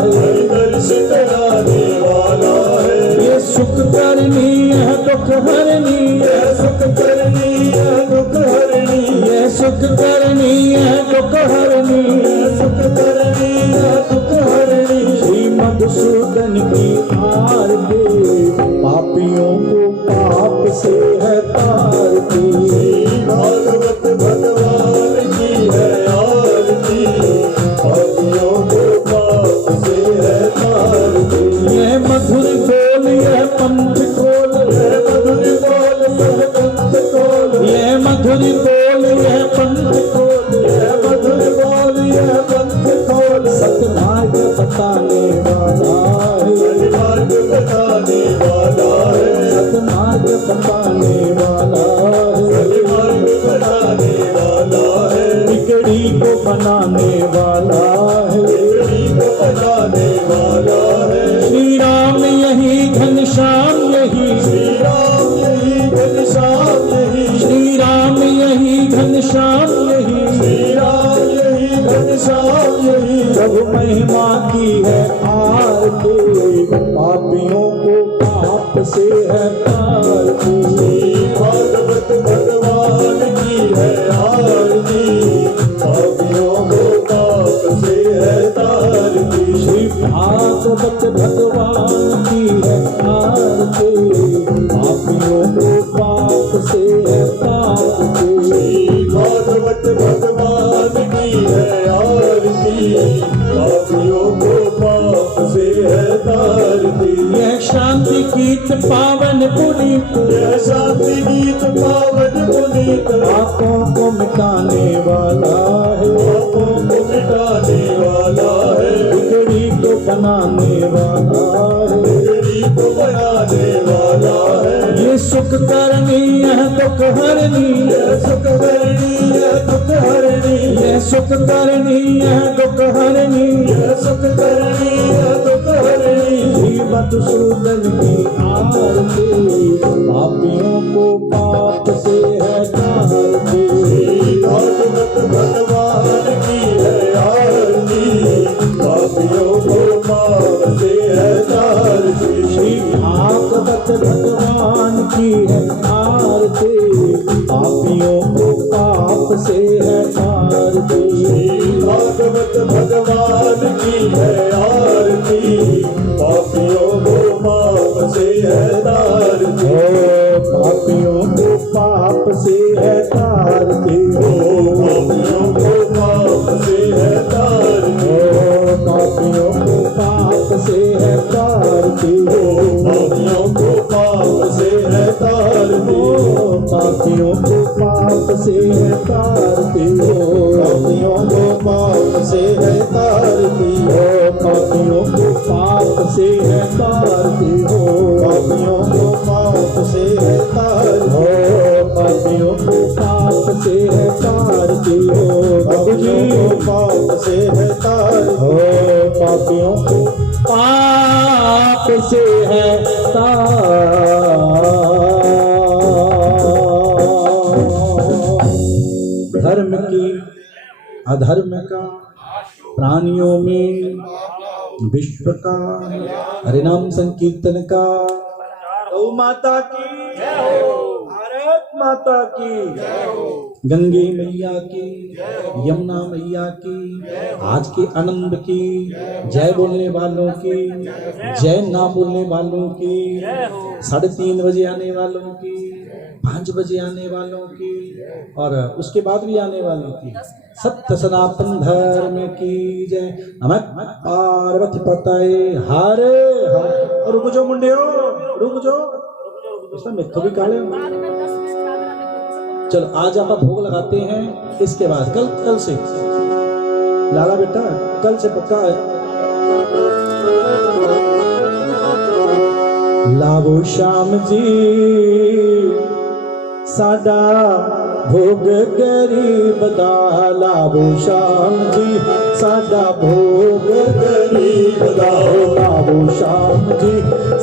है, दर्श कराने वाला है। ये सुख करनी है दुख हरनी, ये सुख करनी है दुख हरनी, ये सुख करनी है दुख हरनी, ये सुख करनी है दुख हरनी। श्री मधुसूदन की आरती पापियों को पाप से है तारती। भागवत भगवान की है आरती, पापियों को पाप से है तारती। ये मधुर बोल ये पंथ खोल, ये मधुर बोल यह पंथ खोल, ये मधुर बोल ये पंथ खोल, ये मधुर बोल यह पंथ खोल। सतमार्ग बताने वाला है, सन्मार्ग बताने वाला है, सतमार्ग बताने वाला है, सन्मार्ग बताने वाला है। बिगड़ी को बनाने वाला है, बिगड़ी को बनाने वाला है। श्री राम यही घनश्याम यही, श्री राम यही घनश्याम यही, श्री राम यही घनश्याम यही, श्री राम यही घनश्याम यही। प्रभु महिमा की है आरती पापियों को पाप से है तारती। भागवत भगवान की है आरती, पापियों को पाप से है तारती। श्री भागवत भगवान की है आरती पापियों को पाप से है तारती। भागवत भगवान की है आरती, पापियों को पाप से है तारती। यह शांति गीत पावन पुनीत, यह शांति गीत पावन पुनीत, पापों को मिटाने वाला है, पापों को मिटाने वाला है। बिगड़ी को बनाने वाला है, बिगड़ी को बनाने वाला है। ये सुख करनी है दुख हरनी, यह सुख करनी है दुख हरनी, ये सुख करनी है दुख हरनी, यह सुख करनी है दुख हरनी। श्री मधुसूदन की आरती पापियों को पाप से है तारती। भागवत भगवान की है आरती, पापियों को पाप से है तारती। श्री भागवत भगवान की है आरती पापियों को पाप से है तारती। भागवत भगवान की है आरती, पापियों को पाप से है तारती। पापियों को पाप से है तारती, पापियों को पाप से है तारती। पापियों को पाप से है तारती, पापियों को पाप से है तारती। पापियों को पाप से है तारती, पापियों को पाप से है तारती। पापियों को पाप से है तारती, पापियों को पाप से है तारती। पापियों को पाप से है तारती, बाबू जी पाप से है तारती। पापियों को पाप से है धर्म की अधर्म का प्राणियों में विश्व का हरिनाम संकीर्तन का। गौ माता की भारत माता की, गंगे मैया की, यमुना मैया की, आज के आनंद की, जय बोलने वालों की, जय ना बोलने वालों की, 3:30 बजे आने वालों की, 5 बजे आने वालों की और उसके बाद भी आने वालों की। सत्य सनातन धर्म की जय। नमः पार्वती पतये हर हर। रुक जाओ मुंडियो, रुक जाओ, इसमें मिथ्या भी काले। चलो आज आप भोग लगाते हैं, इसके बाद कल से लाला बेटा कल से पक्का है। लावो श्याम जी साडा भोग गरीब दा, लावो श्याम जी साडा भोग गरीब दा, लावो श्याम जी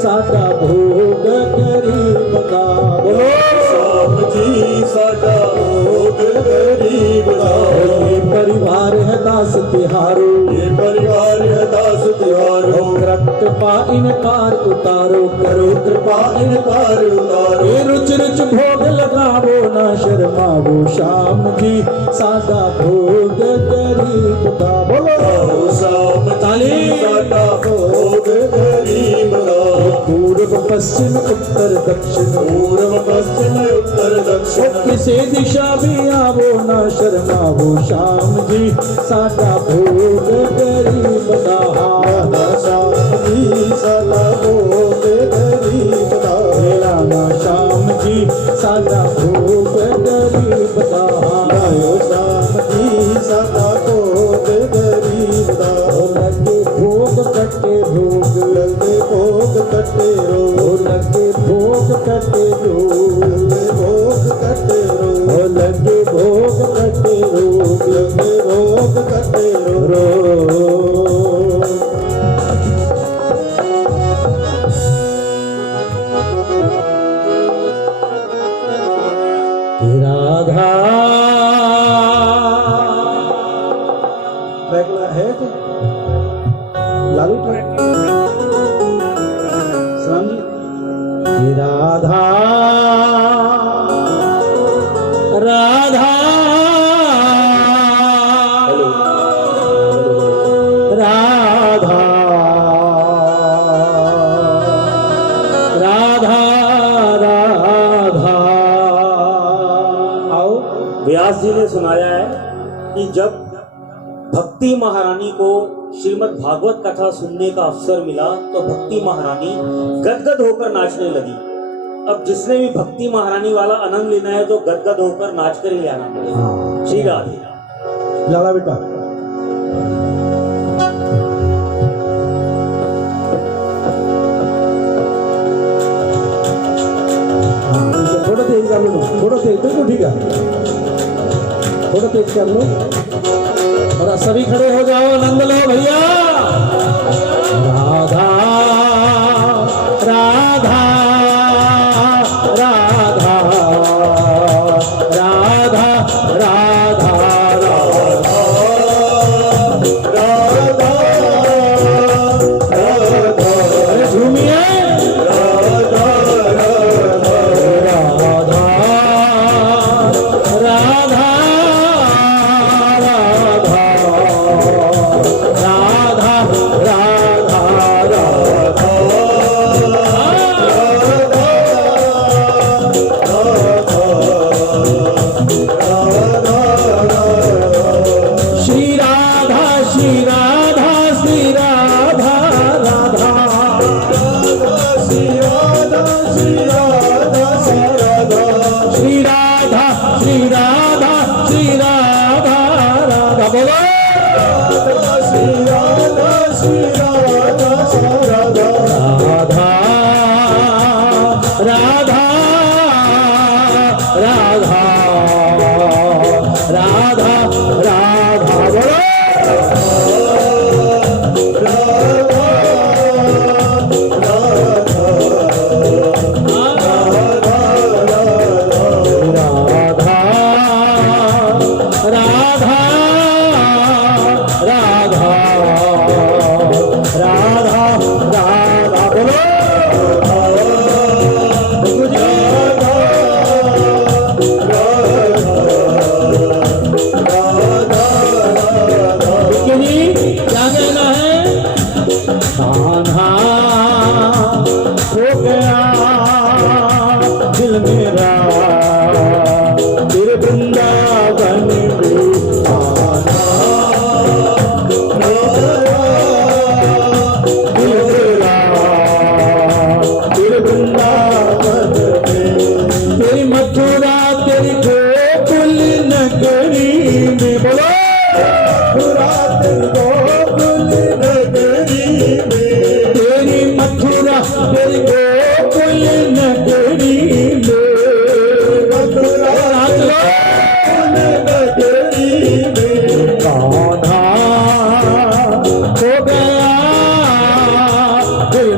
साडा भोग गरीब दा। बोलो श्याम जी साडा भोग गरीब दा। परिवार है दास तिहारो, ये परिवार है दास तिहारो। कृपा इनकार उतारो, करो कृपा इनकार उतारो। ये रुच रुच भोग लगावो ना शर्मावो श्याम जी, सादा भोग गरीब का। बोलो आओ शाम ताली। सादा भोग गरीब का। पूर्व पश्चिम उत्तर दक्षिण, पूर्व पश्चिम उत्तर दक्षिण। किसी दिशा भी आवो ना शर्मावो श्याम जी, सादा भोग गरीब का। श्याम जी सादा भोग गरीब का। रामा श्याम जी सादा भोग गरीब का। लायो श्याम जी सादा भोग गरीब का। लगे भोग कटे भोग, लगे भोग कटे रो। लगे भोग कटे भोग, लगे भोग कटे रो। लगे भोग कटे भोग, लगे भोग कटे रो। राधा बैगला है तो लालू ट्रैक सलाम जी। राधा राधा राधा राधा राधा। आओ। व्यास जी ने सुनाया है कि जब भक्ति महारानी को श्रीमद् भागवत कथा सुनने का अवसर मिला तो भक्ति महारानी गदगद होकर नाचने लगी। अब जिसने भी भक्ति महारानी वाला आनंद लेना है तो गदगद होकर नाच कर ही आना पड़ेगा। श्री राधे। लाला बेटा थोड़ा तेज कर लो, थोड़ा तेज, बिल्कुल ठीक है, थोड़ा तेज कर लो। और सभी खड़े हो जाओ, आनंद लो भैया। राधा राधा राधा राधा राधा राधा। झूमिए। राधा राधा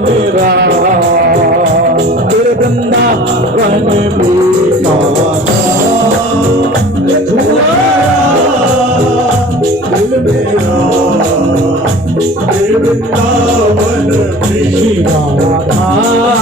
मेरा तेरे वृंदावन में